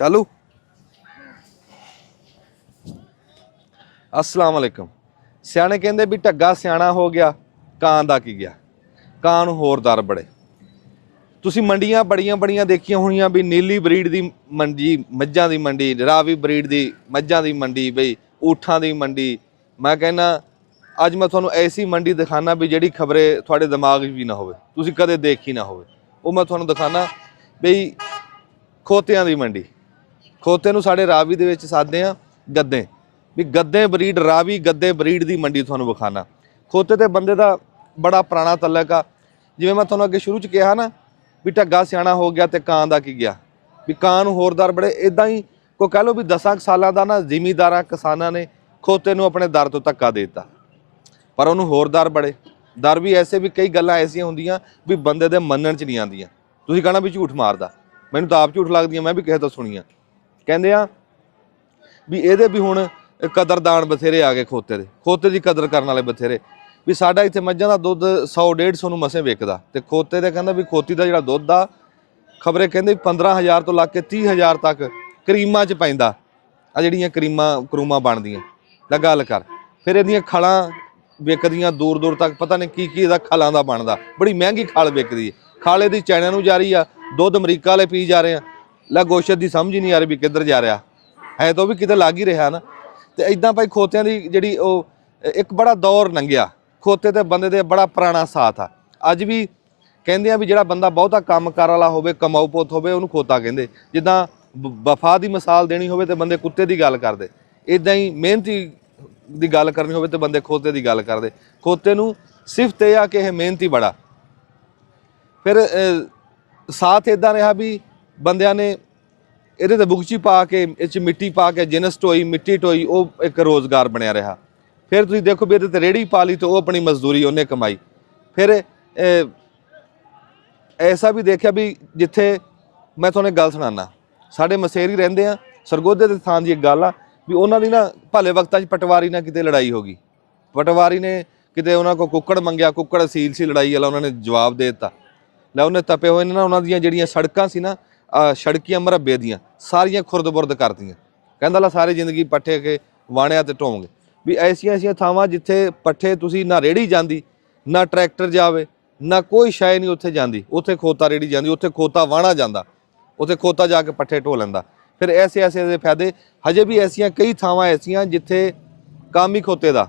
चालू। अस्सलाम वालेकुम। सियाणे कहंदे भी ढग्गा सियाणा हो गया, ਕਾਂ ਦਾ ਕੀ ਗਿਆ। ਕਾਂ ਨੂੰ ਹੋਰ ਦਰ ਬੜੇ। ਤੁਸੀਂ ਮੰਡੀਆਂ ਬੜੀਆਂ ਬੜੀਆਂ ਦੇਖੀਆਂ ਹੋਣੀਆਂ ਵੀ ਨੀਲੀ ਬਰੀਡ ਦੀ ਮੰਡੀ, ਮੱਝਾਂ ਦੀ ਮੰਡੀ, ਰਾਵੀ ਬਰੀਡ ਦੀ ਮੱਝਾਂ ਦੀ ਮੰਡੀ, ਬਈ ਊਠਾਂ ਦੀ ਮੰਡੀ। ਮੈਂ ਕਹਿੰਦਾ ਅੱਜ ਮੈਂ ਤੁਹਾਨੂੰ ਐਸੀ ਮੰਡੀ ਦਿਖਾਣਾ ਵੀ ਜਿਹੜੀ ਖਬਰੇ ਤੁਹਾਡੇ ਦਿਮਾਗ 'ਚ ਵੀ ਨਾ ਹੋਵੇ, ਤੁਸੀਂ ਕਦੇ ਦੇਖੀ ਨਾ ਹੋਵੇ। ਉਹ ਮੈਂ ਤੁਹਾਨੂੰ ਦਿਖਾਣਾ ਬਈ ਖੋਤਿਆਂ ਦੀ ਮੰਡੀ। ਖੋਤੇ ਨੂੰ ਸਾਡੇ ਰਾਵੀ ਦੇ ਵਿੱਚ ਸਾਦੇ ਆ ਗੱਦੇ, ਵੀ ਗੱਦੇ ਬਰੀਡ, ਰਾਵੀ ਗੱਦੇ ਬਰੀਡ ਦੀ ਮੰਡੀ ਤੁਹਾਨੂੰ ਵਿਖਾਣਾ। ਖੋਤੇ ਤੇ ਬੰਦੇ ਦਾ ਬੜਾ ਪੁਰਾਣਾ ਤਲਕ ਆ। ਜਿਵੇਂ ਮੈਂ ਤੁਹਾਨੂੰ ਅੱਗੇ ਸ਼ੁਰੂ 'ਚ ਕਿਹਾ ਨਾ ਵੀ ਢੱਗਾ ਸਿਆਣਾ ਹੋ ਗਿਆ ਤੇ ਕਾਂ ਦਾ ਕੀ ਗਿਆ, ਵੀ ਕਾਂ ਨੂੰ ਹੋਰ ਦਰ ਬੜੇ। ਇੱਦਾਂ ਹੀ ਕੋਈ ਕਹਿ ਲਓ ਵੀ 10 ਸਾਲਾਂ ਦਾ ਨਾ ਜ਼ਿਮੀਂਦਾਰਾਂ ਕਿਸਾਨਾਂ ਨੇ ਖੋਤੇ ਨੂੰ ਆਪਣੇ ਦਰ ਤੋਂ ਧੱਕਾ ਦੇ ਦਿੱਤਾ, ਪਰ ਉਹਨੂੰ ਹੋਰ ਦਰ ਬੜੇ। ਦਰ ਵੀ ਐਸੇ ਵੀ ਕਈ ਗੱਲਾਂ ਐਸੀਆਂ ਹੁੰਦੀਆਂ ਵੀ ਬੰਦੇ ਦੇ ਮੰਨਣ 'ਚ ਨਹੀਂ ਆਉਂਦੀਆਂ। ਤੁਸੀਂ ਕਹਿਣਾ ਵੀ ਝੂਠ ਮਾਰਦਾ, ਮੈਨੂੰ ਤਾਂ ਆਪ ਝੂਠ ਲੱਗਦੀਆਂ, ਮੈਂ ਵੀ ਕਿਸੇ ਤੋਂ ਸੁਣੀਆਂ। ਕਹਿੰਦੇ ਆ ਵੀ ਇਹਦੇ ਵੀ ਹੁਣ ਕਦਰਦਾਨ ਬਥੇਰੇ ਆ ਗਏ ਖੋਤੇ ਦੇ, ਖੋਤੇ ਦੀ ਕਦਰ ਕਰਨ ਵਾਲੇ ਬਥੇਰੇ। ਵੀ ਸਾਡਾ ਇੱਥੇ ਮੱਝਾਂ ਦਾ ਦੁੱਧ 100-150 ਨੂੰ ਮਸੇ ਵਿਕਦਾ, ਤੇ ਖੋਤੇ ਦੇ ਕਹਿੰਦਾ ਵੀ ਖੋਤੀ ਦਾ ਜਿਹੜਾ ਦੁੱਧ ਆ ਖਬਰੇ ਕਹਿੰਦੇ 15,000 ਤੋਂ ਲੱਗ ਕੇ 30,000 ਤੱਕ ਕਰੀਮਾਂ 'ਚ ਪੈਂਦਾ। ਆ ਜਿਹੜੀਆਂ ਕਰੂਮਾਂ ਬਣਦੀਆਂ ਲੈ ਗੱਲ ਕਰ। ਫਿਰ ਇਹਦੀਆਂ ਖਲਾਂ ਵਿਕਦੀਆਂ ਦੂਰ ਦੂਰ ਤੱਕ, ਪਤਾ ਨਹੀਂ ਕੀ ਕੀ ਇਹਦਾ ਖਲਾਂ ਦਾ ਬਣਦਾ। ਬੜੀ ਮਹਿੰਗੀ ਖਲ ਵਿਕਦੀ ਹੈ। ਖਲ ਇਹਦੀ ਚਾਈਨਾ ਨੂੰ ਜਾ ਰਹੀ ਆ, ਦੁੱਧ ਅਮਰੀਕਾ ਵਾਲੇ ਪੀ ਜਾ ਰਹੇ ਆ। ਲੈ ਗੋਸ਼ਤ ਦੀ ਸਮਝ ਹੀ ਨਹੀਂ ਆ ਰਹੀ ਵੀ ਕਿੱਧਰ ਜਾ ਰਿਹਾ ਹੈ, ਤਾਂ ਉਹ ਵੀ ਕਿਤੇ ਲੱਗ ਹੀ ਰਿਹਾ ਨਾ। ਤੇ ਇਦਾਂ ਭਾਈ ਖੋਤਿਆਂ ਦੀ ਜਿਹੜੀ ਉਹ ਇੱਕ ਬੜਾ ਦੌਰ ਲੰਘਿਆ। ਖੋਤੇ ਤੇ ਬੰਦੇ ਦੇ ਬੜਾ ਪੁਰਾਣਾ ਸਾਥ ਆ। ਅੱਜ ਵੀ ਕਹਿੰਦੇ ਆ ਵੀ ਜਿਹੜਾ ਬੰਦਾ ਬਹੁਤਾ ਕੰਮ ਕਾਰ ਵਾਲਾ ਹੋਵੇ, ਕਮਾਊ ਪੁੱਤ ਹੋਵੇ, ਉਹਨੂੰ ਖੋਤਾ ਕਹਿੰਦੇ। ਜਿੱਦਾਂ ਵਫਾ ਦੀ ਮਿਸਾਲ ਦੇਣੀ ਹੋਵੇ ਤੇ ਬੰਦੇ ਕੁੱਤੇ ਦੀ ਗੱਲ ਕਰਦੇ, ਇੱਦਾਂ ਹੀ ਮਿਹਨਤੀ ਦੀ ਗੱਲ ਕਰਨੀ ਹੋਵੇ ਤੇ ਬੰਦੇ ਖੋਤੇ ਦੀ ਗੱਲ ਕਰਦੇ। ਖੋਤੇ ਨੂੰ ਸਿਫਤ ਇਹ ਆ ਕਿ ਇਹ ਮਿਹਨਤੀ ਬੜਾ। ਫਿਰ ਸਾਥ ਇੱਦਾਂ ਰਿਹਾ ਵੀ ਬੰਦਿਆਂ ਨੇ ਇਹਦੇ ਤੇ ਬੁਗਚੀ ਪਾ ਕੇ, ਇਹ 'ਚ ਮਿੱਟੀ ਪਾ ਕੇ, ਜਿਨਸ ਢੋਈ, ਮਿੱਟੀ ਢੋਈ, ਉਹ ਇੱਕ ਰੋਜ਼ਗਾਰ ਬਣਿਆ ਰਿਹਾ। ਫਿਰ ਤੁਸੀਂ ਦੇਖੋ ਵੀ ਇਹਦੇ ਤੇ ਰੇਹੜੀ ਪਾ ਲਈ ਤੇ ਉਹ ਆਪਣੀ ਮਜ਼ਦੂਰੀ ਉਹਨੇ ਕਮਾਈ। ਫਿਰ ਐਸਾ ਵੀ ਦੇਖਿਆ ਵੀ ਜਿੱਥੇ ਮੈਂ ਤੁਹਾਨੂੰ ਇੱਕ ਗੱਲ ਸੁਣਾਉਣਾ, ਸਾਡੇ ਮਸੇਰੀ ਰਹਿੰਦੇ ਆ ਸਰਗੋਧੇ ਦੇ ਥਾਂ ਦੀ ਇੱਕ ਗੱਲ ਆ ਵੀ ਉਹਨਾਂ ਦੀ ਨਾ ਭਲੇ ਵਕਤਾਂ 'ਚ ਪਟਵਾਰੀ ਨਾਲ ਕਿਤੇ ਲੜਾਈ ਹੋ ਗਈ। ਪਟਵਾਰੀ ਨੇ ਕਿਤੇ ਉਹਨਾਂ ਕੋਲ ਕੁੱਕੜ ਮੰਗਿਆ, ਕੁੱਕੜ ਅਸੀਲ ਸੀ ਲੜਾਈ ਵਾਲਾ, ਉਹਨਾਂ ਨੇ ਜਵਾਬ ਦੇ ਦਿੱਤਾ। ਲੈ ਉਹਨੇ ਤਪੇ ਹੋਏ ਨੇ ਨਾ, ਉਹਨਾਂ ਦੀਆਂ ਜਿਹੜੀਆਂ ਸੜਕਾਂ ਸੀ ਨਾ, ਸੜਕੀਆਂ ਮਰੱਬੇ ਦੀਆਂ ਸਾਰੀਆਂ ਖੁਰਦ-ਬੁਰਦ ਕਰਤੀਆਂ। ਕਹਿੰਦਾ ਲਾ ਸਾਰੀ ਜ਼ਿੰਦਗੀ ਪੱਠੇ ਕੇ ਵਾਣਿਆ ਤੇ ਢੋਂਗੇ। ਵੀ ਐਸੀਆਂ ਥਾਵਾਂ ਜਿੱਥੇ ਪੱਠੇ ਤੁਸੀਂ ਨਾ ਰੇੜੀ ਜਾਂਦੀ, ਨਾ ਟਰੈਕਟਰ ਜਾਵੇ, ਨਾ ਕੋਈ ਸ਼ੈ ਨਹੀਂ ਉੱਥੇ ਜਾਂਦੀ, ਉੱਥੇ ਖੋਤਾ ਰੇੜੀ ਜਾਂਦੀ, ਉੱਥੇ ਖੋਤਾ ਵਾਹਣਾ ਜਾਂਦਾ, ਉੱਥੇ ਖੋਤਾ ਜਾ ਕੇ ਪੱਠੇ ਢੋ ਲੈਂਦਾ। ਫਿਰ ਐਸੇ ਦੇ ਫਾਇਦੇ ਹਜੇ ਵੀ ਐਸੀਆਂ ਕਈ ਥਾਵਾਂ ਐਸੀਆਂ ਜਿੱਥੇ ਕੰਮ ਹੀ ਖੋਤੇ ਦਾ।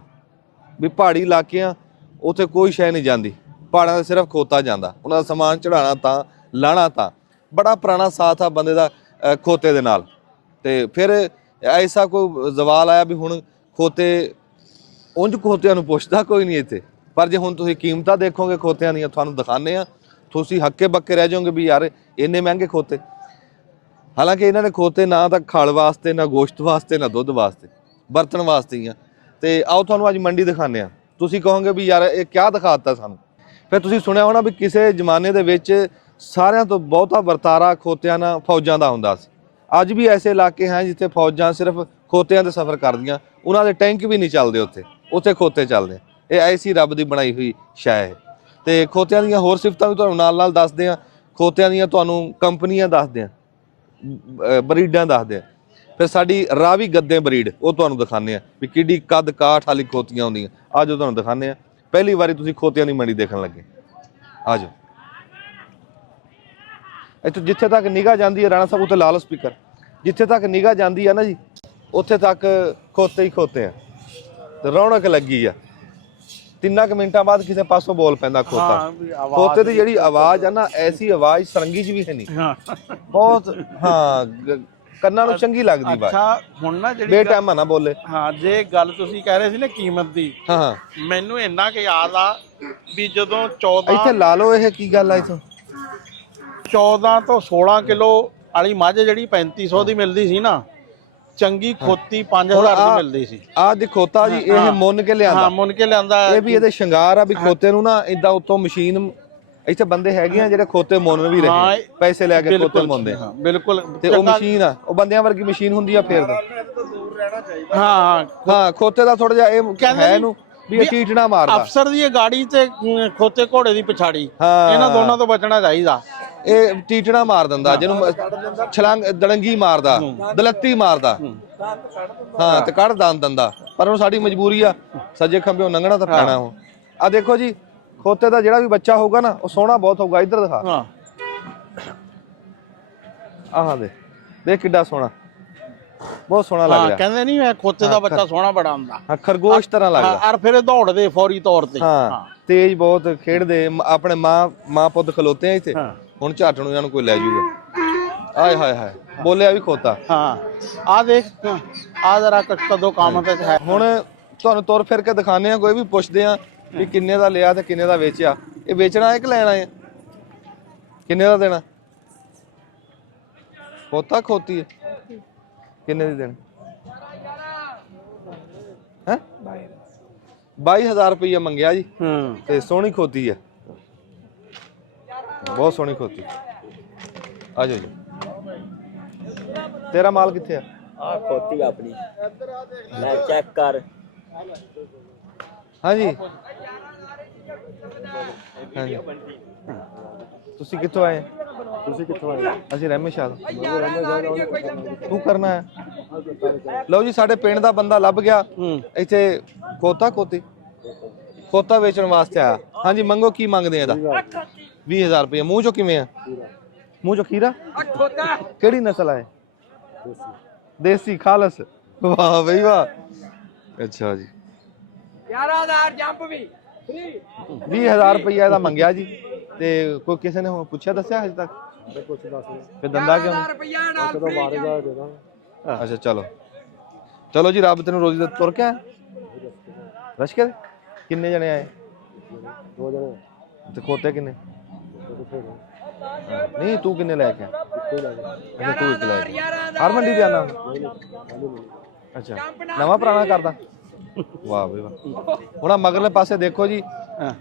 ਵੀ ਪਹਾੜੀ ਇਲਾਕਿਆਂ ਉੱਥੇ ਕੋਈ ਸ਼ੈ ਨਹੀਂ ਜਾਂਦੀ, ਪਹਾੜਾਂ 'ਤੇ ਸਿਰਫ ਖੋਤਾ ਜਾਂਦਾ। ਉਹਨਾਂ ਦਾ ਸਮਾਨ ਚੜ੍ਹਾਉਣਾ ਤਾਂ ਲਾਣਾ ਤਾਂ। ਬੜਾ ਪੁਰਾਣਾ ਸਾਥ ਆ ਬੰਦੇ ਦਾ ਖੋਤੇ ਦੇ ਨਾਲ। ਤੇ ਫਿਰ ਐਸਾ ਕੋਈ ਜ਼ਵਾਲ ਆਇਆ ਵੀ ਹੁਣ ਖੋਤੇ, ਉਂਝ ਖੋਤਿਆਂ ਨੂੰ ਪੁੱਛਦਾ ਕੋਈ ਨਹੀਂ ਇੱਥੇ। ਪਰ ਜੇ ਹੁਣ ਤੁਸੀਂ ਕੀਮਤਾਂ ਦੇਖੋਗੇ ਖੋਤਿਆਂ ਦੀਆਂ, ਤੁਹਾਨੂੰ ਦਿਖਾਉਂਦੇ ਆ, ਤੁਸੀਂ ਹੱਕੇ ਬੱਕੇ ਰਹਿ ਜਾਓਗੇ ਵੀ ਯਾਰ ਇੰਨੇ ਮਹਿੰਗੇ ਖੋਤੇ। ਹਾਲਾਂਕਿ ਇਹਨਾਂ ਨੇ ਖੋਤੇ ਨਾ ਤਾਂ ਖਲ ਵਾਸਤੇ, ਨਾ ਗੋਸ਼ਤ ਵਾਸਤੇ, ਨਾ ਦੁੱਧ ਵਾਸਤੇ, ਵਰਤਣ ਵਾਸਤੇ ਹੀ ਆ। ਤੇ ਆਓ ਤੁਹਾਨੂੰ ਅੱਜ ਮੰਡੀ ਦਿਖਾਉਂਦੇ ਆ। ਤੁਸੀਂ ਕਹੋਗੇ ਵੀ ਯਾਰ ਇਹ ਕਿਆ ਦਿਖਾ ਦਿੱਤਾ ਸਾਨੂੰ। ਫਿਰ ਤੁਸੀਂ ਸੁਣਿਆ ਹੋਣਾ ਵੀ ਕਿਸੇ ਜ਼ਮਾਨੇ ਦੇ ਵਿੱਚ ਸਾਰਿਆਂ ਤੋਂ ਬਹੁਤਾ ਵਰਤਾਰਾ ਖੋਤਿਆਂ ਨਾਲ ਫੌਜਾਂ ਦਾ ਹੁੰਦਾ ਸੀ। ਅੱਜ ਵੀ ਐਸੇ ਇਲਾਕੇ ਹਨ ਜਿੱਥੇ ਫੌਜਾਂ ਸਿਰਫ ਖੋਤਿਆਂ 'ਤੇ ਸਫ਼ਰ ਕਰਦੀਆਂ, ਉਹਨਾਂ ਦੇ ਟੈਂਕ ਵੀ ਨਹੀਂ ਚੱਲਦੇ, ਉੱਥੇ ਖੋਤੇ ਚੱਲਦੇ। ਇਹ ਐਸੀ ਰੱਬ ਦੀ ਬਣਾਈ ਹੋਈ ਸ਼ੈ ਹੈ। ਤੇ ਖੋਤਿਆਂ ਦੀਆਂ ਹੋਰ ਸਿਫਤਾਂ ਵੀ ਤੁਹਾਨੂੰ ਨਾਲ ਨਾਲ ਦੱਸਦੇ ਹਾਂ। ਖੋਤਿਆਂ ਦੀਆਂ ਤੁਹਾਨੂੰ ਕੰਪਨੀਆਂ ਦੱਸਦੇ ਹਾਂ, ਬਰੀਡਾਂ ਦੱਸਦੇ ਹਾਂ। ਫਿਰ ਸਾਡੀ ਰਾਵੀ ਗੱਦੇ ਬਰੀਡ ਉਹ ਤੁਹਾਨੂੰ ਦਿਖਾਉਂਦੇ ਆ ਵੀ ਕਿੱਡੀ ਕੱਦ ਕਾਠ ਵਾਲੀ ਖੋਤੀਆਂ ਹੁੰਦੀਆਂ। ਆ ਜਾਓ ਤੁਹਾਨੂੰ ਦਿਖਾਉਂਦੇ ਆ। ਪਹਿਲੀ ਵਾਰੀ ਤੁਸੀਂ ਖੋਤਿਆਂ ਦੀ ਮੰਡੀ ਦੇਖਣ ਲੱਗੇ, ਆ ਜਾਓ। ਇੱਥੋਂ ਜਿੱਥੇ ਤੱਕ ਨਿਗਾਹ ਜਾਂਦੀ ਹੈ, ਰਾਣਾ ਸਾਹਿਬ ਉੱਥੇ ਲਾ ਲਓ ਸਪੀਕਰ, ਜਿੱਥੇ ਤੱਕ ਨਿਗਾਹ ਜਾਂਦੀ ਆ ਨਾ ਜੀ, ਉੱਥੇ ਤੱਕ ਖੋਤੇ ਹੀ ਖੋਤੇ ਆ ਤੇ ਰੌਣਕ ਲੱਗੀ ਆ। 3 ਮਿੰਟਾਂ ਬਾਅਦ ਕਿਸੇ ਪਾਸੋਂ ਬੋਲ ਪੈਂਦਾ ਖੋਤਾ। ਖੋਤੇ ਦੀ ਜਿਹੜੀ ਆਵਾਜ਼ ਆ ਨਾ, ਐਸੀ ਆਵਾਜ਼ ਸਰੰਗੀ 'ਚ ਵੀ ਹੈ ਨਹੀਂ, ਬਹੁਤ ਹਾਂ ਕੰਨਾਂ ਨੂੰ ਚੰਗੀ ਲੱਗਦੀ ਬਾਤ। ਅੱਛਾ ਹੁਣ ਨਾ ਜਿਹੜੀ ਬੇਟਾਈਮ ਨਾ ਬੋਲੇ। ਹਾਂ ਜੇ ਗੱਲ ਤੁਸੀਂ ਕਹਿ ਰਹੇ ਸੀ ਨਾ ਕੀਮਤ ਦੀ, ਹਾਂ ਮੈਨੂੰ ਇੰਨਾ ਕਿ ਯਾਦ ਆ ਵੀ ਜਦੋਂ 14 ਇੱਥੇ ਲਾ ਲਓ, ਇਹ ਕੀ ਗੱਲ ਆ, ਇੱਥੋਂ 14 ਤੋਂ 16 ਕਿਲੋ ਵਾਲੀ ਮੱਝ ਜਿਹੜੀ 3500 ਦੀ ਮਿਲਦੀ ਸੀ ਨਾ, ਚੰਗੀ ਖੋਤੀ 5000 ਦੀ ਮਿਲਦੀ ਸੀ। ਆਹ ਦੀ ਖੋਤਾ ਜੀ ਇਹ ਮੁੰਨ ਕੇ ਲਿਆਂਦਾ। ਹਾਂ ਮੁੰਨ ਕੇ ਲਿਆਂਦਾ। ਇਹ ਵੀ ਇਹਦੇ ਸ਼ਿੰਗਾਰ ਆ ਵੀ ਖੋਤੇ ਨੂੰ ਨਾ ਇਦਾਂ ਉੱਤੋਂ ਮਸ਼ੀਨ, ਇੱਥੇ ਬੰਦੇ ਹੈਗੇ ਆ ਜਿਹੜੇ ਖੋਤੇ ਮੁੰਨ ਵੀ ਰਹੇ, ਪੈਸੇ ਲੈ ਕੇ ਖੋਤੇ ਮੁੰਨਦੇ। ਬਿਲਕੁਲ। ਤੇ ਉਹ ਮਸ਼ੀਨ ਆ, ਉਹ ਬੰਦਿਆਂ ਵਰਗੀ ਮਸ਼ੀਨ ਹੁੰਦੀ ਆ। ਫਿਰ ਹਾਂ ਖੋਤੇ ਦਾ ਥੋੜਾ ਜਿਹਾ ਇਹ ਹੈ ਇਹਨੂੰ ਵੀ ਇਹ ਟੀਟਣਾ ਮਾਰਦਾ। ਅਫਸਰ ਦੀ ਇਹ ਗਾੜੀ ਤੇ ਖੋਤੇ ਘੋੜੇ ਦੀ ਪਛਾੜੀ, ਇਹਨਾਂ ਦੋਨਾਂ ਤੋਂ ਬਚਣਾ ਚਾਹੀਦਾ। ਇਹ ਟੀਟਣਾ ਮਾਰ ਦਿੰਦਾ, ਜਿਹਨੂੰ ਛਲੰਗ ਦੜੰਗੀ ਮਾਰਦਾ, ਦਲੱਤੀ ਮਾਰਦਾ, ਹਾਂ ਤੇ ਕੱਢ ਦੰਦਾ। ਪਰ ਹੁਣ ਸਾਡੀ ਮਜਬੂਰੀ ਆ, ਸੱਜੇ ਖੰਭਿਓਂ ਲੰਘਣਾ ਤਾਂ ਪੈਣਾ। ਉਹ ਆ ਦੇਖੋ ਜੀ, ਖੋਤੇ ਦਾ ਜਿਹੜਾ ਵੀ ਬੱਚਾ ਹੋਊਗਾ ਨਾ ਉਹ ਸੋਹਣਾ ਬਹੁਤ ਹੋਊਗਾ। ਇੱਧਰ ਦਿਖਾ, ਹਾਂ ਆਹ ਦੇਖ ਕਿੱਡਾ ਸੋਹਣਾ, ਬਹੁਤ ਸੋਹਣਾ ਲੱਗ ਰਿਹਾ। ਕਹਿੰਦੇ ਨਹੀਂ ਇਹ ਖੋਤੇ ਦਾ ਬੱਚਾ ਸੋਹਣਾ ਬੜਾ ਹੁੰਦਾ, ਹਾਂ ਖਰਗੋਸ਼ ਤਰ੍ਹਾਂ ਲੱਗਦਾ। ਔਰ ਫਿਰ ਇਹ ਦੌੜਦੇ ਫੌਰੀ ਤੌਰ ਤੇ। ਹਾਂ ਤੇਜ਼ ਬਹੁਤ, ਖੇਡਦੇ ਆਪਣੇ ਮਾਂ ਪੁੱਤ ਖਲੋਤੇ ਆ ਇੱਥੇ। ਹੁਣ ਝੱਟ ਨੂੰ ਇਹਨਾਂ ਨੂੰ ਕੋਈ ਲੈ ਜਾਊਗਾ। ਆਏ ਹਾਏ ਹਾਏ, ਬੋਲਿਆ ਵੀ ਖੋਤਾ। ਹਾਂ ਆ ਦੇਖ, ਆ ਜਰਾ ਕਦੋਂ ਕੰਮ ਤੇ ਹੈ। ਹੁਣ ਤੁਹਾਨੂੰ ਤੁਰ ਫਿਰ ਕੇ ਦਿਖਾਉਂਦੇ ਆ, ਕੋਈ ਵੀ ਪੁੱਛਦੇ ਆ ਵੀ ਕਿੰਨੇ ਦਾ ਲਿਆ ਤੇ ਕਿੰਨੇ ਦਾ ਵੇਚਿਆ। ਇਹ ਵੇਚਣਾ ਹੈ ਕਿ ਲੈਣਾ ਹੈ? ਕਿੰਨੇ ਦਾ ਦੇਣਾ? ਖੋਤਾ ਖੋਤੀ ਹੈ, ਕਿੰਨੇ ਦੀ ਦੇਣੀ ਹੈ? 22,000 ਰੁਪਈਆ ਮੰਗਿਆ ਜੀ। ਤੇ ਸੋਹਣੀ ਖੋਤੀ ਹੈ, ਬਹੁਤ ਸੋਹਣੀ ਖੋਤੀ। ਆ ਜਾਓ ਜੀ, ਤੇਰਾ ਮਾਲ ਕਿੱਥੇ ਆ? ਆ ਖੋਤੀ ਆਪਣੀ ਲੈ ਚੈੱਕ ਕਰ। ਹਾਂਜੀ ਹਾਂਜੀ, ਤੁਸੀਂ ਕਿੱਥੋਂ ਆਏ? ਤੁਸੀਂ ਕਿੱਥੋਂ ਆਏ? ਅਸੀਂ ਰਹਿਮੇਸ਼ਾਹ। ਤੂੰ ਕਰਨਾ ਹੈ? ਲਓ ਜੀ, ਸਾਡੇ ਪਿੰਡ ਦਾ ਬੰਦਾ ਲੱਭ ਗਿਆ ਇੱਥੇ ਖੋਤਾ ਵੇਚਣ ਵਾਸਤੇ ਆਇਆ। ਹਾਂਜੀ ਮੰਗੋ, ਕੀ ਮੰਗਦੇ ਆ ਇਹਦਾ? 20,000 ਰੁਪਏ। ਮੂੰਹ ਚੋਂ ਕਿਵੇਂ ਆ? ਮੂੰਹ ਚੋਂ ਖੀਰਾ? ਕਿਹੜੀ ਨਸਲ ਹੈ? ਦੇਸੀ ਖਾਲਸ। ਵਾਹ ਬਈ ਵਾਹ। ਅੱਛਾ ਜੀ, 11,000 ਜੰਪ ਵੀ 20,000 ਰੁਪਇਆ ਇਹਦਾ ਮੰਗਿਆ ਜੀ। ਤੇ ਕੋਈ ਕਿਸੇ ਨੇ ਪੁੱਛਿਆ, ਦੱਸਿਆ ਹਜੇ ਤੱਕ? ਫਿਰ ਦੰਦਾ ਕਿਉਂ? ਅੱਛਾ ਚਲੋ ਜੀ, ਰੱਬ ਤੈਨੂੰ ਰੋਜ਼ੀ ਦਾ। ਤੁਰ ਕੇ ਰਸ਼ ਕੇ ਕਿੰਨੇ ਜਣੇ ਆਏ? 2 ਜਣੇ। ਤੇ ਖੋਤੇ ਕਿੰਨੇ? ਨਹੀਂ ਤੂੰ ਕਿੰਨੇ ਲੈ ਕੇ ਆਇਆ? ਅੱਛਾ ਤੂੰ ਇੱਕ ਲੈ ਕੇ ਆਇਆ। ਹਰ ਮੰਡੀ ਤੇ ਆਣਾ? ਅੱਛਾ, ਨਵਾਂ ਪੁਰਾਣਾ ਕਰਦਾ। ਵਾਹ ਬਈ ਵਾਹ। ਹੁਣ ਮਗਰਲੇ ਪਾਸੇ ਦੇਖੋ ਜੀ,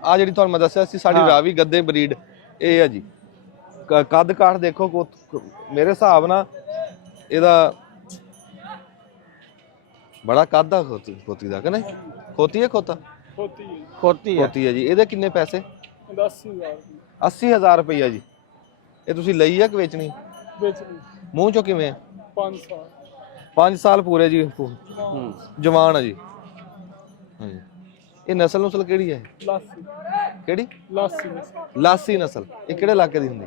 ਆ ਜਿਹੜੀ ਤੁਹਾਨੂੰ ਮੈਂ ਦੱਸਿਆ ਸੀ ਸਾਡੀ ਰਾਵੀ ਗੱਦੇ ਬਰੀਡ, ਇਹ ਆ ਜੀ। ਕੱਦ ਕਾਠ ਦੇਖੋ, ਮੇਰੇ ਹਿਸਾਬ ਨਾਲ ਇਹਦਾ ਬੜਾ ਕੱਦ ਆ ਖੋਤੀ ਦਾ, ਕਿ ਨਹੀਂ? ਖੋਤੀ ਹੈ ਖੋਤਾ? ਖੋਤੀ ਹੈ ਜੀ। ਇਹਦੇ ਕਿੰਨੇ ਪੈਸੇ? 80,000 ਰੁਪਈਆ ਜੀ। ਇਹ ਤੁਸੀਂ ਲਈ ਆ ਕਿ ਵੇਚਣੀ? ਮੂੰਹ ਚੋਂ ਕਿਵੇਂ? 5 ਸਾਲ ਪੂਰੇ ਜੀ, ਜਵਾਨ ਆ ਜੀ। ਇਹ ਨਸਲ ਕਿਹੜੀ ਹੈ? ਕਿਹੜੀ? ਲਾਸੀ ਨਸਲ। ਇਹ ਕਿਹੜੇ ਇਲਾਕੇ ਦੀ ਹੁੰਦੀ?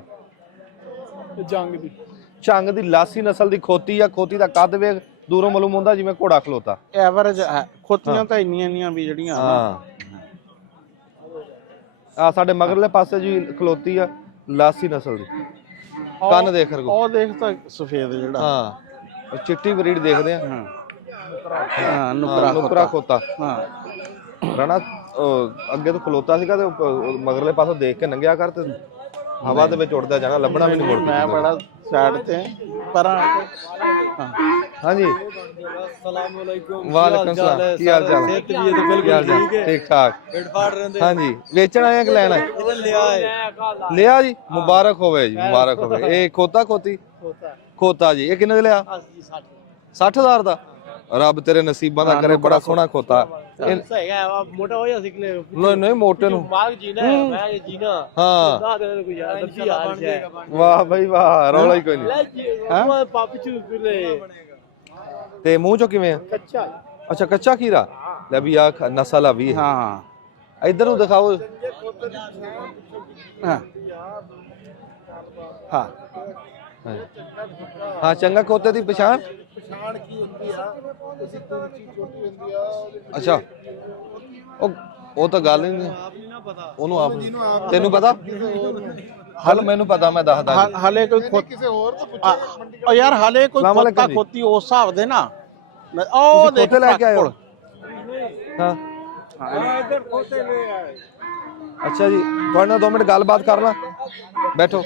ਝੰਗ ਦੀ ਲਾਸੀ ਨਸਲ ਦੀ ਖੋਤੀ ਆ। ਖੋਤੀ ਦਾ ਕੱਦ ਵੇਖ, ਦੂਰੋਂ ਮਾਲੂਮ ਹੁੰਦਾ ਜਿਵੇਂ ਘੋੜਾ ਖਲੋਤਾ। ਐਵਰੇਜ ਖੋਤੀਆਂ ਤਾਂ ਇੰਨੀਆਂ ਵੀ ਜਿਹੜੀਆਂ। ਹਾਂ ਆ ਸਾਡੇ ਮਗਰਲੇ ਪਾਸੇ ਜੀ ਖਲੋਤੀ ਆ ਲਾਸੀ ਨਸਲ ਦੀ। ਕੰਨ ਦੇਖ ਰਗੋ, ਉਹ ਦੇਖ ਤਾਂ ਸਫੇਦ ਜਿਹੜਾ। ਹਾਂ ਚਿੱਟੀ ਬਰੀਡ ਦੇਖਦੇ ਆ। ਹਾਂ ਨੁਕਰਾ ਖੋਤਾ। ਹਾਂ ਰਾਣਾ ਅੱਗੇ ਤੋਂ ਖਲੋਤਾ ਸੀਗਾ ਤੇ ਮਗਰਲੇ ਪਾਸੋਂ ਦੇਖ ਕੇ ਲੰਘਿਆ ਕਰ, ਤੇ ਹਵਾ ਦੇ ਵਿੱਚ ਉੱਡਦਾ ਜਾਣਾ, ਲੱਭਣਾ ਵੀ ਨਹੀਂ ਮੁੜ। ਮੈਂ ਬੜਾ ਸਾਈਡ ਤੇ ਪਰ। ਹਾਂਜੀ ਵਾਲੇਕੁਮ ਸਲਾਮ, ਕੀ ਹਾਲ ਚਾਲ? ਠੀਕ ਠਾਕ। ਹਾਂਜੀ ਵੇਚਣ ਆਏ ਕਿ ਲੈਣਾ? ਲਿਆ ਜੀ, ਮੁਬਾਰਕ ਹੋਵੇ ਜੀ, ਮੁਬਾਰਕ ਹੋਵੇ। ਇਹ ਖੋਤਾ ਜੀ। ਇਹ ਕਿੰਨੇ ਦਾ ਲਿਆ? 60,000 ਦਾ। ਰੱਬ ਤੇਰੇ ਨਸੀਬਾਂ ਦਾ ਕਰੇ, ਬੜਾ ਸੋਹਣਾ ਖੋਤਾ। ਮੋਟਾ ਹੋ ਜਾ ਸਿਕਲੇ ਨਹੀਂ ਮੋਟੇ ਨੂੰ ਬਾਗ ਜੀਣਾ ਮੈਂ ਇਹ ਜੀਣਾ। ਹਾਂ ਦਾ ਦੇ ਕੋਈ ਯਾਰ ਦੱਸੀ ਹਾਲ ਹੈ। ਵਾਹ ਬਈ ਵਾਹ, ਰੌਲਾ ਹੀ ਕੋਈ ਨਹੀਂ। ਹਾਂ ਪਾਪ ਚੂ ਕੁਲੇ। ਤੇ ਮੂੰਹ ਚੋਂ ਕਿਵੇਂ? ਕੱਚਾ। ਅੱਛਾ ਕੱਚਾ ਖੀਰਾ। ਲੈ ਵੀ ਆ ਨਸਲ ਆ ਵੀ। ਹਾਂ ਇੱਧਰ ਨੂੰ ਦਿਖਾਓ। ਹਾਂ ਹਾਂ ਹਾਂ ਚੰਗਾ ਖੋਤੇ ਦੀ ਪਛਾਣ ਕੀ ਹੁੰਦੀ ਆ? ਤੁਸੀਂ ਛੋਟੀ ਹੁੰਦੀ ਆ। ਅੱਛਾ ਉਹ ਤਾਂ ਗੱਲ ਹੀ ਨਹੀਂ। ਉਹਨੂੰ ਆਪ ਤੈਨੂੰ ਪਤਾ? ਹਲ ਮੈਨੂੰ ਪਤਾ, ਮੈਂ ਦੱਸਦਾ। ਹਾਲੇ ਕੋਈ ਕਿਸੇ ਹੋਰ ਤੋਂ ਪੁੱਛੋ ਯਾਰ। ਹਾਲੇ ਕੋਈ ਖੋਤਾ ਖੋਤੀ ਉਸ ਹਿਸਾਬ ਦੇ ਨਾ। ਉਹ ਦੇਖ ਲੈ ਕੇ ਆਇਓ। ਹਾਂ ਇੱਧਰ ਖੋਤੇ ਲੈ ਆਏ। ਅੱਛਾ ਜੀ, ਤੁਹਾਡੇ ਨਾਲ 2 ਮਿੰਟ ਗੱਲਬਾਤ ਕਰ ਲਾਂ? ਬੈਠੋ।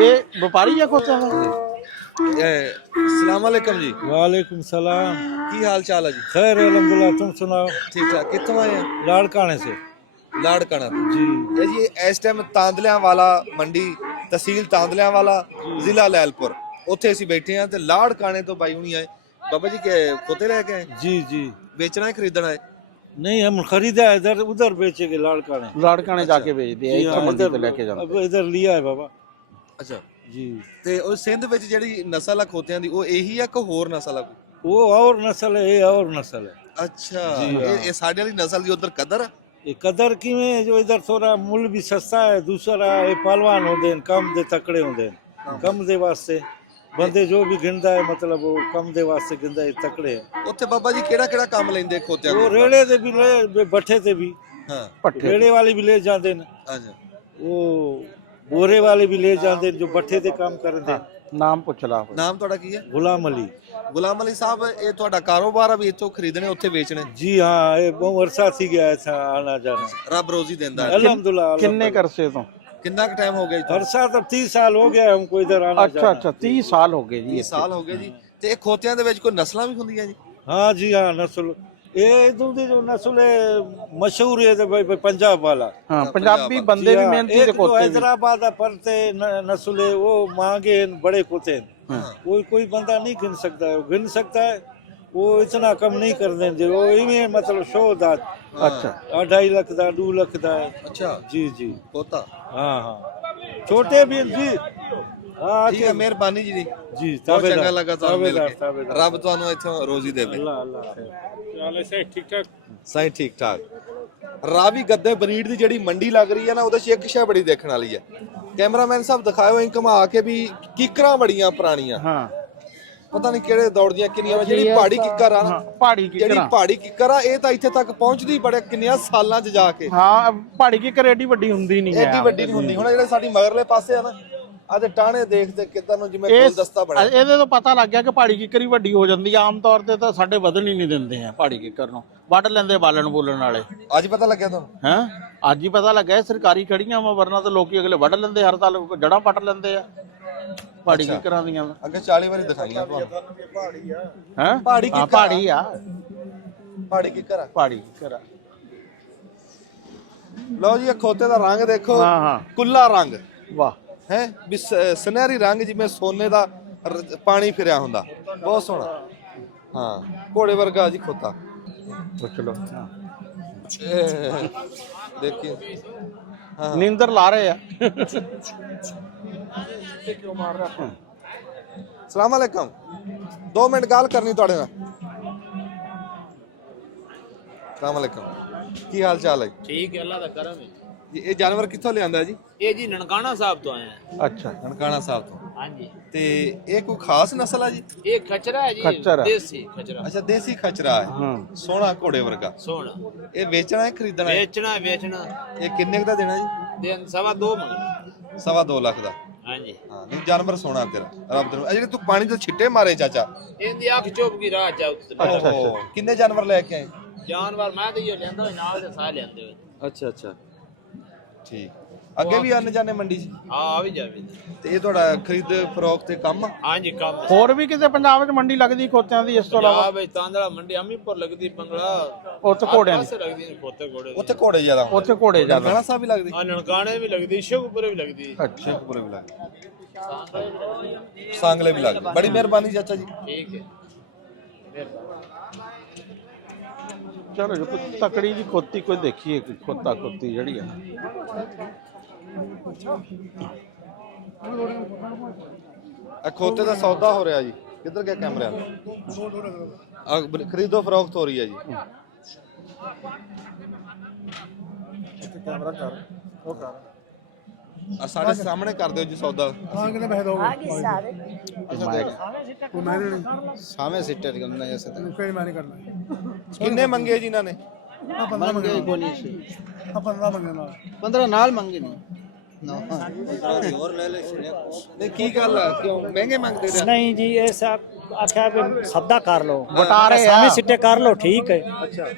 ਇਹ ਵਪਾਰੀ ਆ ਖੋਤਿਆਂ ਦਾ? अस्सलाम वालेकुम जी। वालेकुम सलाम। की हाल चाल है जी? खैर अलहमदुलिल्लाह, तुम सुनाओ? ठीक ठाक। कितों आए हैं? लाड़काने से। लाड़काना जी। ये जी इस टाइम तांदलियां वाला मंडी, तहसील तांदलियां वाला, जिला लैलपुर, उत्थे ਅਸੀਂ ਬੈਠੇ ਹਾਂ ਤੇ ਲਾੜਕਾਣੇ ਤੋਂ ਬਾਈ ਹੁਣੀ ਆਏ। ਬਾਬਾ ਜੀ ਕੇ ਖੋਤੇ ਲੈ ਕੇ ਆਏ? जी जी। ਵੇਚਣਾ ਹੈ ਖਰੀਦਣਾ ਹੈ? नहीं हम खरीदा है, इधर उधर बेचेंगे लाड़काने। ਲਾੜਕਾਣੇ ਜਾ ਕੇ ਵੇਚਦੇ ਆ, जी ਇੱਥੋਂ हाँ, ਮੰਡੀ इधर ਤੋਂ ਲੈ ਕੇ ਜਾਂਦੇ। अब इधर लिया है बाबा ਅੱਛਾ जी। ਤੇ ਉਹ ਸਿੰਧ ਵਿੱਚ ਜਿਹੜੀ ਨਸਲ ਆ ਖੋਤਿਆਂ ਦੀ ਉਹ ਇਹੀ ਆ ਕਿ ਹੋਰ ਨਸਲ ਆ ਕੋਈ? वो और नस्ल है, ये और नस्ल है। ਅੱਛਾ ਜੀ, ਇਹ ਸਾਡੇ ਵਾਲੀ ਨਸਲ ਦੀ ਉਧਰ ਕਦਰ ਆ? ये कदर किवें जो इधर थोड़ा मूल भी सस्ता है, दूसरा ये पहलवान होते हैं, कम दे तकड़े होते हैं, कम दे वास्ते बंदे जो भी गिनदा है, मतलब वो कम दे वास्ते गिनदा है, तकड़े है। ਉੱਥੇ ਬਾਬਾ ਜੀ ਕਿਹੜਾ ਕਿਹੜਾ ਕੰਮ ਲੈਂਦੇ ਖੋਤਿਆਂ वो ਕੋਲ? रेड़े ते भी ले, भट्ठे ते भी, ਹਾਂ ਪੱਠੇ रेड़े वाले भी ले जाते हैं, ਅੱਛਾ वो बोरे वाले भी ले जाते हैं जो भट्ठे ते काम करते हैं। ਨਾਮ ਪੁੱਛ ਲਾ ਕੋਈ। ਨਾਮ ਤੁਹਾਡਾ ਕੀ ਹੈ? गुलाम अली। ਗੁਲਾਮ ਅਲੀ ਸਾਹਿਬ ਇਹ ਤੁਹਾਡਾ ਕਾਰੋਬਾਰ ਆ ਵੀ ਇੱਥੋਂ ਖਰੀਦਣੇ ਉੱਥੇ ਵੇਚਣੇ? जी हाँ, ये बहुत अरसा थी गया था आना जाना। ਰੱਬ ਰੋਜ਼ੀ ਦਿੰਦਾ ਹੈ। अल्हम्दुलिल्लाह। ਕਿੰਨੇ ਕਰਸੇ ਤੋਂ? ਕਿੰਨਾ ਕੁ ਟਾਈਮ ਹੋ ਗਿਆ ਜੀ? अरसा तो 30 साल हो गया हमको इधर आना ਅੱਛਾ जाना। ਅੱਛਾ 30 ਸਾਲ ਹੋ ਗਏ ਜੀ 20 ਸਾਲ ਹੋ ਗਏ ਜੀ। ਤੇ ਇਹ ਖੋਤਿਆਂ ਦੇ ਵਿੱਚ ਕੋਈ ਨਸਲਾਂ ਵੀ ਹੁੰਦੀਆਂ ਜੀ? हाँ जी हाँ, नस्ल ये इधर दी जो नस्ल है मशहूर है तो भाई पंजाब वाला। ਹਾਂ ਪੰਜਾਬੀ ਬੰਦੇ जी ਵੀ हाँ, ਮਿਹਨਤੀ एक ਤੇ तो ਕੋਤੇ ਵੀ। हैदराबाद परते नस्ल है, वो महंगे हैं, बड़े कुत्ते हैं। कोई बंदा नहीं गिन सकता है, गिन सकता है वो इतना कम नहीं कर देंगे। वो इवें मतलब शो दा ਅੱਛਾ 2.5 लाख दा 2 लाख दा है। ਅੱਛਾ जी जी ਖੋਤਾ हाँ हाँ, छोटे भी हैं जी। हाँ ਠੀਕ ਹੈ, ਮਿਹਰਬਾਨੀ ਜੀ ਦੀ। जी ਬਹੁਤ ਚੰਗਾ ताबेदार ਲੱਗਾ ਤੁਹਾਨੂੰ ਮਿਲ ताबेदार ਕੇ। ताबेदार। ਰੱਬ ਤੁਹਾਨੂੰ ਇੱਥੋਂ ਰੋਜ਼ੀ ਦੇਵੇ। अल्लाह अल्लाह। ਸਹੀ ਠੀਕ ਠਾਕ। ਰਾਵੀ ਗੱਦੇ ਬਰੀਡ ਦੀ ਜਿਹੜੀ ਮੰਡੀ ਲੱਗ ਰਹੀ ਹੈ ਨਾ, ਉਹਦੇ 'ਚ ਇੱਕ ਸ਼ੈ ਬੜੀ ਦੇਖਣ ਵਾਲੀ ਹੈ। ਕੈਮਰਾਮੈਨ ਸਾਹਿਬ ਦਿਖਾਇਓ ਇਂ ਘੁਮਾ ਕੇ ਵੀ ਕਿੱਕਰਾਂ ਬੜੀਆਂ ਪੁਰਾਣੀਆਂ, ਹਾਂ ਪਤਾ ਨਹੀਂ ਕਿਹੜੇ ਦੌੜਦੀਆਂ ਕਿੰਨੀਆਂ। ਜਿਹੜੀ ਪਹਾੜੀ ਕਿੱਕਰ ਆ ਨਾ, ਪਹਾੜੀ ਜਿਹੜੀ ਕਿਕਰਾਂ। ਪਹਾੜੀ ਕਿੱਕਰ ਆ, ਇਹ ਤਾਂ ਇੱਥੇ ਤੱਕ ਪਹੁੰਚਦੀ ਬੜੇ ਕਿੰਨੀਆਂ ਸਾਲਾਂ 'ਚ ਜਾ ਕੇ। ਹਾਂ ਪਹਾੜੀ ਕਿਕਰ ਏਡੀ ਵੱਡੀ ਹੁੰਦੀ ਨਹੀਂ ਹੈ। ਐਡੀ ਵੱਡੀ ਨਹੀਂ ਹੁੰਦੀ। ਹੁਣ ਜਿਹੜੇ ਸਾਡੀ ਮਗਰਲੇ ਪਾਸੇ ਆ ਨਾ, ਆਹ ਤੇ ਟਾਣੇ ਦੇਖਦੇ ਕਿੱਦਾਂ ਨੂੰ ਜਿਵੇਂ ਇਹ ਗੁਲਦਸਤਾ ਬਣਿਆ। ਇਹਦੇ ਤੋਂ ਪਤਾ ਲੱਗ ਗਿਆ ਕਿ ਪਹਾੜੀ ਕਿਕਰ ਹੀ ਵੱਡੀ ਹੋ ਜਾਂਦੀ ਆ। ਆਮ ਤੌਰ ਤੇ ਤਾਂ ਸਾਡੇ ਵਧਣ ਹੀ ਨਹੀਂ ਦਿੰਦੇ ਆ ਪਹਾੜੀ ਕਿਕਰ ਨੂੰ, ਵੱਢ ਲੈਂਦੇ ਬਾਲਣ ਬੋਲਣ ਵਾਲੇ। ਅੱਜ ਪਤਾ ਲੱਗਿਆ ਤੁਹਾਨੂੰ? ਹੈਂ ਅੱਜ ਹੀ ਪਤਾ ਲੱਗਾ, ਸਰਕਾਰੀ ਖੜੀਆਂ ਵਾ, ਵਰਨਾ ਤਾਂ ਲੋਕੀ ਅਗਲੇ ਵੱਢ ਲੈਂਦੇ, ਹਰ ਸਾਲ ਜੜਾਂ ਪੱਟ ਲੈਂਦੇ ਆ ਪਹਾੜੀ ਕਿਕਰਾਂ ਦੀਆਂ। ਅੱਗੇ 40 ਵਾਰੀ ਦਿਖਾਈਆਂ ਤੁਹਾਨੂੰ। ਹੈਂ ਪਹਾੜੀ ਹਾਂ, ਕਿੱਕਰ ਪਹਾੜੀ ਆ, ਪਹਾੜੀ ਕਿੱਕਰ ਆ। ਪਹਾੜੀ ਕਿਕਰ ਆ। ਲਓ ਜੀ, ਇਹ ਖੋਤੇ ਦਾ ਰੰਗ ਦੇਖੋ, ਹਾਂ ਹਾਂ ਕੁੱਲਾ ਰੰਗ ਵਾਹ। ਹੈ ਵੀ ਸੁਨਹਿਰੀ ਰੰਗ, ਜਿਵੇਂ ਸੋਨੇ ਦਾ ਪਾਣੀ ਫਿਰਿਆ ਹੁੰਦਾ। ਬਹੁਤ ਸੋਹਣਾ। ਹਾਂ ਘੋੜੇ ਵਰਗਾ ਜੀ ਖੋਤਾ। ਪੁੱਛ ਲਓ। ਦੇਖੀ ਨੀਂਦਰ ਲਾ ਰਹੇ ਆ। ਸਲਾਮ ਅਲੈਕਮ। 2 ਮਿੰਟ ਗੱਲ ਕਰਨੀ ਤੁਹਾਡੇ ਨਾਲ। ਸਲਾਮ ਅਲੈਕਮ। ਕੀ ਹਾਲ ਚਾਲ ਹੈ? ਠੀਕ ਹੈ, ਅੱਲਾ ਦਾ ਕਰਮ ਹੈ ਜੀ ਇਹ ਜਾਨਵਰ ਕਿੱਥੋਂ ਲਿਆਂਦਾ ਜੀ? ਇਹ ਜੀ ਨਨਕਾਣਾ ਸਾਹਿਬ ਤੋਂ ਆਏ ਆ। ਅੱਛਾ ਨਨਕਾਣਾ ਸਾਹਿਬ ਤੋਂ। ਹਾਂਜੀ, ਤੇ ਇਹ ਕੋਈ ਖਾਸ ਨਸਲ ਆ ਜੀ? ਇਹ ਖਚਰਾ ਹੈ ਜੀ, ਖੱਚਰ ਹੈ। ਦੇਸੀ ਖਚਰਾ। ਅੱਛਾ ਦੇਸੀ ਖਚਰਾ ਹੈ, ਹਾਂ ਸੋਹਣਾ ਘੋੜੇ ਵਰਗਾ। ਸੋਹਣਾ ਇਹ ਵੇਚਣਾ ਹੈ ਖਰੀਦਣਾ ਹੈ? ਵੇਚਣਾ ਇਹ ਕਿੰਨੇ ਕੁ ਦਾ ਦੇਣਾ ਜੀ? ਦਿਨ 2.5 ਮੰਗਣਾ। 2.5 ਲੱਖ ਦਾ। ਹਾਂਜੀ, ਹਾਂ ਨਹੀਂ ਜਾਨਵਰ ਸੋਹਣਾ ਤੇਰਾ, ਰੱਬ ਤੈਨੂੰ। ਇਹ ਜਿਹੜੇ ਤੂੰ ਪਾਣੀ ਤੋਂ ਛਿੱਟੇ ਮਾਰੇ ਚਾਚਾ, ਇਹਦੀ ਅੱਖ ਚੁੱਪ ਗਈ ਰਾਹ ਚ ਅੱਛਾ। ਓਹੋ, ਕਿੰਨੇ ਜਾਨਵਰ ਲੈ ਕੇ ਆਏ? ਜਾਨਵਰ ਮੈਂ ਤੇ ਇਹ ਲੈਂਦਾ ਹੋਇਆ, ਨਾਲ ਤੇ ਸਾਹ ਲੈਂਦੇ ਹੋਏ। ਅੱਛਾ ਅੱਛਾ ਠੀਕ। ਅੱਗੇ ਵੀ ਆਨੇ ਜਾਣੇ ਮੰਡੀ 'ਚ? ਆ ਵੀ ਜਾਵੇ। ਤੇ ਇਹ ਤੁਹਾਡਾ ਖਰੀਦ ਫਰੋਖਤ ਤੇ ਕੰਮ ਆ? ਹਾਂਜੀ, ਕੰਮ ਹੋਰ ਵੀ ਕਿਤੇ ਪੰਜਾਬ 'ਚ ਮੰਡੀ ਲੱਗਦੀ ਖੋਤਿਆਂ ਦੀ ਇਸ ਤੋਂ ਇਲਾਵਾ? ਆ ਬਈ ਤਾਂਦੜਾ ਮੰਡੀ ਅਮੀਪੁਰ ਲੱਗਦੀ, ਬੰਗਲਾ ਉੱਥੇ ਘੋੜਿਆਂ ਦੀ, ਪਾਸੇ ਲੱਗਦੀ ਨੇ, ਖੋਤੇ ਘੋੜੇ ਉੱਥੇ ਘੋੜੇ ਜ਼ਿਆਦਾ ਹੁੰਦੇ। ਉੱਥੇ ਘੋੜੇ ਜ਼ਿਆਦਾ। ਨਨਕਾਣਾ ਸਾਹਿਬ ਵੀ ਲੱਗਦੀ? ਆ ਨਨਕਾਣੇ ਵੀ ਲੱਗਦੀ, ਸ਼ਿਵਪੁਰੇ ਵੀ ਲੱਗਦੀ। ਅੱਛਾ ਸ਼ੇਖਪੁਰੇ ਵੀ ਲੱਗਦੀ, ਸਾਂਗਲੇ ਵੀ ਲੱਗਦੀ। ਬੜੀ ਮਿਹਰਬਾਨੀ ਚਾਚਾ ਜੀ। ਠੀਕ ਹੈ। ਚਲੋ ਜੀ, ਕੋਈ ਤਕੜੀ ਜੀ ਖੋਤੀ ਕੋਈ ਦੇਖੀਏ, ਕੋਈ ਖੋਤਾ ਖੋਤੀ ਜਿਹੜੀ ਆ। ਆ ਖੋਤੇ ਦਾ ਸੌਦਾ ਹੋ ਰਿਹਾ ਜੀ। ਕਿੱਧਰ ਗਿਆ ਕੈਮਰਾ? ਆ ਖਰੀਦੋ ਫਰੋਖਤ ਹੋ ਰਹੀ ਹੈ ਜੀ। ਕੈਮਰਾ ਕਰ ਉਹ ਕਰ। ਆ ਸਾਡੇ ਸਾਹਮਣੇ ਕਰ ਦਿਓ ਜੀ ਸੌਦਾ। सामे सीटर करना जैसे ਕਿੰਨੇ ਮੰਗੇ ਜੀ ਇਹਨਾਂ ਨੇ? 15 नाल मंगे नहीं ਨਹੀਂ ਕੀ ਗੱਲ ਆ, ਕਿਉਂ ਮਹਿੰਗੇ ਮੰਗਦੇ ਰਹੇ? नहीं जी, ऐसा आख्या भी सौदा कर लो, बटा रहे सामे हैं। सिट्टे कर लो, ठीक है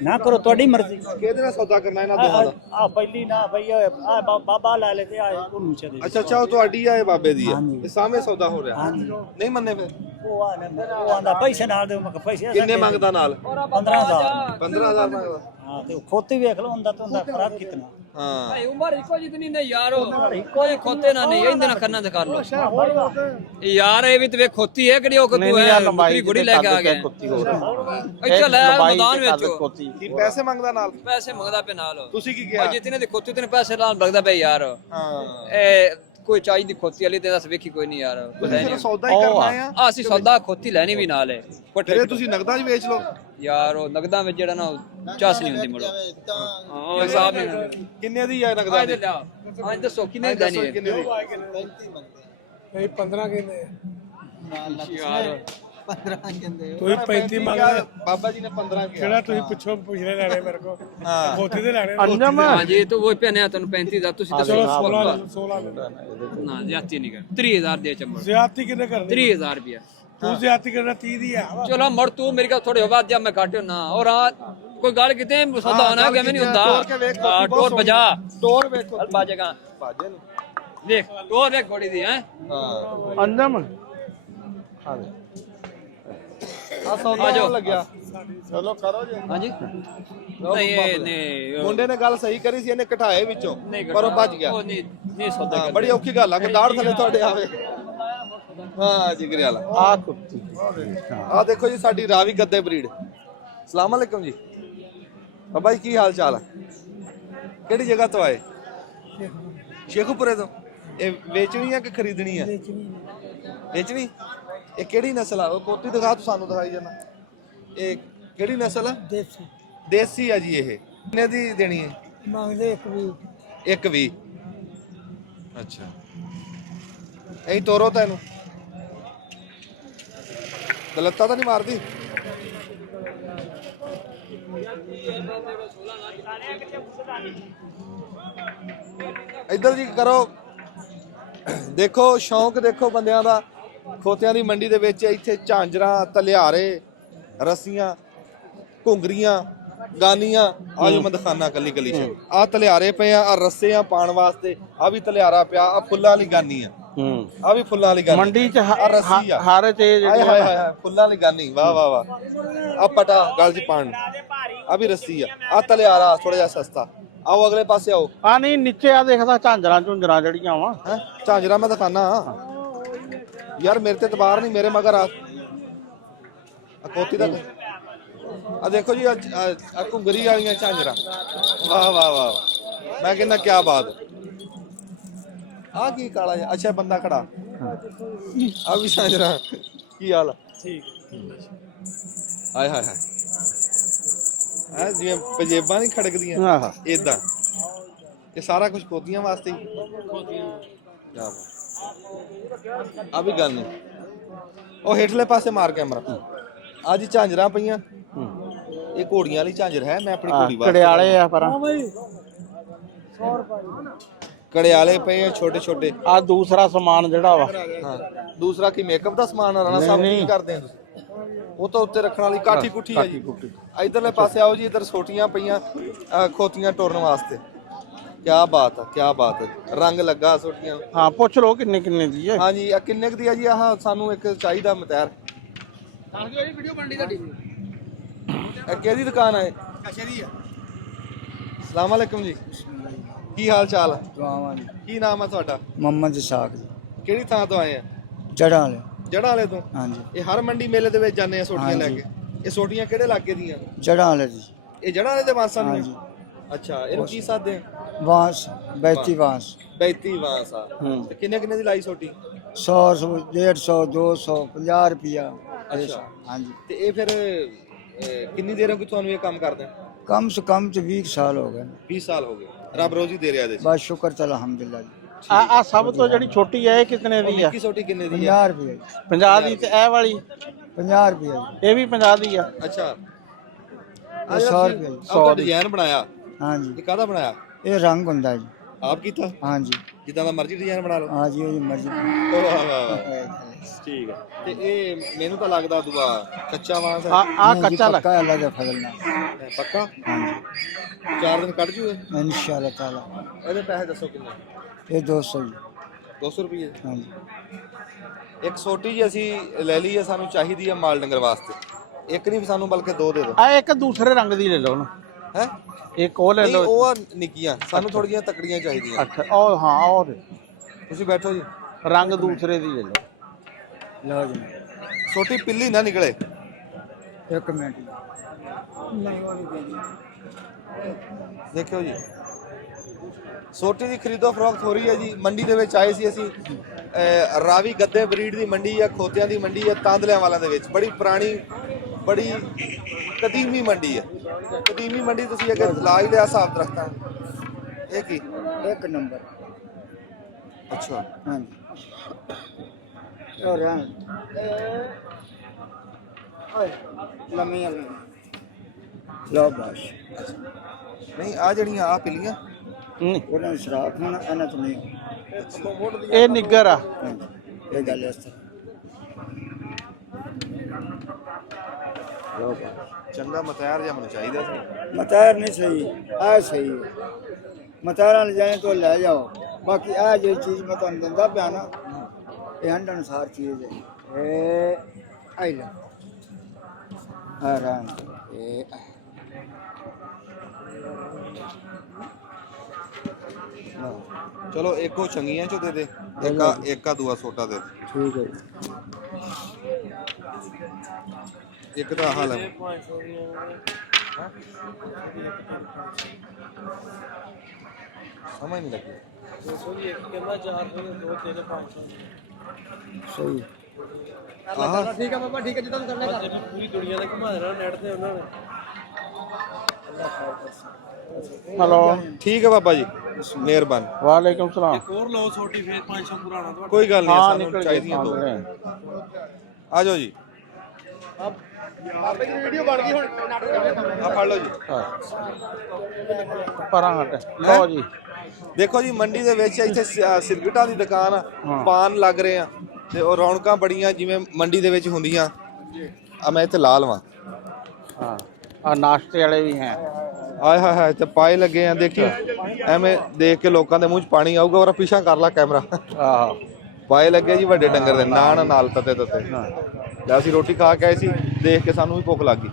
ना करो थोड़ी मर्जी। ਕਿਹਦੇ ਨਾਲ ਸੌਦਾ ਕਰਨਾ ਇਹਨਾਂ ਦੋਹਾਂ ਦਾ? आ पहली ना भैया आ बाबा ला लेते आ उन चले ਅੱਛਾ ਅੱਛਾ, ਉਹ ਤੁਹਾਡੀ ਆ, ਇਹ ਬਾਬੇ ਦੀ ਹੈ। ਇਹ ਸਾਹਮਣੇ ਸੌਦਾ ਹੋ ਰਿਹਾ। ਨਹੀਂ ਮੰਨੇ ਫਿਰ? वो आंदा पैसे ना दे, मैं पैसे ਕਿੰਨੇ ਮੰਗਦਾ ਨਾਲ? 15,000। 15,000 ਮੰਗਦਾ। हां तो खोती देख लो, उनदा तो उनदा फर्क कितना। ਹਾਂ भाई उम्र इको जितनी नहीं यार कोई खोते ना नहीं इंदना करना तो कर लो यार ये भी तो वे खोती है कि तू ਨਹੀਂ है ਯਾਰ ਲੰਬਾਈ दूसरी गुड़ी लेके आ गया ਕੁੱਤੀ ਹੋਰ अच्छा ले मैदान में ਕੁੱਤੀ ਕੀ ਪੈਸੇ ਮੰਗਦਾ ਨਾਲ पैसे मंगदा पे नाल ਤੁਸੀਂ ਕੀ ਕਿਹਾ और जितने दी खोती उतने पैसे नाल लगदा पे यार ਹਾਂ ए कोई चाई दी खोती वाली ते दस वेखी कोई नहीं यार ਤੁਸੀਂ ਸੌਦਾ ਹੀ ਕਰਨਾ ਆ ਆ ਅਸੀਂ ਸੌਦਾ ਖੋਤੀ ਲੈਣੀ ਵੀ ਨਾਲ ਹੈ ਫਿਰ ਤੁਸੀਂ ਨਗਦਾਂ 'ਚ ਵੇਚ ਲਓ ਯਾਰ ਉਹ ਨਗਦਾਂ ਵਿੱਚ ਜਿਹੜਾ ਨਾ ਚਾਸ ਨਹੀਂ ਹੁੰਦੀ ਮੁੜੋ ਹਾਂ ਉਹ ਹਿਸਾਬ ਨਹੀਂ ਹੁੰਦੀ ਕਿੰਨੇ ਦੀ ਆ ਨਗਦਾਂ ਅੱਜ ਦੀ ਲਿਆ ਅੱਜ ਦੱਸੋ ਕਿੰਨੇ ਦੀ ਦੇਣੀ ਹੈ ਕਿੰਨੇ ਦੀ ਯਾਰ 15 ਕਹਿੰਦੇ ਤੁਸੀਂ 35 ਮੰਗਦੇ ਬਾਬਾ ਜੀ ਨੇ 15 ਕਿਹਾ ਕਿਹੜਾ ਤੁਸੀਂ ਪੁੱਛੋ ਪੁੱਛਣੇ ਲੈਣੇ ਮੇਰੇ ਕੋਲ ਹਾਂ ਕੋਠੇ ਦੇ ਲੈਣੇ ਅੰਜਮ ਹਾਂ ਜੀ ਤੂੰ ਉਹ ਪਹਿਨੇ ਤੈਨੂੰ 35 ਦਾ ਤੁਸੀਂ ਚਲੋ ਦੱਸੋ 16 ਨਾ ਜ਼ਿਆਤੀ ਨਹੀਂ ਕਰ 30000 ਦੇ ਚੰਬੜ ਜ਼ਿਆਦਤੀ ਕਿੰਨੇ ਕਰਦੇ 30000 ਰੁਪਿਆ ਤੂੰ ਜ਼ਿਆਦਤੀ ਕਰਨਾ 30 ਦੀ ਆ ਚਲੋ ਮੜ ਤੂੰ ਮੇਰੇ ਕੋਲ ਥੋੜੇ ਬਾਅਦ ਜਾਂ ਮੈਂ ਕਾਟਿਓ ਨਾ ਔਰ ਆ ਕੋਈ ਗੱਲ ਕਿਤੇ ਸੌਦਾ ਹੋਣਾ ਕਿਵੇਂ ਨਹੀਂ ਹੁੰਦਾ ਟੋਰ ਬਜਾ ਟੋਰ ਵੇਖੋ ਬਾਜੇਗਾ ਬਾਜੇ ਨੂੰ ਦੇਖ ਟੋਰ ਵੇਖ ਘੋੜੀ ਦੀ ਹੈ ਹਾਂ ਅੰਜਮ ਆ ਸੌਦਾ ਹੋਣ ਲੱਗਿਆ ਚਲੋ ਕਰੋ ਜੀ ਹਾਂਜੀ ਨਹੀਂ ਇਹ ਨਹੀਂ ਮੁੰਡੇ ਨੇ ਗੱਲ ਸਹੀ ਕਰੀ ਸੀ ਇਹਨੇ ਘਟਾਏ ਵਿੱਚੋਂ ਨਹੀਂ ਪਰ ਉਹ ਬਚ ਗਿਆ ਉਹ ਨਹੀਂ ਸੌਦਾ ਹਾਂ ਬੜੀ ਔਖੀ ਗੱਲ ਆ ਕਿ ਦਾੜ ਥੱਲੇ ਤੁਹਾਡੇ ਆਵੇ ਹਾਂ ਜਿਗਰੇ ਵਾਲਾ ਆ ਕੁੱਤੀ ਆ ਦੇਖੋ ਜੀ ਸਾਡੀ ਰਾਵੀ ਗੱਦੇ ਬਰੀਡ ਸਲਾਮ ਅਲੈਕਮ ਜੀ ਬਾਬਾ ਜੀ ਕੀ ਹਾਲ ਚਾਲ ਹੈ ਕਿਹੜੀ ਜਗ੍ਹਾ ਤੋਂ ਆਏ ਸ਼ੇਖੂਪੁਰੇ ਤੋਂ ਇਹ ਵੇਚਣੀ ਆ ਕਿ ਖਰੀਦਣੀ ਆ ਵੇਚਣੀ ਇਹ ਕਿਹੜੀ ਨਸਲ ਆ ਉਹ ਕੋਤੀ ਦਿਖਾ ਤੂੰ ਸਾਨੂੰ ਦਿਖਾਈ ਜਾਣਾ ਇਹ ਕਿਹੜੀ ਨਸਲ ਆ ਦੇਸੀ ਆ ਜੀ ਇਹ ਕਿੰਨੇ ਦੀ ਦੇਣੀ ਹੈ ਮੰਗਦੇ ਇੱਕ ਵੀ 1 ਅੱਛਾ ਐਂ ਤੋਰੋ ਤੈਨੂੰ ਗਲਤਾ ਤਾਂ ਨਹੀਂ ਮਾਰਦੀ ਇੱਧਰ ਜੀ ਕਰੋ ਦੇਖੋ ਸ਼ੌਂਕ ਦੇਖੋ ਬੰਦਿਆਂ ਦਾ ਖੋਤਿਆਂ ਦੀ ਮੰਡੀ ਦੇ ਵਿੱਚ ਇੱਥੇ ਝਾਂਜਰਾਂ ਤਲਿਆਰੇ ਰੱਸੀਆਂ ਘੁੰਗਰੀਆਂ ਗਾਨੀਆਂ ਆ ਜੋ ਮੈਂ ਦਿਖਾਨਾ ਕੱਲੀ ਕੱਲੀ ਆ ਤਲਿਆਰੇ ਪਏ ਆ ਰੱਸੇ ਆ ਪਾਣ ਵਾਸਤੇ ਆ ਵੀ ਤਲਿਆਰਾ ਪਿਆ ਆ ਫੁੱਲਾਂ ਵਾਲੀ ਗਾਨੀ ਆ ਆ ਵੀ ਫੁੱਲਾਂ ਵਾਲੀ ਗਾਨੀ ਮੰਡੀ ਚ ਆਹ ਰੱਸੀ ਆ ਹਰ ਚ ਹਾਏ ਜਿਹੜੀ ਹਾਏ ਹਾਏ ਫੁੱਲਾਂ ਵਾਲੀ ਗਾਨੀ ਵਾਹ ਵਾਹ ਵਾਹ ਆ ਪਟਾ ਗਲ ਚ ਪਾਣ ਆ ਵੀ ਰੱਸੀ ਆ ਤਲਿਆਰਾ ਥੋੜਾ ਜਿਹਾ ਸਸਤਾ ਆਓ ਅਗਲੇ ਪਾਸੇ ਆਓ ਆ ਨਹੀਂ ਨੀਚੇ ਆ ਦੇਖਦਾ ਝਾਂਜਰਾਂ ਝੁੰਜਰਾਂ ਜਿਹੜੀਆਂ ਵਾ ਹੈ ਝਾਂਜਰਾ ਮੈਂ ਦਿਖਾਨਾ ਯਾਰ ਮੇਰੇ ਤੇ ਤਬਾਰ ਨਹੀਂ ਮੇਰੇ ਮਗਰ ਆ ਕੋਤੀ ਦਾ ਆ ਦੇਖੋ ਜੀ ਆ ਘੁੰਗਰੀ ਵਾਲੀਆਂ ਝਾਂਜਰਾਂ ਵਾਹ ਵਾਹ ਵਾਹ ਮੈਂ ਕਹਿੰਦਾ ਕੀ ਬਾਤ ਆ ਕੀ ਕਾਲਾ ਜਿਹਾ ਅੱਛਾ ਬੰਦਾ ਖੜਾ ਆ ਵੀ ਝਾਂਜਰਾਂ ਕੀ ਹਾਲ ਠੀਕ ਹਾਏ ਹਾਏ ਹਾਏ ਆ ਜਿਵੇਂ ਪਜੇਬਾਂ ਨਹੀਂ ਖੜਕਦੀਆਂ ਆਹ ਇਦਾਂ ਇਹ ਸਾਰਾ ਕੁਝ ਕੋਤੀਆਂ ਵਾਸਤੇ ਹੀ ਕੀ ਬਾਤ ਆ ਵੀ ਗੱਲ ਨਹੀਂ ਉਹ ਹੇਠਲੇ ਪਾਸੇ ਮਾਰ ਕੈਮਰਾ ਅੱਜ ਝਾਂਜਰਾਂ ਪਈਆਂ ਇਹ ਘੋੜੀਆਂ ਵਾਲੀ ਝਾਂਜਰ ਹੈ ਮੈਂ ਆਪਣੀ ਘੋੜੀ ਵਾਸਤੇ ਕੜਿਆਲੇ ਆ ਪਰ ਕੜਿਆਲੇ ਪਏ ਆ ਛੋਟੇ ਛੋਟੇ ਆ ਦੂਸਰਾ ਸਮਾਨ ਜਿਹੜਾ ਵਾ ਹਾਂ ਦੂਸਰਾ ਕੀ ਮੇਕਅਪ ਦਾ ਸਮਾਨ ਆ ਰਾਣਾ ਸਾਹਿਬ ਕੀ ਕਰਦੇ ਆ ਤੁਸੀਂ ਉਹ ਤਾਂ ਉੱਤੇ ਰੱਖਣ ਵਾਲੀ ਕਾਠੀ ਕੁੱਠੀ ਆ ਜੀ ਇਧਰਲੇ ਪਾਸੇ ਆਓ ਜੀ ਇਧਰ ਛੋਟੀਆਂ ਪਈਆਂ ਖੋਤੀਆਂ ਟੋਰਨ ਵਾਸਤੇ ਕੀ ਬਾਤ ਆ ਕੀ ਬਾਤ ਹੈ ਰੰਗ ਲੱਗਾ ਛੋਟੀਆਂ ਹਾਂ ਪੁੱਛ ਲਓ ਕਿੰਨੇ ਕਿੰਨੇ ਦੀ ਹੈ ਹਾਂਜੀ ਆ ਕਿੰਨੇ ਕੁ ਦੀ ਆ ਜੀ ਆਹ ਸਾਨੂੰ ਇੱਕ ਚਾਹੀਦਾ ਮਤੈਰ ਵੀਡੀਓ ਬਣਦੀ ਤੁਹਾਡੀ ਇਹ ਕਿਹਦੀ ਦੁਕਾਨ ਹੈ ਕਸ਼ਰੀ ਆ ਸਲਾਮ ਅਲੈਕਮ ਜੀ ਕੀ ਹਾਲ ਚਾਲ ਹੈ ਦੁਆਵਾਂ ਦੀ ਕੀ ਨਾਮ ਹੈ ਤੁਹਾਡਾ ਮੁਹੰਮਦ ਇਸਾਕ ਜੀ ਕਿਹੜੀ ਥਾਂ ਤੋਂ ਆਏ ਆ ਜੜਾਂ ਵਾਲੇ ਜੜ੍ਹਾਂ ਵਾਲੇ ਤੋਂ ਹਾਂਜੀ ਇਹ ਹਰ ਮੰਡੀ ਮੇਲੇ ਦੇ ਵਿੱਚ ਜਾਂਦੇ ਆ ਸੋਟੀਆਂ ਲੈ ਕੇ ਇਹ ਸੋਟੀਆਂ ਕਿਹੜੇ ਇਲਾਕੇ ਦੀਆਂ ਜੜਾਂ ਵਾਲੇ ਜੀ ਇਹ ਜੜ੍ਹਾਂ ਵਾਲੇ ਦੇ ਵਾਂਸਾਂ ਦੀਆਂ ਹਾਂਜੀ ਅੱਛਾ ਇਹਨੂੰ ਕੀ ਸਾਦੇ ਆ ਵਾਂਸ ਬੈਤੀ ਵਾਂਸ 32 ਵਾਂਸ ਆ ਤੇ ਕਿੰਨੇ ਕਿੰਨੇ ਦੀ ਲਾਈ ਸੋਟੀ 100 150 200 50 ਰੁਪਿਆ ਅੱਛਾ ਹਾਂਜੀ ਤੇ ਇਹ ਫਿਰ ਕਿੰਨੀ ਦੇਰ ਹੋ ਗਈ ਤੁਹਾਨੂੰ ਇਹ ਕੰਮ ਕਰਦੇ ਕਮ ਸੇ ਕਮ ਤੇ 20 ਸਾਲ ਹੋ ਗਏ 20 ਸਾਲ ਹੋ ਗਏ ਰੱਬ ਰੋਜ਼ੀ ਦੇ ਰਿਹਾ ਇਹਦੇ ਚ ਬਸ ਸ਼ੁਕਰ ਤੇ ਅਲਹਮਦੁਲਿਲਾ ਜੀ ਆ ਸਭ ਤੋਂ ਜਿਹੜੀ ਛੋਟੀ ਹੈ ਇਹ ਕਿਤਨੇ ਦੀ ਆ ਕੀ ਸੋਟੀ ਕਿੰਨੇ ਦੀ ਆ 50 ਰੁਪਏ 50 ਦੀ ਤੇ ਇਹ ਵਾਲੀ 50 ਰੁਪਏ ਇਹ ਵੀ 50 ਦੀ ਆ ਅੱਛਾ 100 ਰੁਪਏ 100 ਡਿਜ਼ਾਈਨ ਬਣਾਇਆ ਹਾਂਜੀ ਇਹ ਕਾਹਦਾ ਬਣਾਇਆ ਇਹ ਰੰਗ ਹੁੰਦਾ ਜੀ ਆਪ ਕੀਤਾ ਹਾਂਜੀ ਜਿੱਦਾਂ ਦਾ ਮਰਜ਼ੀ ਡਿਜ਼ਾਈਨ ਬਣਾ ਲਓ ਹਾਂਜੀ ਉਹਦੀ ਮਰਜ਼ੀ ਵਾਹ ਵਾਹ ਵਾਹ ਠੀਕ ਹੈ ਤੇ ਇਹ ਮੈਨੂੰ ਤਾਂ ਲੱਗਦਾ ਦੁਆ ਕੱਚਾ ਵਾਂਸ ਹੈ ਆ ਕੱਚਾ ਲੱਗ ਪੱਕਾ ਅੱਲਾ ਦਾ ਫਜ਼ਲ ਨਾਲ ਪੱਕਾ ਹਾਂਜੀ 4 ਦਿਨ ਕੱਢ ਜੂਏ ਇਨਸ਼ਾਅੱਲਾ ਤਾਲਾ ਇਹਦੇ ਪੈਸੇ ਦੱਸੋ ਕਿੰਨੇ ਇਹ 200 ਜੀ 200 ਰੁਪਏ ਹਾਂਜੀ ਇੱਕ ਸੋਟੀ ਜੀ ਅਸੀਂ ਲੈ ਲਈ ਹੈ ਸਾਨੂੰ ਚਾਹੀਦੀ ਹੈ ਮਾਲ ਡੰਗਰ ਵਾਸਤੇ ਇੱਕ ਨਹੀਂ ਸਾਨੂੰ ਬਲਕਿ 2 ਦੇ ਦਿਓ ਆ ਇੱਕ ਦੂਸਰੇ ਰੰਗ ਦੀ ਲੈ ਲਓ ਨਾ ਹੈ ਇੱਕ ਉਹ ਲੈ ਨਹੀਂ ਲਓ। ਉਹ ਆ ਨਿੱਕੀਆਂ, ਸਾਨੂੰ ਥੋੜੀਆਂ ਤਕੜੀਆਂ ਚਾਹੀਦੀਆਂ। ਅੱਛਾ ਉਹ ਹਾਂ ਉਹ ਦੇ। ਤੁਸੀਂ ਬੈਠੋ ਜੀ। ਰੰਗ ਦੂਸਰੇ ਦੀ ਲੈ ਲਓ। ਲਓ ਜੀ ਛੋਟੀ ਪਿੱਲੀ ਨਾ ਨਿਕਲੇ। ਇੱਕ ਮਿੰਟ ਨਹੀਂ ਉਹ ਨਹੀਂ ਦੇਣੀ ਦੇਖਿਓ ਜੀ ਛੋਟੀ ਦੀ ਖਰੀਦੋ ਫਰੋਖਤ ਹੋ ਰਹੀ ਹੈ ਜੀ। ਮੰਡੀ ਦੇ ਵਿੱਚ ਆਏ ਸੀ ਅਸੀਂ, ਰਾਵੀ ਗੱਦੇ ਬਰੀਡ ਦੀ ਮੰਡੀ ਹੈ, ਖੋਤਿਆਂ ਦੀ ਮੰਡੀ ਹੈ ਤਾਂਦਲਿਆਂ ਵਾਲਿਆਂ ਦੇ ਵਿੱਚ। ਬੜੀ ਪੁਰਾਣੀ, ਬੜੀ ਕਦੀਮੀ ਮੰਡੀ ਹੈ। ਕਦੀਮੀ ਮੰਡੀ ਤੁਸੀਂ ਅਗਰ ਲਾ ਹੀ ਲਿਆ ਹਿਸਾਬ ਦਰਖਤਾਂ। ਇਹ ਕੀ? ਇੱਕ ਨੰਬਰ। ਅੱਛਾ ਹਾਂਜੀ ਹੋਰ ਓਏ ਲੰਮੀਆਂ ਲਓ ਬਸ। ਨਹੀਂ ਆ ਜਿਹੜੀਆਂ ਆ ਪਿੱਲੀਆਂ ਉਹਨਾਂ ਨੂੰ ਸ਼ਰਾਬ ਖਾਣਾ ਇਹਨਾਂ ਚ ਨਹੀਂ। ਇਹ ਨਿੱਗਰ ਆ। ਇਹ ਗੱਲ ਇਸ ਤਰ੍ਹਾਂ ਲਓ ਬਸ। ਚੰਗਾ ਮਤਿਆਰ ਜਿਹਾ ਮੈਨੂੰ ਚਾਹੀਦਾ ਸੀ। मतार नहीं सही आ सही है मतारा ले जाए तो ले जाओ बाकी आ जो चीज मैं तुम दिंदा पिया ना ये हंड अनुसार चीज है ए आई लो आराम ए लो ਚਲੋ ਇੱਕੋ ਚੰਗੀਆਂ ਚੋਂ ਦੇ ਦੇ, ਇੱਕ ਆ ਦੂਆ ਛੋਟਾ ਦੇ ਦੇ। ठीक है ਇੱਕ ਤਾਂ ਆਹ ਲੈ। ਸਮਝ ਨਹੀਂ ਲੱਗੀ। सही ਆਹ ਠੀਕ ਹੈ ਬਾਬਾ, ਠੀਕ ਹੈ ਜਿੱਦਾਂ ਕਰਨਾ ਕਰ। ਹੈਲੋ ਠੀਕ ਹੈ ਬਾਬਾ ਜੀ, ਮਿਹਰਬਾਨ। ਵਾਲੇਕੁਮ ਸਲਾਮ। ਕੋਈ ਗੱਲ ਨਹੀਂ, ਹਾਂ ਸਾਨੂੰ ਨਿਕਲ ਚਾਹੀਦੀਆਂ ਦੋ। ਆ ਜਾਓ ਜੀ। ਆ ਫੜ ਲਓ ਜੀ। ਪਰਾਂ ਹਟ ਲਓ ਜੀ। ਦੇਖੋ ਜੀ ਮੰਡੀ ਦੇ ਵਿੱਚ ਇੱਥੇ ਸਿਰਗਟਾਂ ਦੀ ਦੁਕਾਨ ਆ, ਪਾਨ ਲੱਗ ਰਹੇ ਆ ਤੇ ਉਹ ਰੌਣਕਾਂ ਬੜੀਆਂ ਜਿਵੇਂ ਮੰਡੀ ਦੇ ਵਿੱਚ ਹੁੰਦੀਆਂ। ਆ ਮੈਂ ਇੱਥੇ ਲਾ ਲਵਾਂ। ਹਾਂ ਆ ਨਾਸ਼ਤੇ ਵਾਲੇ ਵੀ ਹੈ। ਆਏ ਹਾਏ ਹਾਏ ਤੇ ਪਾਏ ਲੱਗੇ ਆ। ਦੇਖੀ ਐਵੇਂ ਦੇਖ ਕੇ ਲੋਕਾਂ ਦੇ ਮੂੰਹ 'ਚ ਪਾਣੀ ਆਊਗਾ। ਔਰ ਪਿੱਛਾ ਕਰ ਲਾ ਕੈਮਰਾ। ਆਹੋ ਪਾਏ ਲੱਗੇ ਜੀ ਵੱਡੇ ਡੰਗਰ ਦੇ, ਨਾਨ ਨਾਲ ਤਤੇ ਤਤੇ। ਲੈ ਅਸੀਂ ਰੋਟੀ ਖਾ ਕੇ ਆਏ ਸੀ, ਦੇਖ ਕੇ ਸਾਨੂੰ ਵੀ ਭੁੱਖ ਲੱਗ ਗਈ।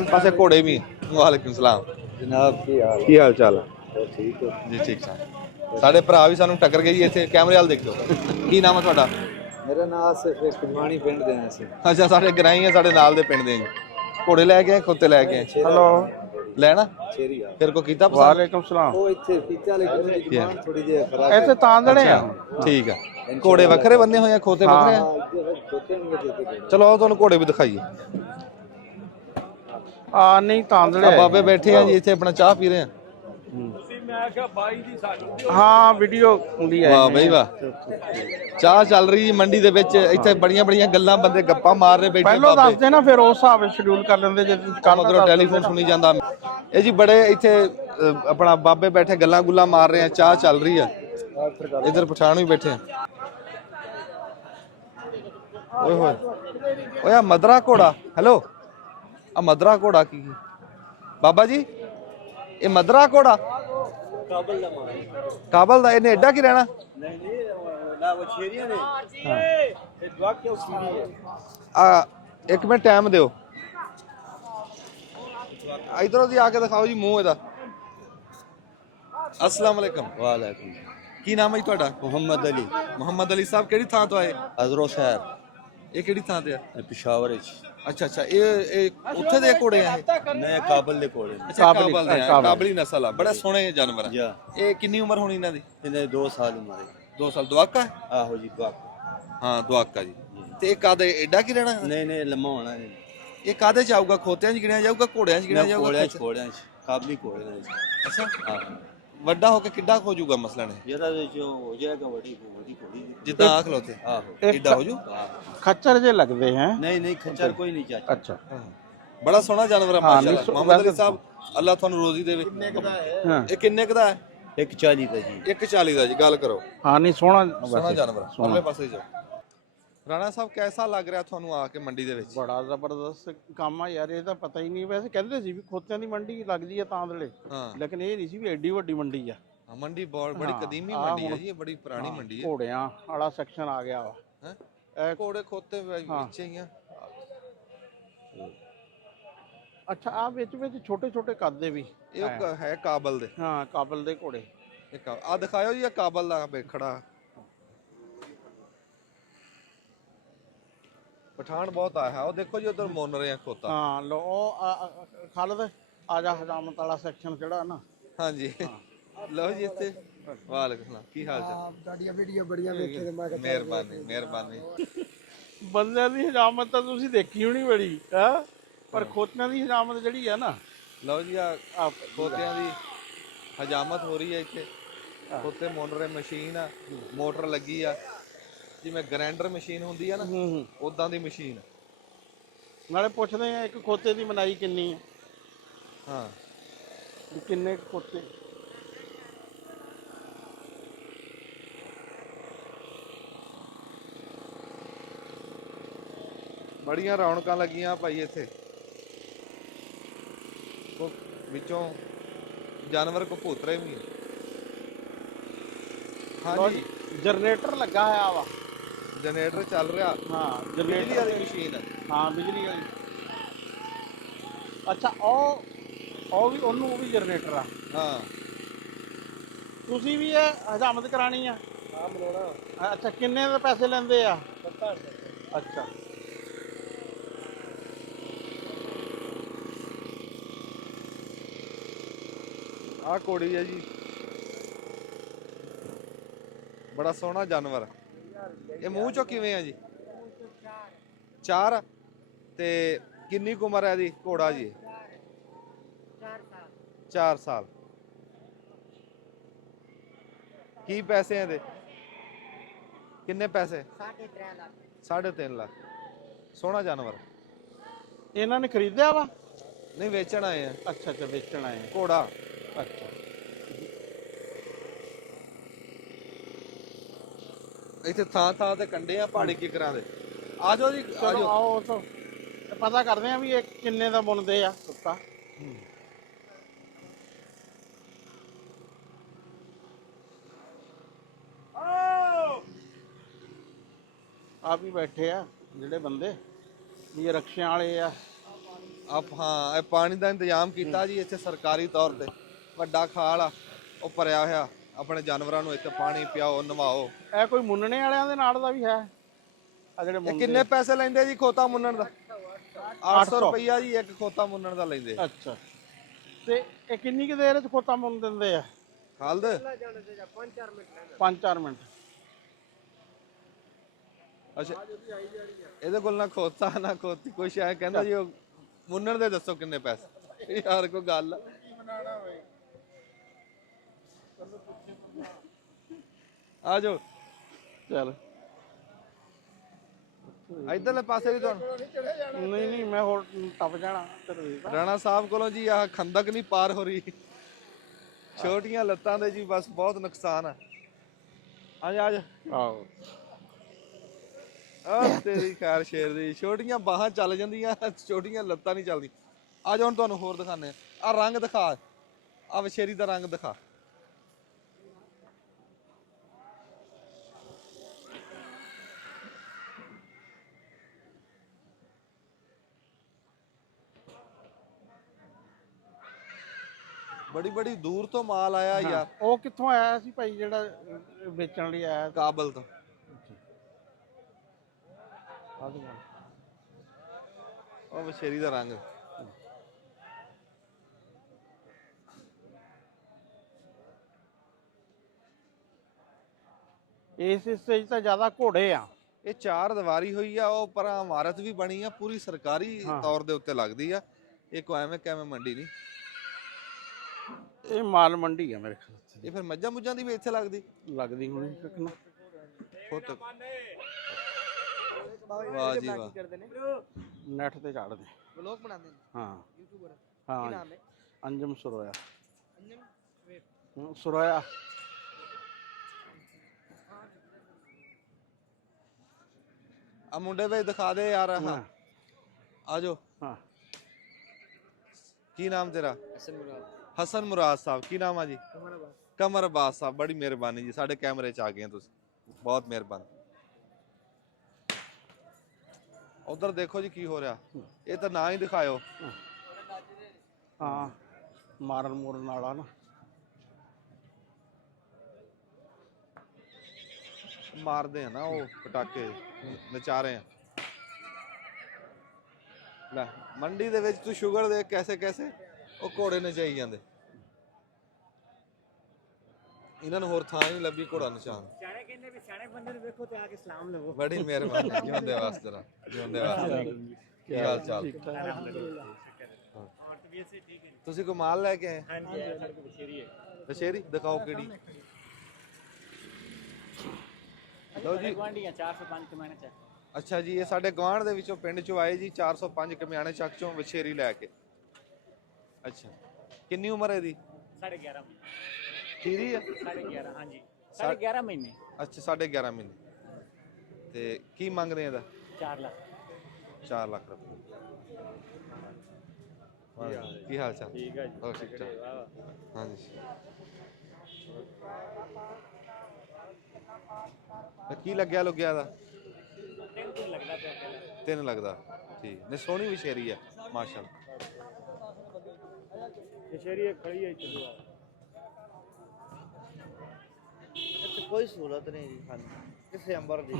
ਇਸ ਪਾਸੇ ਘੋੜੇ ਵੀ। ਵਾਲੇਕੁਮ ਸਲਾਮ जनाब ਕੀ ਹਾਲ ਚਾਲ ठीक है ਜੀ? ਠੀਕ ਠਾਕ। ਸਾਡੇ ਭਰਾ ਵੀ ਸਾਨੂੰ ਟੱਕਰ ਗਏ ਜੀ ਇੱਥੇ। ਕੈਮਰੇ ਵਾਲ ਦੇਖਿਓ। ਕੀ ਨਾਮ ਹੈ ਤੁਹਾਡਾ? मेरा नाम सिर्फ एक कुमानी पिंड दे हैं से ਅੱਛਾ ਸਾਡੇ ਗਰਾਈ ਆ, ਸਾਡੇ ਨਾਲ ਦੇ ਪਿੰਡ ਦੇ ਜੀ। ਘੋੜੇ ਲੈ ਕੇ ਆਏ, ਖੋਤੇ ਲੈ ਕੇ ਆਏ। ਹੈਲੋ ਲੈਣਾ चेरी आ ਫਿਰ ਕੋ ਕੀਤਾ ਪਸੰਦ? ਵਾਲੇਕੁਮ ਸਲਾਮ। वो इतने पीते वाले घर की दुकान थोड़ी देर खराब ਇੱਥੇ ਤਾਂਦੜੇ ਆ। ਠੀਕ ਆ। ਘੋੜੇ ਵੱਖਰੇ ਬੰਨੇ ਹੋਏ ਆ, ਖੋਤੇ ਵੱਖਰੇ ਆ। होते नहीं देते ਚਲੋ ਆਓ ਤੁਹਾਨੂੰ ਘੋੜੇ ਵੀ ਦਿਖਾਈਏ। ਆ ਨਹੀਂ ਤਾਂਦੜੇ ਆ ਬਾਬੇ ਬੈਠੇ ਆ ਜੀ ਇੱਥੇ, ਆਪਣਾ ਚਾਹ ਪੀ ਰਹੇ ਆ। ਹਾਂ ਵੀਡੀਓ ਹੁੰਦੀ ਹੈ। ਵਾਹ ਬਈ ਵਾਹ। ਚਾਹ ਚੱਲ ਰਹੀ ਜੀ ਮੰਡੀ ਦੇ ਵਿੱਚ। ਇੱਥੇ ਬੜੀਆਂ ਬੜੀਆਂ ਗੱਲਾਂ, ਬੰਦੇ ਗੱਪਾਂ ਮਾਰ ਰਹੇ ਬੈਠੇ ਪਹਿਲਾਂ ਬਾਬੇ। ਦੱਸਦੇ ਨਾ, ਫਿਰ ਉਸ ਹਿਸਾਬ ਵਿੱਚ ਸ਼ਡਿਊਲ ਕਰ ਲੈਂਦੇ। ਜੇ ਕੱਲ ਮਗਰੋਂ ਟੈਲੀਫੋਨ ਸੁਣੀ ਜਾਂਦਾ। ਇਹ ਜੀ ਬੜੇ ਇੱਥੇ ਆਪਣਾ ਬਾਬੇ ਬੈਠੇ ਗੱਲਾਂ ਗੁੱਲਾਂ ਮਾਰ ਰਹੇ ਆ, ਚਾਹ ਚੱਲ ਰਹੀ ਆ। ਇਧਰ ਪਠਾਣ ਵੀ ਬੈਠੇ ਆ। ਓਏ ਹੋਏ ਓਏ ਆ ਮਦਰਾ ਘੋੜਾ। ਹੈਲੋ ਆ ਮਦਰਾ ਘੋੜਾ ਕੀ ਬਾਬਾ ਜੀ? ਇਹ ਮਦਰਾ ਘੋੜਾ ਕਾਬਲ ਦਾ। ਇਹਨੇ ਐਡਾ ਕੀ ਰਹਿਣਾ? ਆ ਇੱਕ ਮਿੰਟ ਟਾਈਮ ਦਿਓ। ਇਧਰੋਂ ਦੀ ਆ ਕੇ ਦਿਖਾਓ ਜੀ ਮੂੰਹ ਇਹਦਾ। अस्सलाम वालेकुम। वालेकुम ਕੀ ਨਾਮ ਹੈ ਜੀ ਤੁਹਾਡਾ? मोहम्मद अली ਮੁਹੰਮਦ ਅਲੀ ਸਾਹਿਬ ਕਿਹੜੀ ਥਾਂ ਤੋਂ ਆਏ? अजरो शहर ਇਹ ਕਿਹੜੀ ਥਾਂ ਤੇ ਆ? पेशावर ਅੱਛਾ ਅੱਛਾ, ਇਹ ਉੱਥੇ ਦੇ ਘੋੜੇ ਆ ਇਹ? मैं काबल दे कोड़े ਅੱਛਾ ਕਾਬਲ ਦੇ ਆ, ਕਾਬਲੀ ਨਸਲ ਆ। ਬੜੇ ਸੋਹਣੇ ਜਾਨਵਰ ਆ। जा ਇਹ ਕਿੰਨੀ ਉਮਰ ਹੋਣੀ ਇਹਨਾਂ ਦੀ? इन्हें 2 साल उम्र 2 ਸਾਲ। ਦੁਆਕਾ ਹੈ? आहो जी बाक ਹਾਂ ਦੁਆਕਾ ਜੀ। ਤੇ ਇਹ ਕਾਦੇ ਐਡਾ ਕੀ ਰਹਿਣਾ? नहीं नहीं लम्मा होना है ਇਹ ਕਾਦੇ ਚ ਆਊਗਾ? ਖੋਤਿਆਂ 'ਚ ਗਿਣਿਆ ਜਾਊਗਾ, ਘੋੜਿਆਂ 'ਚ ਗਿਣਿਆ ਜਾਊਗਾ? कोड़े काबली कोड़े ਅੱਛਾ आहो ਵੱਡਾ ਹੋ ਕੇ ਕਿੱਡਾ ਹੋ ਜਾਊਗਾ ਮਸਲਨ? जरा जो हो जाएगा बड़ी कोड़ी ਜਿੱਦਾਂ ਆਖ ਲੋ ਤੇ आहो ਕਿੱਡਾ ਹੋ ਜੂ? ਖੱਚਰ ਜੇ ਲੱਗਦੇ ਹੈ। नहीं नहीं खच्चर कोई नहीं चाहता ਅੱਛਾ ਬੜਾ ਸੋਹਣਾ ਜਾਨਵਰ ਆ ਹਾਂ, ਮਾਸ਼ਾਅੱਲਾ। ਨਹੀਂ, ਮੁਹੰਮਦ ਅਲੀ ਸਾਹਿਬ ਅੱਲਾਹ ਤੁਹਾਨੂੰ ਰੋਜ਼ੀ ਦੇਵੇ। ਹਾਂ ਇਹ ਕਿੰਨੇ ਕੁ ਦਾ ਹੈ? 140 का जी 140 ਦਾ ਜੀ। ਗੱਲ ਕਰੋ। ਹਾਂ ਨਹੀਂ ਸੋਹਣਾ ਸੋਹਣਾ ਵੈਸੇ। ਜਾਨਵਰ ਆ। ਅਗਲੇ ਪਾਸੇ ਜਾਓ। ਰਾਣਾ ਸਾਹਿਬ ਕੈਸਾ ਲੱਗ ਰਿਹਾ ਤੁਹਾਨੂੰ ਆ ਕੇ ਮੰਡੀ ਦੇ ਵਿੱਚ? ਬੜਾ ਜ਼ਬਰਦਸਤ ਕੰਮ ਆ ਯਾਰ। ਇਹ ਤਾਂ ਪਤਾ ਹੀ ਨਹੀਂ। ਵੈਸੇ ਕਹਿੰਦੇ ਸੀ ਵੀ ਖੋਤਿਆਂ ਦੀ ਮੰਡੀ ਲੱਗਦੀ ਆ ਤਾਂਦਲੇ, ਹਾਂ ਲੇਕਿਨ ਇਹ ਨਹੀਂ ਸੀ ਵੀ ਐਡੀ ਵੱਡੀ ਮੰਡੀ ਆ। ਹਾਂ, ਮੰਡੀ ਬੜੀ ਹਾਂ, ਕਦੀਮੀ ਆਹ ਮੰਡੀ ਹੈ ਹੁਣ- ਜੀ। ਇਹ ਬੜੀ ਪੁਰਾਣੀ ਮੰਡੀ ਹੈ। ਘੋੜਿਆਂ ਵਾਲਾ ਸੈਕਸ਼ਨ ਆ ਗਿਆ ਵਾ। ਹੈਂ? ਇਹ ਘੋੜੇ ਖੋਤੇ ਵਿੱਚ ਹੀ ਆ। ਅੱਛਾ ਆ ਵਿੱਚ ਛੋਟੇ ਛੋਟੇ ਕੱਦ ਦੇ ਵੀ ਇਹ ਹੈ ਕਾਬਲ ਦੇ। ਹਾਂ ਕਾਬਲ ਦੇ ਘੋੜੇ। ਇੱਕ ਆ ਦਿਖਾਇਓ ਜੀ, ਇਹ ਕਾਬਲ ਦਾ ਖੜਾ। ਪਠਾਨ ਬਹੁਤ ਆਇਆ, ਉਹ ਦੇਖੋ ਜੀ ਉਧਰ ਮੁੰਨ ਰਹੇ ਆ ਖੋਤਾ। ਹਾਂ ਲੋ ਖਾਲਦ ਆ ਜਾ ਹਜਾਮਤ ਵਾਲਾ ਸੈਕਸ਼ਨ ਜਿਹੜਾ ਨਾ। ਹਾਂਜੀ ਲਓ ਜੀ ਇੱਥੇ। ਵਾਲੇਕੁਮ ਸਲਾਮ, ਕੀ ਹਾਲ ਚਾਲ? ਤੁਹਾਡੀਆਂ ਵੀਡੀਓ ਬੜੀਆਂ ਵੇਖੇ ਤੇ ਮੈਂ ਮਿਹਰਬਾਨੀ ਮਿਹਰਬਾਨੀ। ਬੰਦਿਆਂ ਦੀ ਹਜਾਮਤ ਤਾਂ ਤੁਸੀਂ ਦੇਖੀ ਹੋਣੀ ਬੜੀ ਹੈ, ਪਰ ਖੋਤਿਆਂ ਦੀ ਹਜਾਮਤ ਜਿਹੜੀ ਆ ਨਾ। ਲਓ ਜੀ ਆ ਖੋਤਿਆਂ ਦੀ ਹਜਾਮਤ ਹੋ ਰਹੀ ਹੈ ਇੱਥੇ। ਖੋਤੇ ਮੁੰਨ ਰਹੇ, ਮਸ਼ੀਨ ਆ, ਮੋਟਰ ਲੱਗੀ ਆ, ਜਿਵੇਂ ਗ੍ਰਾਈਂਡਰ ਮਸ਼ੀਨ ਹੁੰਦੀ ਆ ਨਾ ਉਦਾਂ ਦੀ ਮਸ਼ੀਨ। ਨਾਲੇ ਪੁੱਛਦੇ ਆ ਇੱਕ ਖੋਤੇ ਦੀ ਮਨਾਈ ਕਿੰਨੀ ਹੈ। ਹਾਂ ਵੀ ਕਿੰਨੇ ਖੋਤੇ। ਬੜੀਆਂ ਰੌਣਕਾਂ ਲੱਗੀਆਂ ਭਾਈ ਇੱਥੇ। ਉਹ ਵਿੱਚੋਂ ਜਾਨਵਰ ਕਬੂਤਰੇ ਵੀ। ਹਾਂਜੀ ਜਨਰੇਟਰ ਲੱਗਾ ਹੋਇਆ ਵਾ। ਜਨਰੇਟਰ ਚੱਲ ਰਿਹਾ। ਹਾਂ ਬਿਜਲੀ ਵਾਲੀ ਮਸ਼ੀਨ ਹੈ। ਹਾਂ ਬਿਜਲੀ ਵਾਲੀ। ਅੱਛਾ ਉਹ ਵੀ ਉਹਨੂੰ ਉਹ ਵੀ ਜਨਰੇਟਰ ਆ। ਹਾਂ ਤੁਸੀਂ ਵੀ ਇਹ ਹਜਾਮਤ ਕਰਾਣੀ ਆ? ਹਾਂ ਬਣਾਉਣਾ। ਅੱਛਾ ਕਿੰਨੇ ਦੇ ਪੈਸੇ ਲੈਂਦੇ ਆ? 70। ਅੱਛਾ ਆਹ ਕੋੜੀ ਹੈ ਜੀ, ਬੜਾ ਸੋਹਣਾ ਜਾਨਵਰ। ਇਹ ਮੂੰਹ ਚੋਂ ਕਿਵੇਂ ਆ ਜੀ? 4 ਤੇ ਕਿੰਨੀ ਕੁ ਉਮਰ ਹੈ ਇਹਦੀ ਘੋੜਾ ਜੀ? 4 ਸਾਲ। ਕੀ ਪੈਸੇ ਇਹਦੇ? ਕਿੰਨੇ ਪੈਸੇ? 3.5 ਲੱਖ। 3.5 ਲੱਖ। ਸੋਹਣਾ ਜਾਨਵਰ। ਇਹਨਾਂ ਨੇ ਖਰੀਦਿਆ ਵਾ? ਨਹੀਂ ਵੇਚਣ ਆਏ ਆ। ਅੱਛਾ ਅੱਛਾ ਵੇਚਣ ਆਏ ਆ ਘੋੜਾ। ਅੱਛਾ ਇੱਥੇ ਥਾਂ ਥਾਂ ਤੇ ਕੰਡੇ ਆ ਪਹਾੜੀ ਕਿਕਰਾਂ ਦੇ। ਆ ਜਾਓ ਜੀ ਆ ਚਲੋ ਜਾਓ। ਆਓ ਤਾਂ ਪਤਾ ਕਰਦੇ ਆ ਵੀ ਇਹ ਕਿੰਨੇ ਦਾ ਬੁਣਦੇ ਆ ਕੁੱਤਾ। ਆ ਵੀ ਬੈਠੇ ਆ ਜਿਹੜੇ ਬੰਦੇ ਵੀ ਰਕਸ਼ਿਆਂ ਵਾਲੇ ਆ। ਹਾਂ ਇਹ ਪਾਣੀ ਦਾ ਇੰਤਜ਼ਾਮ ਕੀਤਾ ਜੀ ਇੱਥੇ ਸਰਕਾਰੀ ਤੌਰ ਤੇ। ਵੱਡਾ ਖਾਲ ਆ, ਉਹ ਭਰਿਆ ਹੋਇਆ। ਆਪਣੇ ਜਾਨਵਰਾਂ ਨੂੰ ਇੱਥੇ ਪਾਣੀ ਪਿਆਓ, ਨਵਾਓ। ਇਹ ਕੋਈ ਮੁੰਨਣੇ ਵਾਲਿਆਂ ਦੇ ਨਾਲ ਦਾ ਵੀ ਹੈ? ਆ ਜਿਹੜੇ ਇਹ ਕਿੰਨੇ ਪੈਸੇ ਲੈਂਦੇ ਜੀ ਖੋਤਾ ਮੁੰਨਣ ਦਾ? 800 ਰੁਪਈਆ ਜੀ ਇੱਕ ਖੋਤਾ ਮੁੰਨਣ ਦਾ ਲੈਂਦੇ। ਅੱਛਾ ਤੇ ਇਹ ਕਿੰਨੀ ਕੁ ਦੇਰ ਚ ਖੋਤਾ ਮੁੰਨ ਦਿੰਦੇ ਆ? ਖਾਲਦ 5-4 ਮਿੰਟ। ਅੱਛਾ ਇਹਦੇ ਕੋਲ ਨਾ ਖੋਤਾ ਨਾ ਖੋਤੀ ਕੁਛ ਐ। ਕਹਿੰਦਾ ਜੀ ਉਹ ਮੁੰਨਣ ਦੇ ਦੱਸੋ ਕਿੰਨੇ ਪੈਸੇ। ਯਾਰ ਕੋਈ ਗੱਲ ਆ। ਆ ਜਾਓ ਚੱਲ ਇਧਰਲੇ ਪਾਸੇ ਵੀ ਤੁਹਾਨੂੰ। ਨਹੀਂ ਨਹੀਂ ਮੈਂ ਹੋਰ ਟੱਪ ਜਾਣਾ। ਰਾਣਾ ਸਾਹਿਬ ਕੋਲੋਂ ਜੀ ਆਹ ਖੰਦਕ ਨਹੀਂ ਪਾਰ ਹੋ ਰਹੀ। ਛੋਟੀਆਂ ਲੱਤਾਂ ਦੇ ਜੀ ਬਸ ਬਹੁਤ ਨੁਕਸਾਨ ਆ। ਆ ਜਾ ਆ ਜਾ। ਆਹੋ ਆਹ ਤੇਰੀ ਖੈਰ ਸ਼ੇਰ ਦੀ। ਛੋਟੀਆਂ ਬਾਹਾਂ ਚੱਲ ਜਾਂਦੀਆਂ, ਛੋਟੀਆਂ ਲੱਤਾਂ ਨਹੀਂ ਚੱਲਦੀ। ਆ ਜਾ ਹੁਣ ਤੁਹਾਨੂੰ ਹੋਰ ਦਿਖਾਣੇ ਆ। ਰੰਗ ਦਿਖਾ, ਆ ਵਛੇਰੀ ਦਾ ਰੰਗ ਦਿਖਾ। ਬੜੀ ਬੜੀ ਦੂਰ ਤੋਂ ਮਾਲ ਆਇਆ ਯਾਰ। ਉਹ ਕਿੱਥੋਂ ਆਇਆ ਸੀ ਭਾਈ ਜਿਹੜਾ ਵੇਚਣ ਲਈ ਆਇਆ? ਕਾਬਲ ਤੋਂ। ਉਹ ਵਛੇਰੀ ਦਾ ਰੰਗ। ਇਸ ਸਟੇਜ ਤਾਂ ਜ਼ਿਆਦਾ ਘੋੜੇ ਆ। ਇਹ 4 ਦੀਵਾਰੀ ਹੋਈ ਆ। ਉਹ ਪਰਾਂ ਇਮਾਰਤ ਵੀ ਬਣੀ ਆ, ਪੂਰੀ ਸਰਕਾਰੀ ਤੌਰ ਦੇ ਉੱਤੇ ਲੱਗਦੀ ਆ। ਇਹ ਕੋਈ ਐਵੇਂ ਕਿਵੇਂ ਮੰਡੀ ਨਹੀਂ। ਇਹ ਮਾਲ ਮੰਡੀ ਆ ਮੇਰੇ ਖਿਆਲ। ਇਹ ਫਿਰ ਮੱਝਾਂ ਮੁੱਝਾਂ ਦੀ ਵੀ ਇੱਥੇ ਲੱਗਦੀ ਹੋਣੀ ਕਿੰਨਾ। ਵਾਹ ਜੀ ਵਾਹ। ਨੈਟ ਤੇ ਝਾੜਦੇ ਵਲੌਗ ਬਣਾਉਂਦੇ ਨੇ ਹਾਂ ਯੂਟਿਊਬਰ। ਹਾਂ ਕੀ ਨਾਮ ਹੈ? ਅੰਜਮ ਸੁਰੋਇਆ। ਸੁਰੋਇਆ। ਆ ਮੁੰਡੇ ਵੇ ਦਿਖਾ ਦੇ ਯਾਰ। ਹਾਂ ਆ ਜਾਓ। ਹਾਂ ਕੀ ਨਾਮ ਤੇਰਾ? ਹਸਨ ਮੁਰਾਦ। ਹਸਨ ਮੁਰਾਦ ਸਾਹਿਬ। ਕੀ ਨਾਮ ਆ ਜੀ? ਕਮਰ ਅਬਾਸ ਸਾਹਿਬ। ਬੜੀ ਮਿਹਰਬਾਨੀ ਜੀ, ਸਾਡੇ ਕੈਮਰੇ 'ਚ ਆ ਗਏ ਤੁਸੀਂ, ਬਹੁਤ ਮਿਹਰਬਾਨੀ। ਉਧਰ ਦੇਖੋ ਜੀ ਕੀ ਹੋ ਰਿਹਾ। ਇਹ ਤਾਂ ਨਾ ਹੀ ਦਿਖਾਇਓ। ਹਾਂ ਮਾਰਨ ਮੂਰਨ ਵਾਲਾ ਨਾ। ਮਾਰਦੇ ਆ ਨਾ ਉਹ ਪਟਾਕੇ, ਨਚਾ ਰਹੇ ਆ। ਲੈ ਮੰਡੀ ਦੇ ਵਿੱਚ ਤੂੰ ਸ਼ੂਗਰ ਦੇ ਕੈਸੇ ਕੈਸੇ ਉਹ ਘੋੜੇ ਨਚਾਈ ਜਾਂਦੇ। ਇਹਨਾਂ ਨੂੰ ਹੋਰ ਥਾਂ ਹੀ ਨਹੀਂ ਲੱਭੀ ਘੋੜਾ ਨਚਾਉਣ। ਸਿਆਣੇ ਕਹਿੰਦੇ ਵੀ ਸਿਆਣੇ ਬੰਦੇ ਨੂੰ ਵੇਖੋ ਤੇ ਆ ਕੇ ਸਲਾਮ ਲਵੋ। ਬੜੀ ਮਿਹਰਬਾਨੀ, ਜਿਉਂਦੇ ਵਾਸਤੇ ਜਰਾ, ਜਿਉਂਦੇ ਵਾਸਤੇ। ਕੀ ਹਾਲ ਚਾਲ? ਤੁਸੀਂ ਕੋਈ ਮਾਲ ਲੈ ਕੇ ਆਏ? ਹਾਂਜੀ ਸਾਡੇ ਕੋਲ ਬਸ਼ੇਰੀ ਹੈ। ਦਸ਼ੇਰੀ ਦਿਖਾਓ ਕਿਹੜੀ। ਲਓ ਜੀ, ਗਵਾਂਢੀਆਂ 405 ਕਮਾਣੇ ਚ। ਅੱਛਾ ਜੀ, ਇਹ ਸਾਡੇ ਗਵਾਂਢ ਦੇ ਵਿੱਚੋਂ ਪਿੰਡ ਚੋਂ ਆਏ ਜੀ 405 ਕਮਿਆਣੇ ਚੱਕ ਚੋਂ ਵਛੇਰੀ ਲੈ ਕੇ। ਅੱਛਾ, ਕਿੰਨੀ ਉਮਰ ਹੈ ਇਹਦੀ? 11.5 ਖੀਰੀ ਹੈ? 11.5 ਹਾਂਜੀ 11.5 ਮਹੀਨੇ। ਅੱਛਾ 11.5 ਮਹੀਨੇ। ਤੇ ਕੀ ਮੰਗਦੇ ਇਹਦਾ? 4 ਲੱਖ। 4 ਲੱਖ ਰੁਪਏ। ਕੀ ਹਾਲ ਚਾਲ? ਠੀਕ ਹੈ ਜੀ। ਹੋਰ ਠੀਕ ਠਾਕ? ਹਾਂਜੀ। ਕੀ ਲੱਗਿਆ ਲੁੱਗਿਆ ਦਾ? 3 ਲੱਗਦਾ ਪਿਆ ਪਹਿਲਾਂ। 3 ਲੱਗਦਾ, ਠੀਕ ਨੇ। ਸੋਹਣੀ ਵਿਸ਼ੇਰੀ ਹੈ ਮਾਸ਼ਾਅੱਲਾ। ਬਸ਼ੇਰੀ ਖੜੀ ਹੈ ਇੱਥੇ। ਇੱਥੇ ਕੋਈ ਸਹੂਲਤ ਨਹੀਂ ਜੀ ਸਾਨੂੰ ਕਿਸੇ ਅੰਬਰ ਦੀ।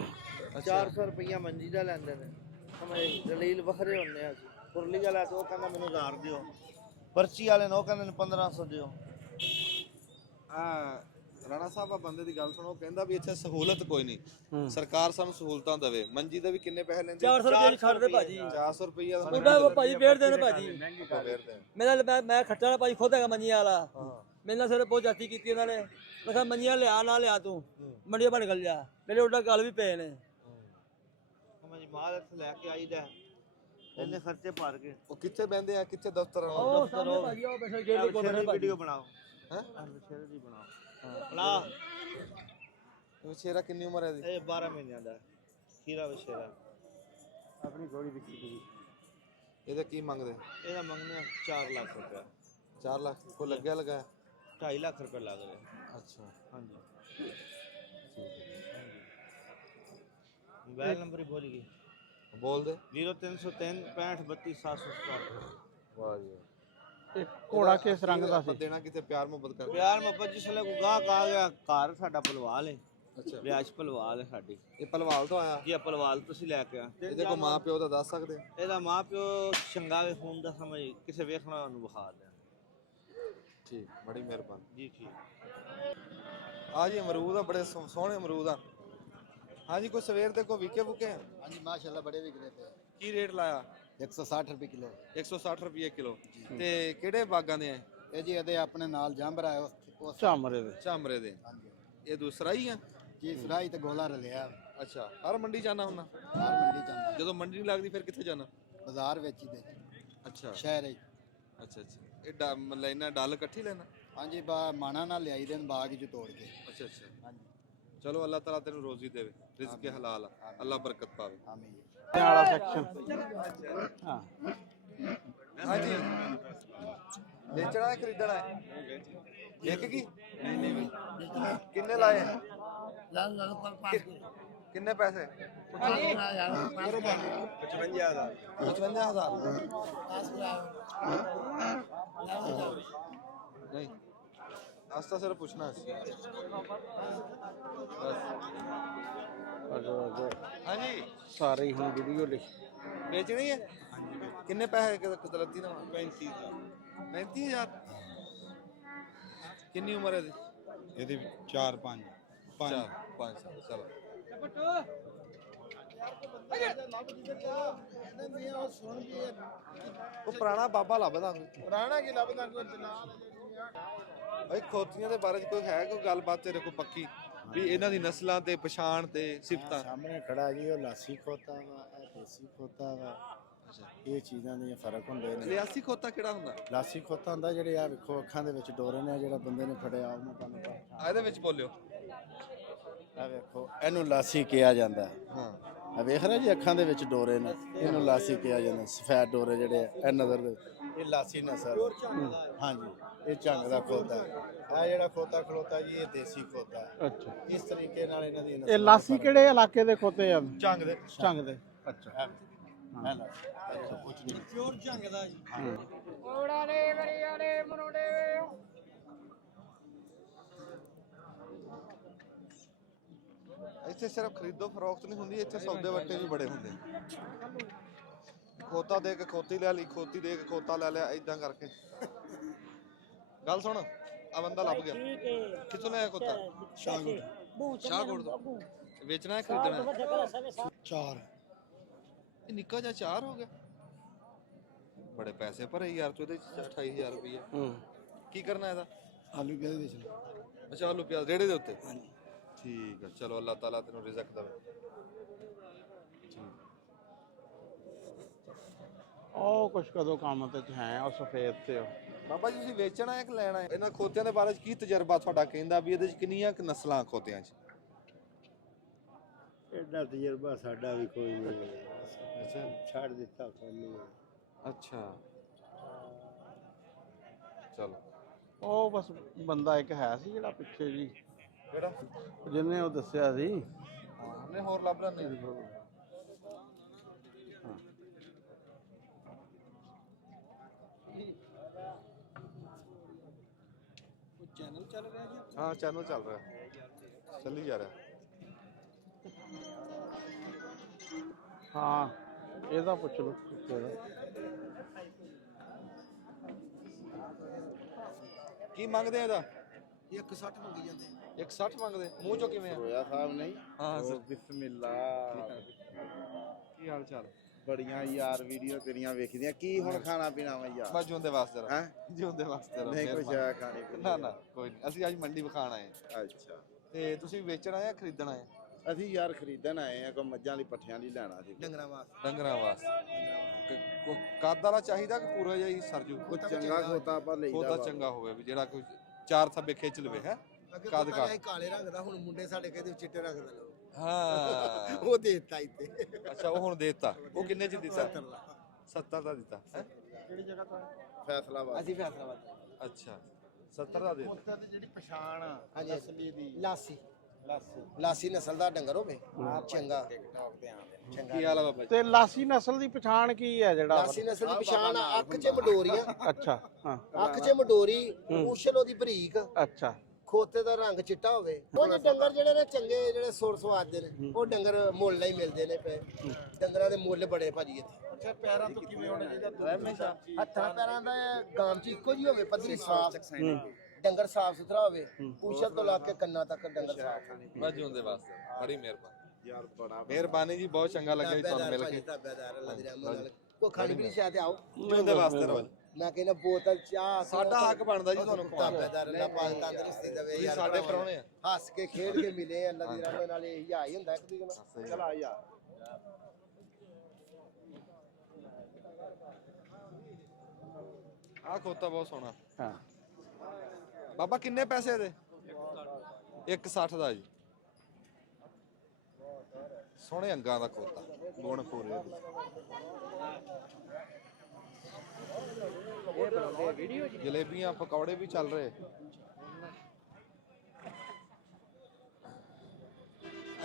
400 ਰੁਪਈਆ ਮੰਜੀ ਦਾ ਲੈਂਦੇ ਨੇ। ਸਮਝ ਦਲੀਲ ਵੱਖਰੇ ਹੁੰਦੇ ਆ। ਕੁਰਲੀ ਵਾਲਾ ਤੇ ਉਹ ਕਹਿੰਦਾ ਮੈਨੂੰ 1000 ਦਿਓ, ਪਰਚੀ ਵਾਲੇ ਨੇ ਉਹ ਕਹਿੰਦੇ ਨੇ 1500 ਦਿਓ। ਰਾਣਾ ਸਾਹਿਬ ਆ ਬੰਦੇ ਦੀ ਗੱਲ ਸੁਣੋ, ਕਹਿੰਦਾ ਵੀ ਇੱਥੇ ਸਹੂਲਤ ਕੋਈ ਨਹੀਂ, ਸਰਕਾਰ ਸਾਨੂੰ ਸਹੂਲਤਾਂ ਦੇਵੇ। ਮੰਜੀ ਦੇ ਵੀ ਕਿੰਨੇ ਪੈਸੇ ਲੈਂਦੇ? 400 ਰੁਪਏ ਛੱਡ ਦੇ ਭਾਜੀ। 400 ਰੁਪਈਆ ਉਹਦਾ ਭਾਜੀ ਫੇਰ ਦੇਣ ਭਾਜੀ। ਮੈਂ ਖਰਚਾ ਵਾਲਾ ਭਾਜੀ ਖੁਦ ਹੈਗਾ ਮੰਜੀਆਂ ਵਾਲਾ। ਮੇਰੇ ਨਾਲ ਸਿਰ ਬਹੁਤ ਜਾਤੀ ਕੀਤੀ ਉਹਨਾਂ ਨੇ। ਮੈਂ ਕਿਹਾ ਮੰਜੀਆਂ ਲਿਆ ਨਾ ਲਿਆ ਤੂੰ, ਮੰਡੀਆਂ ਬਣ ਗਲ ਜਾ। ਮੇਰੇ ਉਹਦਾ ਗੱਲ ਵੀ ਪਏ ਨੇ। ਸਮਝ ਮਾਲ ਇੱਥੇ ਲੈ ਕੇ ਆਈਦਾ, ਇੰਨੇ ਖਰਚੇ ਭਰ ਕੇ। ਉਹ ਕਿੱਥੇ ਬਹਿੰਦੇ ਆ? ਕਿੱਥੇ ਦਫ਼ਤਰ ਆ? ਉਹ ਸਾਹਮਣੇ ਭਾਜੀ ਉਹ ਬੈਠੇ ਗੇਟ ਕੋਲ ਨੇ ਭਾਜੀ। ਵੀਡੀਓ ਬਣਾਓ। ਹੈ ਬਸ਼ੇਰੇ ਦੀ ਬਣਾਓ। ਬਣਾ। ਵਿਸ਼ੇਰਾ ਕਿੰਨੀ ਉਮਰ ਹੈ ਇਹਦੀ? ਇਹ 12 ਮਹੀਨਿਆਂ ਦਾ ਖੀਰਾ ਬਸ਼ੇਰਾ। ਆਪਣੀ ਗੋਲੀ ਵਿਕੀ ਦੀ। ਇਹਦਾ ਕੀ ਮੰਗਦੇ? ਇਹਦਾ ਮੰਗਨੇ 4 ਲੱਖ ਰੁਪਏ। 4 ਲੱਖ ਕੋਈ ਲੱਗਿਆ ਲਗਾਇਆ? 2.5 ਲੱਖ ਰੁਪਏ ਲੱਗ ਰਿਹਾ। ਅੱਛਾ ਹਾਂਜੀ। ਮੋਬਾਈਲ ਨੰਬਰ ਹੀ ਭੁੱਲ ਗਈ। ਬੋਲ ਦੇ। 0303 65 32 767। ਵਾਹ ਜੀ। ਇਹ ਘੋੜਾ ਕਿਸ ਰੰਗ ਦਾ ਆਪਾਂ ਸੀ? ਦੇਣਾ ਕਿਤੇ ਪਿਆਰ ਮੁਹੱਬਤ ਕਰ। ਪਿਆਰ ਮੁਹੱਬਤ ਜਿਸ ਵੇਲੇ ਕੋਈ ਗਾਹਕ ਆ ਗਿਆ, ਘਰ ਸਾਡਾ ਪਲਵਾਲ ਹੈ। ਅੱਛਾ, ਰਿਆਸ਼ ਪਲਵਾਲ ਹੈ ਸਾਡੀ। ਇਹ ਪਲਵਾਲ ਤੋਂ ਆਇਆ? ਜੀ ਪਲਵਾਲ ਤੁਸੀਂ ਲੈ ਕੇ ਆ। ਇਹਦੇ ਕੋ ਮਾਂ ਪਿਓ ਦਾ ਦੱਸ ਸਕਦੇ? ਇਹਦਾ ਮਾਂ ਪਿਓ ਸ਼ੰਗਾਵੇ ਖੂਨ ਦਾ ਸਮਝ ਕਿਸੇ ਵੇਖਣਾ ਉਹਨੂੰ ਵਿਖਾ ਦੇਣ। ਠੀਕ, ਬੜੀ ਮਿਹਰਬਾਨੀ ਜੀ ਠੀਕ। ਆ ਜੀ ਅਮਰੂਦ ਆ, ਬੜੇ ਸੋਹਣੇ ਅਮਰੂਦ ਆ। ਹਾਂਜੀ, ਕੋਈ ਸਵੇਰ ਦੇ ਕੋਈ ਵਿਕੇ ਬੁਕੇ? ਹਾਂਜੀ ਮਾਸ਼ਾਅੱਲਾ ਬੜੇ ਵਿਕਦੇ ਪਏ। ਕੀ ਰੇਟ ਲਾਇਆ? 160 ਰੁਪਏ ਕਿਲੋ। 160 ਰੁਪਏ ਕਿਲੋ। ਤੇ ਕਿਹੜੇ ਬਾਗਾਂ ਦੇ ਆ? ਇਹ ਜੀ ਇਹਦੇ ਆਪਣੇ ਨਾਲ ਜਾਂਬਰਾ ਹੈ ਉਸ ਝਾਮਰੇ ਦੇ। ਝਾਮਰੇ ਦੇ। ਹਾਂਜੀ ਇਹ ਦੂਸਰਾ ਹੀ ਆ? ਜੀ ਫਰਾਈ ਤੇ ਗੋਲਾ ਰਲਿਆ। ਅੱਛਾ, ਹਰ ਮੰਡੀ ਜਾਣਾ ਹੁੰਦਾ? ਹਰ ਮੰਡੀ ਜਾਂਦਾ। ਜਦੋਂ ਮੰਡੀ ਨਹੀਂ ਲੱਗਦੀ ਫਿਰ ਕਿੱਥੇ ਜਾਣਾ? ਬਾਜ਼ਾਰ ਵਿੱਚ ਹੀ ਦੇ ਅੱਛਾ ਸ਼ਹਿਰ ਹੀ। ਅੱਛਾ ਅੱਛਾ। ਇਹ ਲੈਣਾ ਡੱਲ ਇਕੱਠੀ ਲੈਣਾ? ਹਾਂਜੀ ਬਾ ਮਾਣਾ ਨਾਲ ਲਿਆਈ ਦੇ ਬਾਗ ਚ ਤੋੜ ਕੇ। ਅੱਛਾ ਅੱਛਾ। ਹਾਂਜੀ ਚਲੋ ਅੱਲਾਹ ਤਾਲਾ ਤੈਨੂੰ ਰੋਜ਼ੀ ਦੇਵੇ, ਰਿਜ਼ਕ ਹਲਾਲ ਆ, ਅੱਲਾਹ ਬਰਕਤ ਪਾਵੇ। ਆਮੀਨ। ਇਹ ਵਾਲਾ ਸੈਕਸ਼ਨ। ਹਾਂ ਹਾਂਜੀ, ਵੇਚਣਾ ਹੈ ਖਰੀਦਣਾ ਹੈ? ਇੱਕ ਕੀ? ਕਿੰਨੇ ਲਾਏ? ਕਿੰਨੇ ਪੈਸੇ? 55,000। 55,000 ਨਹੀਂ, ਆਸਤਾ ਸਿਰ ਪੁੱਛਣਾ ਸੀ। ਹਾਂਜੀ, ਸਾਰੇ ਹੀ ਹੁਣ ਵੀਡੀਓ ਲਿਖ ਵੇਚਣੀ ਹੈ? ਕਿੰਨੇ ਪੈਸੇ ਕੁਦਰਤੀ ਨਾ? 35,000। ਕਿੰਨੀ ਉਮਰ ਹੈ ਇਹਦੀ? ਇਹਦੇ 4-5 5 ਸਾਲ। ਚਲੋ ਉਹ ਪੁਰਾਣਾ ਬਾਬਾ ਲੱਭਦਾ। ਪੁਰਾਣਾ ਕੀ ਲੱਭਦਾ ਕੋਈ ਜਨਾਬ। ਓਏ ਖੋਤੀਆਂ ਦੇ ਬਾਰੇ ਚ ਕੋਈ ਹੈ ਕੋਈ ਗੱਲਬਾਤ ਤੇਰੇ ਕੋਲ ਪੱਕੀ ਵੀ ਇਹਨਾਂ ਦੀ ਨਸਲਾਂ ਤੇ ਪਛਾਣ ਤੇ ਸਿਫਤਾਂ? ਸਾਹਮਣੇ ਖੜਾ ਜੀ ਉਹ ਲਾਸੀ ਖੋਤਾ ਵਾ, ਇਹ ਦੇਸੀ ਖੋਤਾ ਵਾ। ਇਹ ਚੀਜ਼ਾਂ ਦੇ ਫਰਕ ਹੁੰਦੇ ਨੇ। ਰਿਆਸੀ ਖੋਤਾ ਕਿਹੜਾ ਹੁੰਦਾ? ਲਾਸੀ ਖੋਤਾ ਹੁੰਦਾ ਜਿਹੜੇ ਆ ਵੇਖੋ ਅੱਖਾਂ ਦੇ ਵਿੱਚ ਡੋਰੇ ਨੇ, ਜਿਹੜਾ ਬੰਦੇ ਨੇ ਫੜਿਆ ਉਹਨੂੰ ਤੁਹਾਨੂੰ ਪਤਾ। ਇਹਦੇ ਵਿੱਚ ਬੋਲਿਓ। ਆ ਵੇਖੋ ਇਹਨੂੰ ਲਾਸੀ ਕਿਹਾ ਜਾਂਦਾ। ਹਾਂ, ਆ ਵੇਖ ਰਹੇ ਜੀ ਅੱਖਾਂ ਦੇ ਵਿੱਚ ਡੋਰੇ ਨੇ, ਇਹਨੂੰ ਲਾਸੀ ਕਿਹਾ ਜਾਂਦਾ। ਸਫੈਦ ਡੋਰੇ ਜਿਹੜੇ ਆ ਇਹ ਨਜ਼ਰ ਦੇ, ਇਹ ਲਾਸੀ ਨਸਲ। ਹਾਂਜੀ, ਇਹ ਝੰਗ ਦਾ ਖੋਤਾ। ਆ ਜਿਹੜਾ ਖੋਤਾ ਖਲੋਤਾ ਜੀ ਇਹ ਦੇਸੀ ਖੋਤਾ। ਅੱਛਾ। ਇਸ ਤਰੀਕੇ ਨਾਲ ਇਹਨਾਂ ਦੀ ਇਹ ਲਾਸੀ ਕਿਹੜੇ ਇਲਾਕੇ ਦੇ ਖੋਤੇ ਆ? ਝੰਗ ਦੇ। ਝੰਗ ਦੇ। ਅੱਛਾ। ਕੁਝ ਨਹੀਂ ਪਿਓਰ ਝੰਗ ਦਾ ਜੀ ਇੱਥੇ ਸਿਰਫ ਖਰੀਦੋ ਫਰੋਖਤ ਨਹੀਂ ਹੁੰਦੀ, ਇੱਥੇ ਸੌਦੇ ਵੱਟੇ ਵੀ ਬੜੇ ਹੁੰਦੇ। ਖੋਤਾ ਦੇ ਕੇ ਖੋਤੀ ਲੈ ਲਈ, ਖੋਤੀ ਦੇ ਕੇ ਖੋਤਾ ਲੈ ਲਿਆ, ਇਦਾਂ ਕਰਕੇ। ਗੱਲ ਸੁਣ, ਆ ਬੰਦਾ ਲੱਭ ਗਿਆ। ਕਿੱਥੋਂ ਲਿਆ ਖੋਤਾ? ਸ਼ਾਹਕੋਟ ਤੋਂ। ਵੇਚਣਾ ਹੈ ਖਰੀਦਣਾ ਹੈ? 4 ਇਹ ਨਿੱਕਾ ਜਿਹਾ 4 ਹੋ ਗਿਆ। ਬੜੇ ਪੈਸੇ ਭਰੇ ਯਾਰ ਤੂੰ ਇਹਦੇ 28000 ਰੁਪਏ। ਕੀ ਕਰਨਾ ਇਹਦਾ? ਆਲੂ ਪਿਆਜ਼ ਵੇਚਣਾ। ਅੱਛਾ, ਆਲੂ ਪਿਆਜ਼ ਰੇੜੇ ਦੇ ਉੱਤੇ। ਠੀਕ ਹੈ, ਚਲੋ ਅੱਲਾਹ ਤਾਲਾ ਤੈਨੂੰ ਰਿਜ਼ਕ ਦੇਵੇ। ਉਹ ਕੁਛ ਕਦੋਂ ਕੰਮ ਤੇ ਹੈ, ਉਹ ਸਫੇਦ ਤੇ ਬਾਬਾ ਜੀ ਤੁਸੀਂ ਵੇਚਣਾ ਹੈ ਕਿ ਲੈਣਾ ਹੈ? ਇਹਨਾਂ ਖੋਤਿਆਂ ਦੇ ਬਾਰੇ ਚ ਕੀ ਤਜਰਬਾ ਤੁਹਾਡਾ ਕਹਿੰਦਾ ਵੀ ਇਹਦੇ ਚ ਕਿੰਨੀਆਂ ਕੁ ਨਸਲਾਂ ਖੋਤਿਆਂ ਚ? ਐਡਾ ਤਜਰਬਾ ਸਾਡਾ ਵੀ ਕੋਈ ਨਹੀਂ। ਅੱਛਾ, ਛੱਡ ਦਿੱਤਾ ਕੰਮ। ਅੱਛਾ, ਚਲੋ। ਉਹ ਬਸ ਬੰਦਾ ਇੱਕ ਹੈ ਸੀ ਜਿਹੜਾ ਪਿੱਛੇ ਜੀ, ਕਿਹੜਾ? ਜਿਹਨੇ ਉਹ ਦੱਸਿਆ ਸੀ। ਹਾਂ, ਨਹੀਂ ਹੋਰ ਲੱਭ ਲੈਣੇ। ਚੈਨਲ ਚੱਲ ਰਿਹਾ ਜੀ? ਹਾਂ, ਚੈਨਲ ਚੱਲ ਰਿਹਾ, ਚੱਲੀ ਜਾ ਰਿਹਾ। ਹਾਂ, ਇਹਦਾ ਪੁੱਛ ਲਓ। ਕੀ ਮੰਗਦੇ ਇਹਦਾ? 160 ਮੰਗੀ ਜਾਂਦੇ। 160 ਮੰਗਦੇ? ਮੂੰਹ ਚੋਂ ਕਿਵੇਂ ਆ? ਹੋਇਆ ਸਾਹਿਬ ਨਹੀਂ। ਹਾਂ ਸਰ। ਬਿਸਮਿਲ੍ਲਾ। ਕੀ ਹਾਲ ਚਾਲ? ਬੜੀਆਂ ਯਾਰ ਵੀਡੀਓ ਤੇਰੀਆਂ ਵੇਖਦੀਆਂ। ਕੀ ਹੁਣ ਖਾਣਾ ਪੀਣਾ ਵਾ ਯਾਰ? ਬਸ ਜਿਉਂਦੇ ਵਾਸਤੇ ਰਹੋ। ਹੈਂ? ਜਿਉਂਦੇ ਵਾਸਤੇ ਰਹੋ। ਨਹੀਂ ਕੁਛ ਆ ਖਾਣੇ ਪੀਣੇ ਨਾ ਨਾ ਕੋਈ ਨਹੀਂ, ਅਸੀਂ ਅੱਜ ਮੰਡੀ ਵਿਖਾਣ ਆਏ। ਅੱਛਾ, ਤੇ ਤੁਸੀਂ ਵੇਚਣਾ ਹੈ ਖਰੀਦਣਾ ਹੈ? ਅਸੀਂ ਯਾਰ ਖਰੀਦਣ ਆਏ ਆ, ਕੋਈ ਮੱਝਾਂ ਲਈ ਪੱਠਿਆਂ ਲਈ ਲੈਣਾ ਸੀ। ਡੰਗਰਾਂ ਵਾਸਤੇ। ਡੰਗਰਾਂ ਵਾਸਤੇ। ਕੱਦ ਵਾਲਾ ਚਾਹੀਦਾ ਕਿ ਪੂਰਾ ਜਿਹਾ ਹੀ ਸਰਜੂ? ਕੋਈ ਚੰਗਾ ਖੋਤਾ ਆਪਾਂ ਲਈਦਾ ਉਹਦਾ ਵਾ। ਚੰਗਾ ਹੋਵੇ ਵੀ ਜਿਹੜਾ ਕੋਈ 4 ਥੱਬੇ ਖਿੱਚ ਲਵੇ। ਹੈ ਕੱਦ ਕਾ? ਕਾਲੇ ਰੰਗ ਦਾ, ਹੁਣ ਮੁੰਡੇ ਸਾਡੇ ਕਹਿੰਦੇ ਚਿੱਟੇ ਰੰਗ ਦਾ ਲਓ। ਹਾਂ, ਉਹ ਦੇਤਾ ਇੱਥੇ। ਅੱਛਾ, ਉਹ ਹੁਣ ਦੇਤਾ। ਉਹ ਕਿੰਨੇ ਚ ਦਿੱਤਾ? 70 ਦਾ ਦਿੱਤਾ। ਹੈ ਕਿਹੜੀ ਜਗ੍ਹਾ ਤੋਂ? ਫੈਸਲਾਬਾਦ। ਅਸੀਂ ਫੈਸਲਾਬਾਦ। ਅੱਛਾ, 70 ਦਾ ਦਿੱਤਾ। ਖੋਤੇ ਦੀ ਜਿਹੜੀ ਪਛਾਣ ਆ ਅਸਲੀ ਦੀ। ਲਾਸੀ ਲਾਸੀ ਨਸਲ ਦਾ ਡੰਗਰ ਹੋਵੇ ਚੰਗਾ। ਕੀ ਹਾਲ ਆ ਬਾਬਾ ਜੀ? ਤੇ ਲਾਸੀ ਨਸਲ ਦੀ ਪਛਾਣ ਕੀ ਹੈ ਜਿਹੜਾ? ਲਾਸੀ ਨਸਲ ਦੀ ਪਛਾਣ ਅੱਖ 'ਚ ਮਡੋਰੀਆਂ। ਅੱਛਾ, ਹਾਂ। ਅੱਖ 'ਚ ਮਡੋਰੀ, ਉਛਲ ਉਹਦੀ ਬਰੀਕ, ਅੱਛਾ। ਖੋਤੇ ਦਾ ਰੰਗ ਚਿੱਟਾ ਹੋਵੇ। ਉਹ ਜੇ ਡੰਗਰ ਜਿਹੜੇ ਨੇ ਚੰਗੇ, ਜਿਹੜੇ ਸੁਰ ਸਵਾਦ ਦੇ ਨੇ, ਉਹ ਡੰਗਰ ਮੁੱਲ ਹੀ ਮਿਲਦੇ ਨੇ ਪਏ। ਡੰਗਰਾਂ ਦੇ ਮੁੱਲ ਬੜੇ ਭਾਜੀ ਇੱਥੇ। ਅੱਛਾ, ਪੈਰਾਂ ਤੋਂ ਕਿਵੇਂ ਹੋਣਾ ਚਾਹੀਦਾ? ਹੱਥਾਂ ਪੈਰਾਂ ਦਾ ਗਾਮ 'ਚ ਇੱਕੋ ਜਿਹੀ ਹੋਵੇ, ਪੱਧਰੀ ਸਾਫ, ਡੰਗਰ ਸਾਫ ਸੁਥਰਾ ਹੋਵੇ। ਪੂਛਲ ਤੋਂ ਲਾ ਕੇ ਕੰਨਾਂ ਤੱਕ ਡੰਗਰ ਸਾਫ ਹੋਵੇ। ਬਸ ਜਿਉਂਦੇ ਵਾਸਤੇ। ਬੜੀ ਮਿਹਰਬਾਨੀ ਯਾਰ, ਬੜਾ ਮਿਹਰਬਾਨੀ ਜੀ, ਬਹੁਤ ਚੰਗਾ ਲੱਗਿਆ ਜੀ ਤੁਹਾਨੂੰ ਮਿਲ ਕੇ। ਤਾਬੇਦਾਰ ਅੱਲਾ ਦੀ ਰਹਿਮਤ ਨਾਲ। ਕੋਈ ਖਾਣੀ ਵੀ ਨਹੀਂ ਸ਼ਾਇਦ ਆਓ। ਜਿਉਂਦੇ ਵਾਸਤੇ ਰਹੋ। ਮੈਂ ਕਹਿੰਦਾ ਬੋਤਲ ਚਾਹ ਸਾਡਾ ਹੱਕ ਬਣਦਾ ਜੀ ਤੁਹਾਨੂੰ ਖਵਾਉਣ ਦਾ। ਤਾਬੇਦਾਰ ਅੱਲਾ ਪਾਕ ਤੰਦਰੁਸਤੀ ਦੇਵੇ ਤੁਸੀਂ ਯਾਰ। ਸਾਡੇ ਪ੍ਰਾਹੁਣੇ ਆ। ਹੱਸ ਕੇ ਖੇਡ ਕੇ ਮਿਲੇ ਅੱਲਾ ਦੀ ਰਹਿਮਤ ਨਾਲ। ਇਹ ਹੀ ਹੁੰਦਾ ਇੱਕ ਦੂਜੇ ਨਾਲ। ਚਲ ਆ ਯਾਰ। ਆਹ ਖੋਤਾ ਬਹੁਤ ਸੋਹਣਾ। ਹਾਂ, ਬਾਬਾ ਕਿੰਨੇ ਪੈਸੇ ਦੇ? 160 ਦਾ ਜੀ। ਸੋਹਣੇ ਅੰਗਾਂ ਦਾ ਖੋਤਾ, ਗੁਣ ਪੂਰੇ ਦੇ। ਜਲੇਬੀਆਂ ਪਕੌੜੇ ਵੀ ਚੱਲ ਰਹੇ।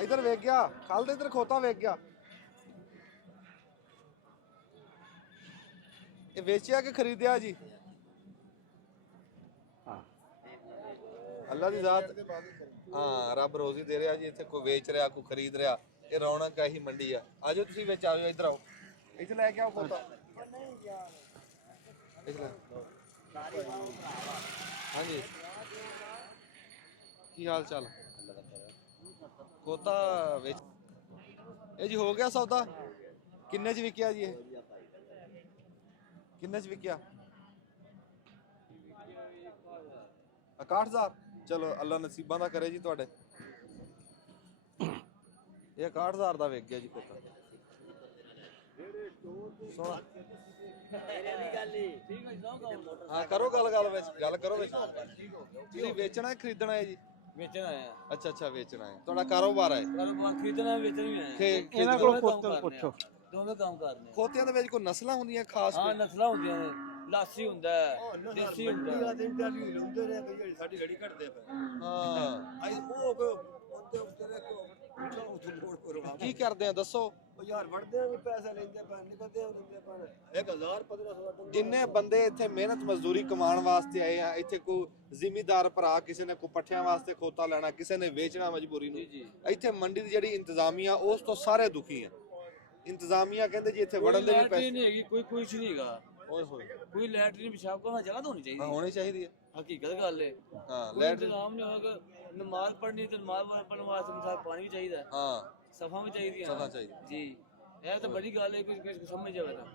ਇਧਰ ਵੇਖ ਗਿਆ, ਕੱਲ ਦੇ ਇਧਰ ਖੋਤਾ ਵੇਖ ਗਿਆ। ਇਹ ਵੇਚਿਆ ਕਿ ਖਰੀਦਿਆ ਜੀ? ਅੱਲਾ ਦੀ ਜ਼ਾਤ। ਹਾਂ, ਰੱਬ ਰੋਜ਼ੀ ਦੇ ਰਿਹਾ ਜੀ। ਇੱਥੇ ਕੋਈ ਵੇਚ ਰਿਹਾ, ਕੋਈ ਖਰੀਦ ਰਿਹਾ। ਇਹ ਰੌਣਕ ਹੈ ਹੀ ਮੰਡੀ ਆ। ਆਜੋ ਤੁਸੀਂ ਵਿੱਚ ਆਜੋ, ਇੱਧਰ ਆਓ, ਇੱਥੇ ਲੈ ਕੇ ਆਓ ਖੋਤਾ। ਹਾਂਜੀ, ਕੀ ਹਾਲ ਚਾਲ? ਖੋਤਾ ਵੇਚ ਇਹ ਜੀ ਹੋ ਗਿਆ ਸੌਦਾ? ਕਿੰਨੇ ਚ ਵਿਕਿਆ ਜੀ ਇਹ? ਕਿੰਨੇ ਚ ਵਿਕਿਆ? 61000। ਚਲੋ ਅੱਲਾ ਨਸੀਬਾਂ ਦਾ ਕਰੇ ਜੀ ਤੁਹਾਡੇ। ਇਹ 61000 ਦਾ ਵਿਕ ਗਿਆ ਜੀ ਖੋਤਾ। ਸੋਹਣਾ। ਹਾਂ, ਕਰੋ ਗੱਲ ਵਿੱਚ, ਗੱਲ ਕਰੋ ਵਿੱਚ। ਤੁਸੀਂ ਵੇਚਣਾ ਹੈ ਖਰੀਦਣਾ ਹੈ ਜੀ? ਵੇਚਣਾ ਹੈ। ਅੱਛਾ ਅੱਛਾ, ਵੇਚਣਾ ਹੈ। ਤੁਹਾਡਾ ਕਾਰੋਬਾਰ ਹੈ? ਕਾਰੋਬਾਰ ਖਰੀਦਣਾ ਵੇਚਣਾ ਵੀ ਹੈ। ਇਹਨਾਂ ਕੋਲ ਖੋਤੇ ਪੁੱਛੋ। ਦੋਵੇਂ ਕੰਮ ਕਰਨੇ। ਖੋਤਿਆਂ ਦੇ ਵਿੱਚ ਕੋਈ ਨਸਲਾਂ ਹੁੰਦੀਆਂ ਖਾਸ? ਹਾਂ, ਨਸਲਾਂ ਹੁੰਦੀਆਂ ਨੇ। ਲਾਸੀ ਹੁੰਦਾ ਹੈ, ਦੇਸੀ ਹੁੰਦਾ ਹੈ। ਇੰਟਰਵਿਊ ਲਾਉਂਦੇ ਰਹੇ ਕਿ ਸਾਡੀ ਰੜੀ ਘਟਦੇ ਪਏ। ਹਾਂ, ਉਹ ਉੱਤੇ ਕੀ ਕਰਦੇ ਆ ਦੱਸੋ? ਯਾਰ ਵੜਦੇ ਵੀ ਪੈਸੇ ਲੈਂਦੇ ਪਰ ਨਿਕਲਦੇ ਹੁੰਦੇ ਪਰ 1000 1500 ਜਿੰਨੇ ਬੰਦੇ ਇੱਥੇ ਮਿਹਨਤ ਮਜ਼ਦੂਰੀ ਕਮਾਉਣ ਵਾਸਤੇ ਆਏ ਆ, ਇੱਥੇ ਕੋਈ ਜ਼ਿਮੀਦਾਰ ਭਰਾ ਕਿਸੇ ਨੇ ਕੋਈ ਪੱਠਿਆਂ ਵਾਸਤੇ ਖੋਤਾ ਲੈਣਾ, ਕਿਸੇ ਨੇ ਵੇਚਣਾ ਮਜਬੂਰੀ ਨੂੰ, ਇੱਥੇ ਮੰਡੀ ਦੀ ਜਿਹੜੀ ਇੰਤਜ਼ਾਮੀਆ ਉਸ ਤੋਂ ਸਾਰੇ ਦੁਖੀ ਆ। ਇੰਤਜ਼ਾਮੀਆ ਕਹਿੰਦੇ ਜੀ ਇੱਥੇ ਵੜਨ ਦੇ ਵੀ ਪੈਸੇ ਨਹੀਂ ਹੈਗੀ, ਕੋਈ ਕੁਝ ਨਹੀਂ ਹੈਗਾ। ਓਏ ਹੋਏ ਕੋਈ ਲੈਟਰੀਨ ਪਿਸ਼ਾਬ ਕਰਨ ਦੀ ਜਗ੍ਹਾ ਤਾਂ ਹੋਣੀ ਚਾਹੀਦੀ ਹੋਣੀ ਚਾਹੀਦੀ ਹੈ। ਹਕੀਕਤ ਗੱਲ ਹੈ। ਹਾਂ ਲੈਟਰੀਨ ਇੰਤਜ਼ਾਮ ਨਹੀਂ ਹੋਗਾ, ਨਮਾਜ਼ ਪੜ੍ਹਨੀ ਤੇ ਨਮਾਜ਼ ਪੜ੍ਹਨ ਵਾਸਤੇ ਮਸਾਲ ਪਾਣੀ ਵੀ ਚਾਹੀਦਾ ਹੈ, ਹਾਂ ਸਫਾ ਵੀ ਚਾਹੀਦੀਆਂ ਸਫਾ ਚਾਹੀਦੀ ਜੀ। ਇਹ ਤਾਂ ਬੜੀ ਗੱਲ ਹੈ, ਕੋਈ ਸਮਝ ਜਾਵੇ ਤਾਂ।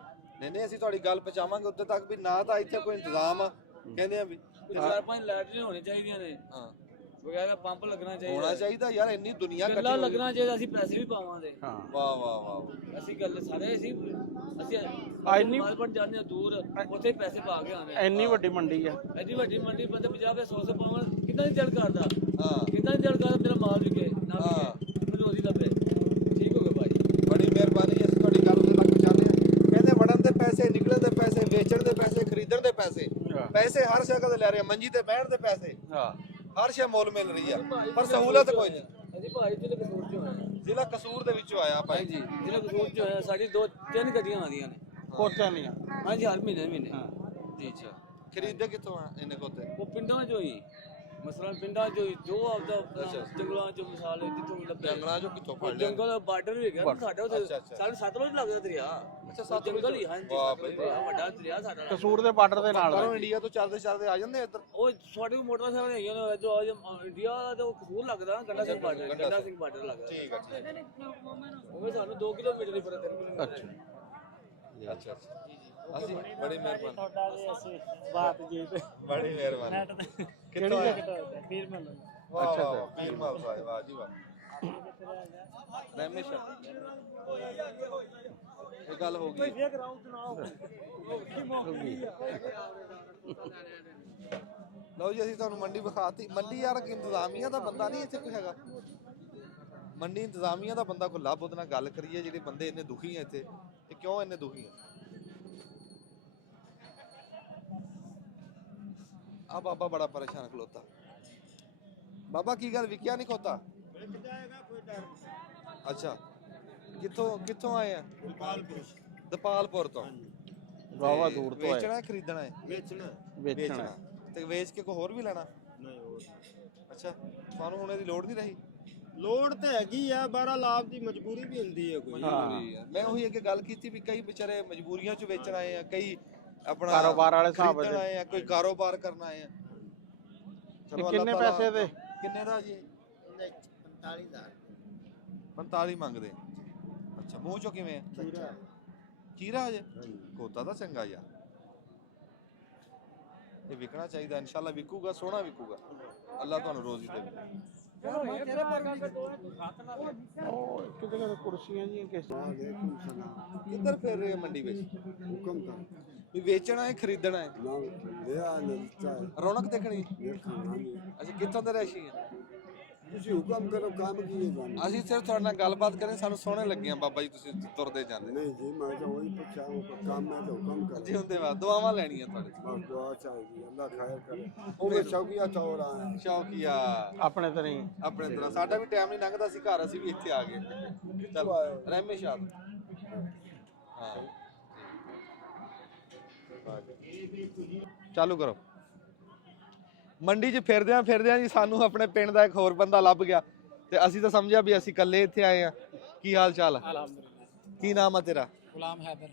ਨਹੀਂ ਅਸੀਂ ਤੁਹਾਡੀ ਗੱਲ ਪਹੁੰਚਾਵਾਂਗੇ ਉੱਤੇ ਤੱਕ ਵੀ ਨਾ ਤਾਂ ਇੱਥੇ ਕੋਈ ਇੰਤਜ਼ਾਮ ਆ, ਕਹਿੰਦੇ ਆ ਵੀ 4-5 ਲੈਟਰੀਨ ਹੋਣੀ ਚਾਹੀਦੀਆਂ ਨੇ, ਹਾਂ ਵਗੈਰਾ ਪੰਪ ਲੱਗਣਾ ਚਾਹੀਦਾ, ਹੋਣਾ ਚਾਹੀਦਾ ਯਾਰ। ਇੰਨੀ ਦੁਨੀਆ ਗੱਲਾਂ ਲੱਗਣਾ ਚਾਹੀਦਾ, ਅਸੀਂ ਪੈਸੇ ਵੀ ਪਾਵਾਂਗੇ। ਵਾਹ ਵਾਹ ਵਾਹ। ਅਸੀਂ ਗੱਲ ਸਾਰੇ ਅਸੀਂ ਇੰਨੀ ਨਮਾਜ਼ ਪੜ੍ਹਨ ਜਾਂਦੇ ਹਾਂ ਦੂਰ, ਉੱਥੇ ਪੈਸੇ ਪਾ ਕੇ ਆਉਂਦੇ ਇੰਨੀ ਵੱਡੀ ਮੰਡੀ ਆ। ਐਡੀ ਵੱਡੀ ਮੰਡੀ ਬੰਦੇ 50 100 ਪਾਵਣ ਕਿੰਨਾ ਨਹੀਂ ਦਿਲ ਕਰਦਾ, ਹਾਂ ਕਿੰਨਾ ਨਹੀਂ ਦਿਲ ਕਰਦਾ ਮੇਰਾ ਮਾਲ ਵਿਕੇ ਨਾ ਵਿਕੇ, ਮੈਨੂੰ ਰੋਜ਼ੀ ਲੱਭੇ। ਠੀਕ ਹੋ ਗਿਆ ਭਾਈ, ਬੜੀ ਮਿਹਰਬਾਨੀ। ਅਸੀਂ ਤੁਹਾਡੀ ਗੱਲ ਦੇ ਲੱਗ ਚਾਹੁੰਦੇ ਹਾਂ। ਕਹਿੰਦੇ ਵੜਨ ਦੇ ਪੈਸੇ, ਨਿਕਲਣ ਦੇ ਪੈਸੇ, ਵੇਚਣ ਦੇ ਪੈਸੇ, ਖਰੀਦਣ ਦੇ ਪੈਸੇ, ਪੈਸੇ ਹਰ ਜਗ੍ਹਾ ਤੇ ਲੈ ਰਹੇ ਆ, ਮੰਜੀ ਤੇ ਬਹਿਣ ਦੇ ਪੈਸੇ, ਹਰ ਸ਼ੈ ਮੁੱਲ ਮਿਲ ਰਹੀ ਆ, ਪਰ ਸਹੂਲਤ ਕੋਈ ਨਹੀਂ। ਅਸੀਂ ਭਾਈ ਜ਼ਿਲ੍ਹਾ ਕਸੂਰ ਚੋਂ ਆਏ, ਜ਼ਿਲ੍ਹਾ ਕਸੂਰ ਦੇ ਵਿੱਚੋਂ ਆਇਆ ਭਾਈ ਜੀ ਜ਼ਿਲ੍ਹਾ ਕਸੂਰ ਚੋਂ ਆਇਆ। ਸਾਡੀ 2-3 ਗੱਡੀਆਂ ਆਉਂਦੀਆਂ ਨੇ ਖੋਤਿਆਂ ਦੀਆਂ। ਹਾਂਜੀ, ਹਰ ਮਹੀਨੇ ਜੀ। ਅੱਛਾ, ਖਰੀਦਦੇ ਕਿੱਥੋਂ ਆ ਇਹਨੇ ਕੋਤੇ? ਉਹ ਪਿੰਡਾਂ ਚੋਂ ਹੀ, ਮਸਲਾ ਪਿੰਡਾਂ ਚੋਂ ਹੀ, ਜੋ ਆਪਦਾ ਜੰਗਲਾਂ ਚੋਂ ਮਿਸਾਲ ਜਿੱਥੋਂ ਲੱਭੇ। ਜੰਗਲਾਂ ਚੋਂ ਕਿੱਥੋਂ ਫੜ ਲਿਆ? ਜੰਗਲ ਦਾ ਬਾਰਡਰ ਵੀ ਹੈਗਾ ਸਾਡੇ ਉੱਥੇ, ਸਾਡੇ ਸਤਲੁਜ ਲੱਗਦਾ ਦਰਿਆ। ਅੱਛਾ, ਜੰਗਲ ਹੀ ਹਾਂਜੀ, ਦਰਿਆ ਵੱਡਾ ਦਰਿਆ ਸਾਡਾ। ਕਸੂਰ ਦੇ ਬਾਰਡਰ ਦੇ ਨਾਲ ਬਾਹਰੋਂ ਇੰਡੀਆ ਤੋਂ ਚੱਲਦੇ ਆ ਜਾਂਦੇ ਇੱਧਰ। ਉਹ ਸਾਡੇ ਕੋਲ ਮੋਟਰਸਾਈਕਲ ਹੈਗੀਆਂ ਨੇ, ਜੋ ਇੰਡੀਆ ਦਾ ਉਹ ਕਸੂਰ ਲੱਗਦਾ, ਗੰਡਾ ਸਿੰਘ ਬਾਰਡਰ, ਗੰਡਾ ਸਿੰਘ ਬਾਰਡਰ ਲੱਗਦਾ। ਠੀਕ ਹੈ ਉਹ ਸਾਨੂੰ 2 ਕਿਲੋਮੀਟਰ ਦੀ ਫਰਕ ਹੈ। ਅੱਛਾ ਅੱਛਾ ਅਸੀਂ ਬੜੀ ਮਿਹਰਬਾਨੀ, ਤੁਹਾਡਾ ਵੀ ਅਸੀਂ ਬਾਤ ਜੀ ਤੇ ਬੜੀ ਮਿਹਰਬਾਨੀ। ਕਿਹੜੀ ਜਗ੍ਹਾ ਪੀਰ ਮੱਲ। ਅੱਛਾ ਪੀਰ ਮਾਲ ਸਾਹਿਬ, ਵਾਹ ਜੀ ਵਾਹ। ਰਮੇਸ਼ ਇਹ ਗੱਲ ਹੋ ਗਈ। ਲਓ ਜੀ, ਅਸੀਂ ਤੁਹਾਨੂੰ ਮੰਡੀ ਵਿਖਾਤੀ। ਮੰਡੀ ਯਾਰ ਇੰਤਜ਼ਾਮੀਆ ਦਾ ਬੰਦਾ ਨਹੀਂ ਇੱਥੇ ਕੋਈ ਹੈਗਾ, ਮੰਡੀ ਇੰਤਜ਼ਾਮੀਆ ਦਾ ਬੰਦਾ ਕੋਈ ਲੱਭ, ਉਹਦੇ ਨਾਲ ਗੱਲ ਕਰੀਏ। ਜਿਹੜੇ ਬੰਦੇ ਇੰਨੇ ਦੁਖੀ ਆ ਇੱਥੇ, ਇਹ ਕਿਉਂ ਇੰਨੇ ਦੁਖੀ ਆ? ਆ ਬਾਬਾ ਬੜਾ ਪਰੇਸ਼ਾਨ ਖਲੋਤਾ। ਬਾਬਾ ਕੀ ਗੱਲ, ਵਿਕਿਆ ਨਹੀਂ ਖੋਤਾ? ਅੱਛਾ, ਕਿੱਥੋਂ ਆਏ ਆ? ਦਪਾਲਪੁਰ ਤੋਂ। ਵਾਵਾ ਦੂਰ ਤੋਂ ਆਏ। ਵੇਚਣਾ ਖਰੀਦਣਾ ਹੈ? ਵੇਚਣਾ ਤੇ ਵੇਚ ਕੇ ਕੋਈ ਹੋਰ ਵੀ ਲੈਣਾ? ਨਹੀਂ ਹੋਰ। ਅੱਛਾ, ਤੁਹਾਨੂੰ ਹੁਣ ਇਹਦੀ ਲੋੜ ਨਹੀਂ ਰਹੀ? ਲੋੜ ਤਾਂ ਹੈਗੀ ਆ, 12 ਲਾਭ ਦੀ ਮਜਬੂਰੀ ਵੀ ਹੁੰਦੀ ਹੈ ਕੋਈ। ਮੈਂ ਉਹੀ ਅੱਗੇ ਗੱਲ ਕੀਤੀ ਵੀ ਕਈ ਵਿਚਾਰੇ ਮਜਬੂਰੀਆਂ 'ਚ ਵੇਚਣ ਆਏ ਆ, ਕਈ ਆਪਣਾ ਕਾਰੋਬਾਰ ਵਾਲੇ ਹਿਸਾਬ ਖਰੀਦਣ ਆਏ ਆ, ਕੋਈ ਕਾਰੋਬਾਰ ਕਰਨ ਆਏ ਆ। ਚਲੋ ਕਿੰਨੇ ਪੈਸੇ ਦੇ? ਕਿੰਨੇ ਦਾ ਜੀ? 45000 45 ਮੰਗਦੇ। ਅੱਛਾ, ਮੂੰਹ ਚੋਂ ਕਿਵੇਂ ਆ? ਚੀਰਾ ਹਜੇ ਕੋਤਾ ਤਾਂ ਚੰਗਾ ਯਾਰ, ਇਹ ਵਿਕਣਾ ਚਾਹੀਦਾ। ਇਨਸ਼ਾਅੱਲਾ ਵਿਕੂਗਾ, ਸੋਹਣਾ ਵਿਕੂਗਾ। ਅੱਲਾ ਤੁਹਾਨੂੰ ਰੋਜ਼ੀ ਦੇਵੇ। ਕਿਤੇ ਕੁਰਸੀਆਂ ਜੀ ਕਿਸ ਕਿੱਧਰ ਫਿਰ ਰਹੇ ਮੰਡੀ ਵਿੱਚ? ਹੁਕਮ ਤਾਂ ਵੀ ਵੇਚਣਾ ਹੈ ਖਰੀਦਣਾ ਹੈ? ਨਾ ਲਿਆ ਨਹੀਂ ਰੌਣਕ ਦੇਖਣੀ? ਦੇਖਣਾ ਅੱਛਾ, ਕਿੱਥੋਂ ਦੇ ਰਹਿਸ਼ੀ ਹੈ? ਤੁਸੀਂ ਹੁਕਮ ਕਰੋ, ਕੰਮ ਕੀ ਹੈ ਜਾਨ। ਅਸੀਂ ਸਿਰਫ ਤੁਹਾਡੇ ਨਾਲ ਗੱਲਬਾਤ ਕਰੇ, ਸਾਨੂੰ ਸੋਹਣੇ ਲੱਗੇ ਆ ਬਾਬਾ ਜੀ, ਤੁਸੀਂ ਤੁਰਦੇ ਜਾਂਦੇ। ਨਹੀਂ ਜੀ, ਮੈਂ ਤਾਂ ਉਹੀ ਪੁੱਛਿਆ, ਉਹ ਕੰਮ ਹੈ ਤਾਂ ਹੁਕਮ ਕਰੋ। ਜੀ ਹੁੰਦੇ ਵਾ ਦੁਆਵਾਂ ਲੈਣੀਆਂ ਤੁਹਾਡੇ ਤੋਂ। ਬਸ ਦੁਆ ਚਾਹੀਦੀ, ਅੱਲਾ ਖੈਰ ਕਰੇ। ਉਹ ਵੀ ਸ਼ੌਕੀਆ ਚੌਰ ਆਇਆ। ਸ਼ੌਕੀਆ ਆਪਣੇ ਤੇ ਨਹੀਂ। ਆਪਣੇ ਤਰ੍ਹਾਂ ਸਾਡਾ ਵੀ ਟਾਈਮ ਨਹੀਂ ਲੰਘਦਾ ਸੀ ਘਰ, ਅਸੀਂ ਵੀ ਇੱਥੇ ਆ ਗਏ। ਚਲ ਰਹਿਮੇ ਸ਼ਾਹ ਹਾਂ, ਚਾਲੂ ਕਰੋ। ਮੰਡੀ 'ਚ ਫਿਰਦਿਆਂ ਜੀ ਸਾਨੂੰ ਆਪਣੇ ਪਿੰਡ ਦਾ ਇੱਕ ਹੋਰ ਬੰਦਾ ਲੱਭ ਗਿਆ, ਤੇ ਅਸੀਂ ਤਾਂ ਸਮਝਿਆ ਵੀ ਅਸੀਂ ਇਕੱਲੇ ਇੱਥੇ ਆਏ ਆ। ਕੀ ਹਾਲ ਚਾਲ ਆ? ਅਲਹਮਦੁਲਿਲਾ। ਕੀ ਨਾਮ ਆ ਤੇਰਾ? ਗੁਲਾਮ ਹੈਦਰ।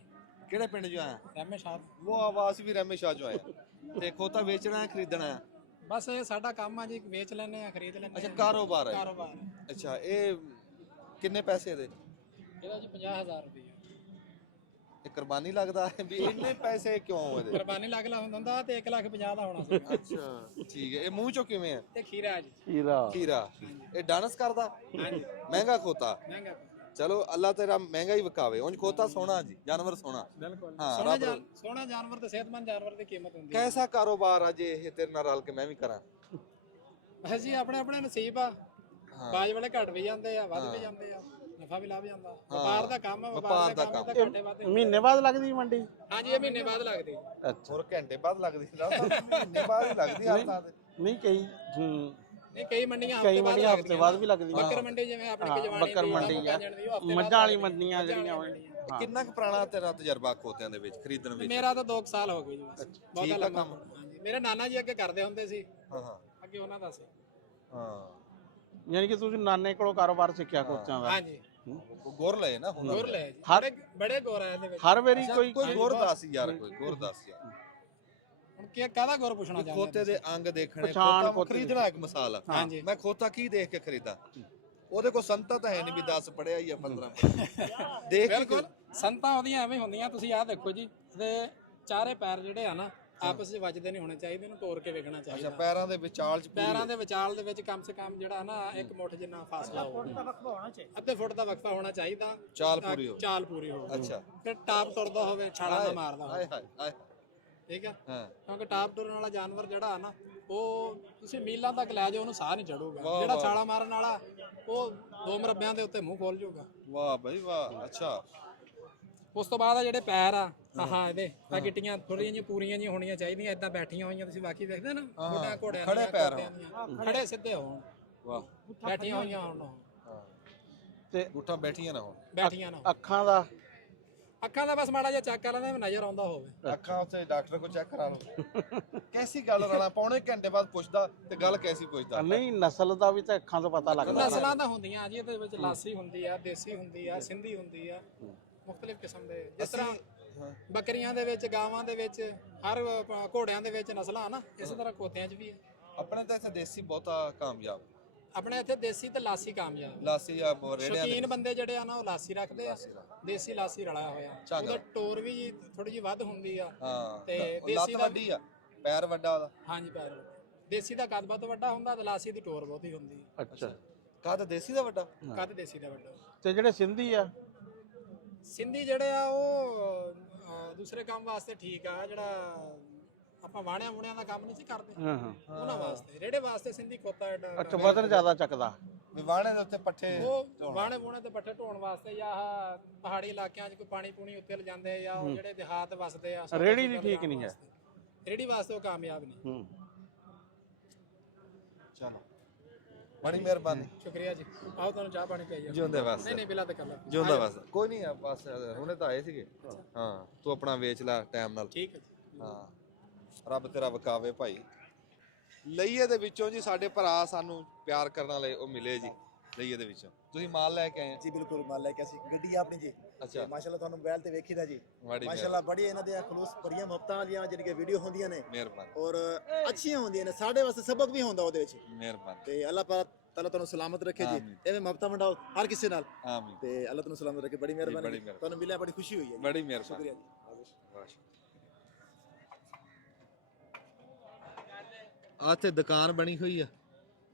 ਕਿਹੜੇ ਪਿੰਡ 'ਚੋਂ ਆਇਆ? ਰਹਿਮੇ ਸ਼ਾਹ। ਉਹ ਆਵਾਜ਼ ਵੀ ਰਹਿਮੇ ਸ਼ਾਹ 'ਚੋਂ ਆਇਆ। ਤੇ ਖੋਤਾ ਵੇਚਣਾ ਹੈ ਖਰੀਦਣਾ ਹੈ? ਬਸ ਇਹ ਸਾਡਾ ਕੰਮ ਆ ਜੀ, ਵੇਚ ਲੈਣੇ ਆ, ਖਰੀਦ ਲੈਣੇ। ਅੱਛਾ, ਕਾਰੋਬਾਰ ਹੈ। ਕਾਰੋਬਾਰ। ਅੱਛਾ, ਇਹ ਕਿੰਨੇ ਪੈਸੇ ਦੇ? ਇਹਦਾ ਜੀ 50000 ਰੁਪਏ। ਇਹ ਕੁਰਬਾਨੀ ਲੱਗਦਾ ਹੈ ਵੀ ਇੰਨੇ ਪੈਸੇ ਕਿਉਂ ਇਹਦੇ? ਕੁਰਬਾਨੀ ਲੱਗ ਲਾ ਹੁੰਦਾ ਤੇ 1,50,000 ਦਾ ਹੋਣਾ ਸੀ। ਅੱਛਾ ਠੀਕ ਹੈ। ਇਹ ਮੂੰਹ ਚੋਂ ਕਿਵੇਂ ਹੈ? ਤੇ ਖੀਰਾ ਜੀ। ਖੀਰਾ। ਇਹ ਡਾਂਸ ਕਰਦਾ? ਹਾਂਜੀ। ਮਹਿੰਗਾ ਖੋਤਾ? ਮਹਿੰਗਾ। ਚਲੋ ਅੱਲਾ ਤੇਰਾ ਮਹਿੰਗਾ ਹੀ ਵਿਕਾਵੇ। ਉਂਝ ਖੋਤਾ ਸੋਹਣਾ ਜੀ, ਜਾਨਵਰ ਸੋਹਣਾ। ਬਿਲਕੁਲ। ਹਾਂ, ਸੋਹਣਾ ਜਾਨਵਰ ਤੇ ਸਿਹਤਮੰਦ ਜਾਨਵਰ ਦੀ ਕੀਮਤ ਹੁੰਦੀ ਹੈ। ਕੈਸਾ ਕਾਰੋਬਾਰ ਆ ਜੇ ਇਹ ਤੇਰੇ ਨਾਲ ਰਲ ਕੇ ਮੈਂ ਵੀ ਕਰਾਂ? ਬਸ ਜੀ ਆਪਣੇ ਆਪਣੇ ਨਸੀਬ ਆ। ਬਾਜ ਵਾਲੇ ਘਟ ਵੀ ਜਾਂਦੇ ਆ, ਵੱਧ ਵੀ ਜਾਂਦੇ ਆ, ਨਫਾ ਵੀ ਲੱਭ ਜਾਂਦਾ। ਵਪਾਰ ਦਾ ਕੰਮ ਆ, ਵਪਾਰ ਦਾ ਕੰਮ ਤਾਂ ਘੰਟੇ ਬਾਅਦ। ਮਹੀਨੇ ਬਾਅਦ ਲੱਗਦੀ ਮੰਡੀ? ਹਾਂਜੀ, ਇਹ ਮਹੀਨੇ ਬਾਅਦ ਲੱਗਦੀ। ਹੋਰ ਘੰਟੇ ਬਾਅਦ ਲੱਗਦੀ ਸੀ? ਮਹੀਨੇ ਬਾਅਦ ਹੀ ਲੱਗਦੀ ਹਰ ਥਾਂ ਤੇ। ਨਹੀਂ ਕਈ ਨਹੀਂ ਕਈ ਮੰਡੀਆਂ ਕਈ ਮੰਡੀਆਂ ਹਫ਼ਤੇ ਬਾਅਦ ਵੀ ਲੱਗਦੀਆਂ। ਬੱਕਰ ਮੰਡੀ ਜਿਵੇਂ ਆਪਣੀ ਕਜਵਾਣੀ ਬੱਕਰ ਮੰਡੀ ਆ, ਮੱਝਾਂ ਵਾਲੀ ਮੰਡੀਆਂ ਜਿਹੜੀਆਂ ਕਿੰਨਾ ਕੁ ਪੁਰਾਣਾ ਤੇਰਾ ਤਜਰਬਾ ਖੋਤਿਆਂ ਦੇ ਵਿੱਚ ਖਰੀਦਣ ਵਿੱਚ? ਮੇਰਾ ਤਾਂ 2 ਸਾਲ ਹੋ ਗਏ ਜੀ ਬਸ। ਠੀਕ ਬਹੁਤਾ ਆ ਲੰਮਾ ਕੰਮ। ਹਾਂਜੀ ਮੇਰੇ ਨਾਨਾ ਜੀ ਅੱਗੇ ਕਰਦੇ ਹੁੰਦੇ ਸੀ। ਹਾਂ ਅੱਗੇ ਉਹਨਾਂ ਦਾ ਸੀ। ਹਾਂ ਯਾਨੀ ਕਿ ਤੁਸੀਂ ਨਾਨੇ ਕੋਲੋਂ ਕਾਰੋਬਾਰ ਸਿੱਖਿਆ ਖੋਤਿਆਂ ਦਾ? ਹਾਂਜੀ ਗੁਰ ਲਏ ਨਾ ਹੁਣ ਗੁਰ ਲੈ ਜੀ ਬੜੇ ਗੋਰ ਆਏ ਇਹਦੇ ਵਿੱਚ। ਹਰ ਵਾਰੀ ਕੋਈ ਕੋਈ ਗੁਰ ਦੱਸ ਯਾਰ, ਕੋਈ ਗੁਰ ਦੱਸ ਯਾਰ। ਹੁਣ ਕੀ ਕਾਹਦਾ ਗੁਰ ਪੁੱਛਣਾ ਚਾਹੁੰਦੇ ਖੋਤੇ ਦੇ ਅੰਗ ਦੇਖਣੇ, ਪਛਾਣ ਖੋਤਾ ਖੋਤੇ ਦੀ। ਖਰੀਦਣਾ ਇੱਕ ਮਿਸਾਲ ਆ। ਹਾਂਜੀ। ਮੈਂ ਖੋਤਾ ਕੀ ਦੇਖ ਕੇ ਖਰੀਦਾ? ਉਹਦੇ ਕੋਲ ਸੰਤਾ ਤਾਂ ਹੈ ਨਹੀਂ ਵੀ 10 ਪੜਿਆ ਜਾਂ 15 ਪੜਿਆ। ਦੇਖ ਕੇ ਬਿਲਕੁਲ ਸੰਤਾਂ ਉਹਦੀਆਂ ਐਵੇਂ ਹੁੰਦੀਆਂ। ਤੁਸੀਂ ਆਹ ਦੇਖੋ ਜੀ ਇਹਦੇ ਚਾਰੇ ਪੈਰ ਜਿਹੜੇ ਆ ਨਾ ਆਪਸ ਵਿੱਚ ਵੱਜਦੇ ਨਹੀਂ ਹੋਣੇ ਚਾਹੀਦੇ, ਇਹਨੂੰ ਤੋੜ ਕੇ ਵੇਖਣਾ ਚਾਹੀਦਾ। ਅੱਛਾ ਪੈਰਾਂ ਦੇ ਵਿਚਾਲ ਚ ਪੈਰਾਂ ਦੇ ਵਿਚਾਲ ਦੇ ਵਿੱਚ ਕਮ ਸੇ ਕਮ ਜਿਹੜਾ ਨਾ 1 ਮੁੱਠ ਜਿੰਨਾ ਫਾਸਲਾ ਹੋਵੇ, ਅੱਧੇ ਫੁੱਟ ਦਾ ਵਕਫਾ ਹੋਣਾ ਚਾਹੀਦਾ। ਚਾਲ ਪੂਰੀ ਹੋਵੇ। ਚਾਲ ਪੂਰੀ ਹੋਵੇ। ਅੱਛਾ ਫਿਰ ਟਾਪ ਤੁਰਦਾ ਹੋਵੇ, ਛਾਲਾ ਨਾ ਮਾਰਦਾ ਹਾਏ ਹੋਵੇ। ਹਾਏ ਹਾਏ। ਠੀਕ ਆ ਹਾਂ ਕਿਉਂਕਿ ਟਾਪ ਤੁਰਨ ਵਾਲਾ ਜਾਨਵਰ ਜਿਹੜਾ ਆ ਨਾ ਉਹ ਤੁਸੀਂ ਮੀਲਾਂ ਤੱਕ ਲੈ ਜਾਓ ਉਹਨੂੰ ਸਾਹ ਨਹੀਂ ਚੜੂਗਾ। ਵਾਹ, ਜਿਹੜਾ ਵਾਹ। ਛਾਲਾ ਮਾਰਨ ਵਾਲਾ ਉਹ 2 ਮਰਬਿਆਂ ਦੇ ਉੱਤੇ ਮੂੰਹ ਖੋਲ ਜਾਊਗਾ। ਵਾਹ ਬਈ ਵਾਹ। ਅੱਛਾ ਉਸ ਤੋਂ ਬਾਅਦ ਆ ਜਿਹੜੇ ਪੈਰ ਆ ਆਹ ਇਹਦੇ ਆ ਗਿੱਟੀਆਂ ਥੋੜੀਆਂ ਜਿਹੀਆਂ ਪੂਰੀਆਂ ਜਿਹੀਆਂ ਹੋਣੀਆਂ ਚਾਹੀਦੀਆਂ। ਇਦਾਂ ਬੈਠੀਆਂ ਹੋਈਆਂ ਤੁਸੀਂ ਬਾਕੀ ਦੇਖਦੇ ਨਾ ਮੋਢਿਆਂ ਘੋੜਿਆਂ ਖੜੇ ਦੀਆਂ, ਪੈਰ ਘੋੜਿਆਂ ਦੀਆਂ। ਖੜੇ ਸਿੱਧੇ ਹੋਣ, ਵਾਹ। ਬੈਠੀਆਂ ਹੋਈਆਂ ਹੋਣ, ਹਾਂ ਤੇ ਗੁੱਠਾ ਬੈਠੀਆਂ ਨਾ ਹੋਣ। ਬੈਠੀਆਂ ਨਾ ਹੋਣ। ਅੱਖਾਂ ਦਾ ਅੱਖਾਂ ਦਾ ਬਸ ਮਾੜਾ ਜਿਹਾ ਚੈੱਕ ਕਰ ਲੈਂਦੇ ਨਜ਼ਰ ਆਉਂਦਾ ਹੋਵੇ। ਅੱਖਾਂ ਉੱਤੇ ਡਾਕਟਰ ਕੋਲ ਚੈੱਕ ਕਰਾ ਲਓ। ਕੈਸੀ ਗੱਲ ਰਣਾ ਪੌਣੇ ਘੰਟੇ ਬਾਅਦ ਪੁੱਛਦਾ ਤੇ ਗੱਲ ਕੈਸੀ ਪੁੱਛਦਾ? ਨਹੀਂ, ਨਸਲ ਦਾ ਵੀ ਤਾਂ ਅੱਖਾਂ ਤੋਂ ਪਤਾ ਲੱਗਦਾ। ਨਸਲਾਂ ਤਾਂ ਹੁੰਦੀਆਂ ਜੀ ਇਹਦੇ ਵਿੱਚ ਲਾਸੀ ਹੁੰਦੀ ਆ, ਦੇਸੀ ਹੁੰਦੀ ਆ, ਸਿੰਧੀ ਹੁੰਦੀ ਆ, ਮੁxtਲਿਫ ਕਿਸਮ ਦੇ। ਜਿਸ ਤਰ੍ਹਾਂ ਬੱਕਰੀਆਂ ਦੇ ਵਿੱਚ, ਗਾਵਾਂ ਦੇ ਵਿੱਚ, ਹਰ ਘੋੜਿਆਂ ਦੇ ਵਿੱਚ ਨਸਲਾਂ ਨਾ, ਇਸੇ ਤਰ੍ਹਾਂ ਖੋਤਿਆਂ 'ਚ ਵੀ ਹੈ। ਆਪਣੇ ਤਾਂ ਇੱਥੇ ਦੇਸੀ ਬਹੁਤਾ ਕਾਮਯਾਬ। ਆਪਣੇ ਇੱਥੇ ਦੇਸੀ ਤੇ ਲਾਸੀ ਕਾਮਯਾਬ। ਲਾਸੀ ਆ ਰੇੜਿਆਂ ਦੇ ਸ਼ੌਕੀਨ ਬੰਦੇ ਜਿਹੜੇ ਆ ਨਾ ਉਹ ਲਾਸੀ ਰੱਖਦੇ ਆ। ਦੇਸੀ ਲਾਸੀ ਰਲਿਆ ਹੋਇਆ। ਉਹਦਾ ਟੋਰ ਵੀ ਜੀ ਥੋੜੀ ਜਿਹੀ ਵੱਧ ਹੁੰਦੀ ਆ। ਹਾਂ ਤੇ ਲੱਤ ਦੇਸੀ ਦਾ ਵੱਡੀ ਆ, ਪੈਰ ਵੱਡਾ ਉਹਦਾ। ਹਾਂਜੀ ਪੈਰ ਵੱਡਾ। ਦੇਸੀ ਦਾ ਕੱਦ ਬਹੁਤ ਵੱਡਾ ਹੁੰਦਾ ਤੇ ਲਾਸੀ ਦੀ ਟੋਰ ਬਹੁਤੀ ਹੁੰਦੀ ਹੈ। ਅੱਛਾ, ਕੱਦ ਦੇਸੀ ਦਾ ਵੱਡਾ। ਕੱਦ ਦੇਸੀ ਦਾ ਵੱਡਾ। ਤੇ ਜਿਹੜੇ ਸਿੰਧੀ ਆ ਸਿੰਧੀ ਜਿਹੜੇ ਆ ਉਹ ਦੂਸਰੇ ਕੰਮ ਵਾਸਤੇ ਠੀਕ ਆ। ਜਿਹੜਾ ਆਪਾਂ ਵਾਣਿਆਂ ਵੁਣਿਆਂ ਦਾ ਕੰਮ ਨਹੀਂ ਸੀ ਕਰਦੇ ਹਾਂ ਹਾਂ, ਉਹਨਾਂ ਵਾਸਤੇ, ਰੇੜੇ ਵਾਸਤੇ ਸਿੰਧੀ ਖੋਤਾ ਐਡਾ ਅੱਛਾ, ਵਜ਼ਨ ਜ਼ਿਆਦਾ ਚੱਕਦਾ। ਵਿਵਾਣੇ ਦੇ ਉੱਤੇ ਪੱਠੇ ਉਹ ਵਾਣੇ ਵੁਣੇ ਤੇ ਪੱਠੇ ਢੋਣ ਵਾਸਤੇ ਜਾਂ ਆਹ ਪਹਾੜੀ ਇਲਾਕਿਆਂ 'ਚ ਕੋਈ ਪਾਣੀ ਪੂਣੀ ਉੱਤੇ ਲਿਜਾਂਦੇ ਜਾਂ ਉਹ ਜਿਹੜੇ ਦੇਹਾਤ ਵਸਦੇ ਆ। ਰੇੜੀ ਦੀ ਠੀਕ ਨਹੀਂ ਹੈ। ਰੇੜੀ ਵਾਸਤੇ ਉਹ ਕਾਮਯਾਬ ਨਹੀਂ। ਹੂੰ, ਚਲੋ ਬੜੀ ਮਿਹਰਬਾਨੀ। ਸ਼ੁਕਰੀਆ ਜੀ। ਆਓ ਤੁਹਾਨੂੰ ਚਾਹ ਪਾਣੀ ਪਿਆਈਏ। ਜਿਉਂਦੇ ਵਾਸਤੇ। ਨਹੀਂ ਨਹੀਂ ਬਿਲਾ ਤੇ ਕਰ ਲੈ। ਜਿਉਂਦਾ ਵਾਸਤੇ। ਕੋਈ ਨਹੀਂ ਆ ਬਸ ਹੁਣੇ ਤਾਂ ਆਏ ਸੀਗੇ। ਹਾਂ ਤੂੰ ਆਪਣਾ ਵੇਚ ਲੈ ਟਾਈਮ ਨਾਲ। ਠੀਕ ਹੈ ਜੀ। ਹਾਂ ਰੱਬ ਤੇਰਾ ਵਕਾਵੇ ਭਾਈ। ਲਈਏ ਦੇ ਵਿੱਚੋਂ ਜੀ ਸਾਡੇ ਭਰਾ ਸਾਨੂੰ ਪਿਆਰ ਕਰਨ ਵਾਲੇ ਉਹ ਮਿਲੇ ਜੀ। ਲਈਏ ਦੇ ਵਿੱਚੋਂ ਤੁਸੀਂ ਮਾਲ ਲੈ ਕੇ ਆਏ? ਜੀ ਬਿਲਕੁਲ ਮਾਲ ਲੈ ਕੇ ਅਸੀਂ ਗੱਡੀ ਆਪਣੀ ਜੀ। ਅੱਛਾ ਮਾਸ਼ਾਅੱਲਾ ਤੁਹਾਨੂੰ ਮੋਬਾਈਲ ਤੇ ਵੇਖੀਦਾ ਜੀ। ਬੜੀ ਮਾਸ਼ਾਅੱਲਾ ਬੜੀ ਇਹਨਾਂ ਦੇ ਖਲੂਸ ਭਰੀਆਂ ਮੁਹੱਬਤਾਂ ਵਾਲੀਆਂ ਜਿਹੜੀਆਂ ਵੀਡੀਓ ਹੁੰਦੀਆਂ ਨੇ ਮਿਹਰਬਾਨੀ। ਔਰ ਅੱਛੀਆਂ ਹੁੰਦੀਆਂ ਨੇ, ਸਾਡੇ ਵਾਸਤੇ ਸਬਕ ਵੀ ਹੁੰਦਾ ਉਹਦੇ ਵਿੱਚ। ਮਿਹਰਬਾਨੀ। ਤੇ ਅੱਲਾਹ ਪਾਕ ਤਾਲਾ ਤੁਹਾਨੂੰ ਸਲਾਮਤ ਰੱਖੇ ਜੀ। ਐਵੇਂ ਮੁਹੱਬਤਾਂ ਵੰਡਾਓ ਹਰ ਕਿਸੇ ਨਾਲ। ਆਮੀਨ। ਤੇ ਅੱਲਾਹ ਤੁਹਾਨੂੰ ਸਲਾਮਤ ਰੱਖੇ। ਬੜੀ ਮਿਹਰਬਾਨੀ, ਤੁਹਾਨੂੰ ਮਿਲਿਆ ਬੜੀ ਖੁਸ਼ੀ ਹੋਈ ਹੈ। ਬੜੀ ਮਿਹਰਬਾਨੀ। ਸ਼ੁਕਰੀਆ ਜੀ। ਆਥੇ ਦੁਕਾਨ ਬਣੀ ਹੋਈ ਆ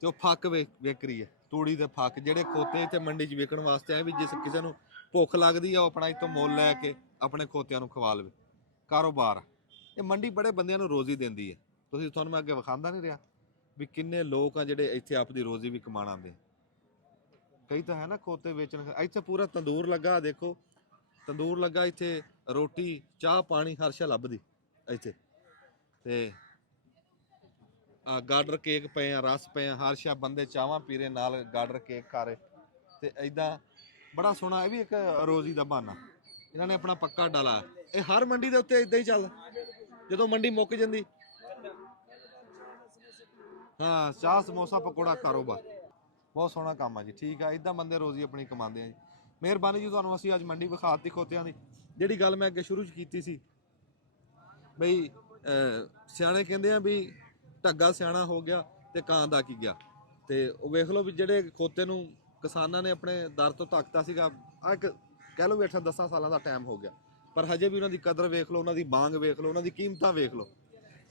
ਤੇ ਉਹ ਫੱਕ ਵੇਕਰੀ ਆ, ਤੂੜੀ ਦੇ ਫੱਕ ਜਿਹੜੇ ਖੋਤੇ ਇੱਥੇ ਮੰਡੀ 'ਚ ਵੇਚਣ ਵਾਸਤੇ ਆਏ ਵੀ ਜਿਸ ਕਿਸੇ ਨੂੰ ਭੁੱਖ ਲੱਗਦੀ ਆ ਉਹ ਆਪਣਾ ਇੱਥੋਂ ਮੁੱਲ ਲੈ ਕੇ ਆਪਣੇ ਖੋਤਿਆਂ ਨੂੰ ਖਵਾ ਲਵੇ। ਕਾਰੋਬਾਰ ਇਹ ਮੰਡੀ ਬੜੇ ਬੰਦਿਆਂ ਨੂੰ ਰੋਜ਼ੀ ਦਿੰਦੀ ਹੈ। ਤੁਹਾਨੂੰ ਮੈਂ ਅੱਗੇ ਵਿਖਾਉਂਦਾ ਨਹੀਂ ਰਿਹਾ ਵੀ ਕਿੰਨੇ ਲੋਕ ਆ ਜਿਹੜੇ ਇੱਥੇ ਆਪਦੀ ਰੋਜ਼ੀ ਵੀ ਕਮਾਣ ਆਉਂਦੇ। ਕਈ ਤਾਂ ਹੈ ਨਾ ਖੋਤੇ ਵੇਚਣ। ਇੱਥੇ ਪੂਰਾ ਤੰਦੂਰ ਲੱਗਾ, ਦੇਖੋ ਤੰਦੂਰ ਲੱਗਾ ਇੱਥੇ, ਰੋਟੀ ਚਾਹ ਪਾਣੀ ਹਰ ਸ਼ੈ ਲੱਭਦੀ ਇੱਥੇ। ਤੇ ਗਾਡਰ ਕੇਕ ਪਏ ਆ, ਰਸ ਪਏ ਆ, ਹਰ ਸ਼ਾ ਬੰਦੇ ਚਾਹਾਂ ਪੀ ਰਹੇ ਨਾਲ ਗਾਡਰ ਕੇਕ ਖਾ ਰਹੇ। ਤੇ ਐਦਾਂ ਬੜਾ ਸੋਹਣਾ। ਇਹ ਵੀ ਇੱਕ ਰੋਜ਼ੀ ਦਾ ਬਹਾਨਾ ਇਹਨਾਂ ਨੇ ਆਪਣਾ ਪੱਕਾ ਡਾਲਾ। ਇਹ ਹਰ ਮੰਡੀ ਦੇ ਉੱਤੇ ਇਦਾਂ ਹੀ ਚੱਲਦਾ। ਜਦੋਂ ਮੰਡੀ ਮੁੱਕ ਜਾਂਦੀ ਹਾਂ ਚਾਹ ਸਮੋਸਾ ਪਕੌੜਾ ਕਾਰੋਬਾਰ ਬਹੁਤ ਸੋਹਣਾ ਕੰਮ ਆ ਜੀ। ਠੀਕ ਆ, ਇਦਾਂ ਬੰਦੇ ਰੋਜ਼ੀ ਆਪਣੀ ਕਮਾਉਂਦੇ ਆ ਜੀ। ਮਿਹਰਬਾਨੀ ਜੀ। ਤੁਹਾਨੂੰ ਅਸੀਂ ਅੱਜ ਮੰਡੀ ਵਿਖਾਤੀ ਖੋਤਿਆਂ ਦੀ। ਜਿਹੜੀ ਗੱਲ ਮੈਂ ਅੱਗੇ ਸ਼ੁਰੂ 'ਚ ਕੀਤੀ ਸੀ ਬਈ ਸਿਆਣੇ ਕਹਿੰਦੇ ਆ ਵੀ ਢੱਗਾ ਸਿਆਣਾ ਹੋ ਗਿਆ ਤੇ ਕਾਂ ਦਾ ਕੀ ਗਿਆ। ਤੇ ਉਹ ਵੇਖ ਲਓ ਵੀ ਜਿਹੜੇ ਖੋਤੇ ਨੂੰ ਕਿਸਾਨਾਂ ਨੇ ਆਪਣੇ ਦਰ ਤੋਂ ਧੱਕਤਾ ਸੀਗਾ, ਆ ਇੱਕ ਕਹਿ ਲਓ ਵੀ 8-10 ਸਾਲਾਂ ਦਾ ਟਾਈਮ ਹੋ ਗਿਆ, ਪਰ ਹਜੇ ਵੀ ਉਹਨਾਂ ਦੀ ਕਦਰ ਵੇਖ ਲਓ, ਉਹਨਾਂ ਦੀ ਬਾਂਗ ਵੇਖ ਲਓ, ਉਹਨਾਂ ਦੀ ਕੀਮਤਾਂ ਵੇਖ ਲਓ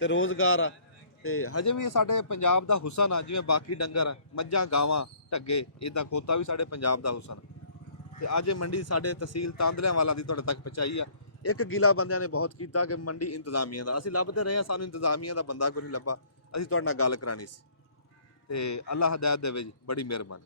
ਤੇ ਰੋਜ਼ਗਾਰ ਆ। ਤੇ ਹਜੇ ਵੀ ਸਾਡੇ ਪੰਜਾਬ ਦਾ ਹੁਸਨ ਆ। ਜਿਵੇਂ ਬਾਕੀ ਡੰਗਰ ਮੱਝਾਂ ਗਾਵਾਂ ਢੱਗੇ, ਇਦਾਂ ਖੋਤਾ ਵੀ ਸਾਡੇ ਪੰਜਾਬ ਦਾ ਹੁਸਨ। ਤੇ ਅੱਜ ਇਹ ਮੰਡੀ ਸਾਡੇ ਤਹਿਸੀਲ ਤਾਂਦਲਿਆਂ ਵਾਲਾ ਦੀ ਤੁਹਾਡੇ ਤੱਕ ਪਹੁੰਚਾਈ ਆ। ਇੱਕ ਗਿਲਾ ਬੰਦਿਆਂ ਨੇ ਬਹੁਤ ਕੀਤਾ ਕਿ ਮੰਡੀ ਇੰਤਜ਼ਾਮੀਆਂ ਦਾ ਅਸੀਂ ਲੱਭਦੇ ਰਹੇ ਹਾਂ, ਸਾਨੂੰ ਇੰਤਜ਼ਾਮੀਆਂ ਦਾ ਬੰਦਾ ਕੋਈ ਨਹੀਂ ਲੱਭਾ। ਅਸੀਂ ਤੁਹਾਡੇ ਨਾਲ ਗੱਲ ਕਰਾਣੀ ਸੀ ਤੇ ਅੱਲਾਹ ਹਦਾਇਤ ਦੇਵੇ ਜੀ। ਬੜੀ ਮਿਹਰਬਾਨੀ।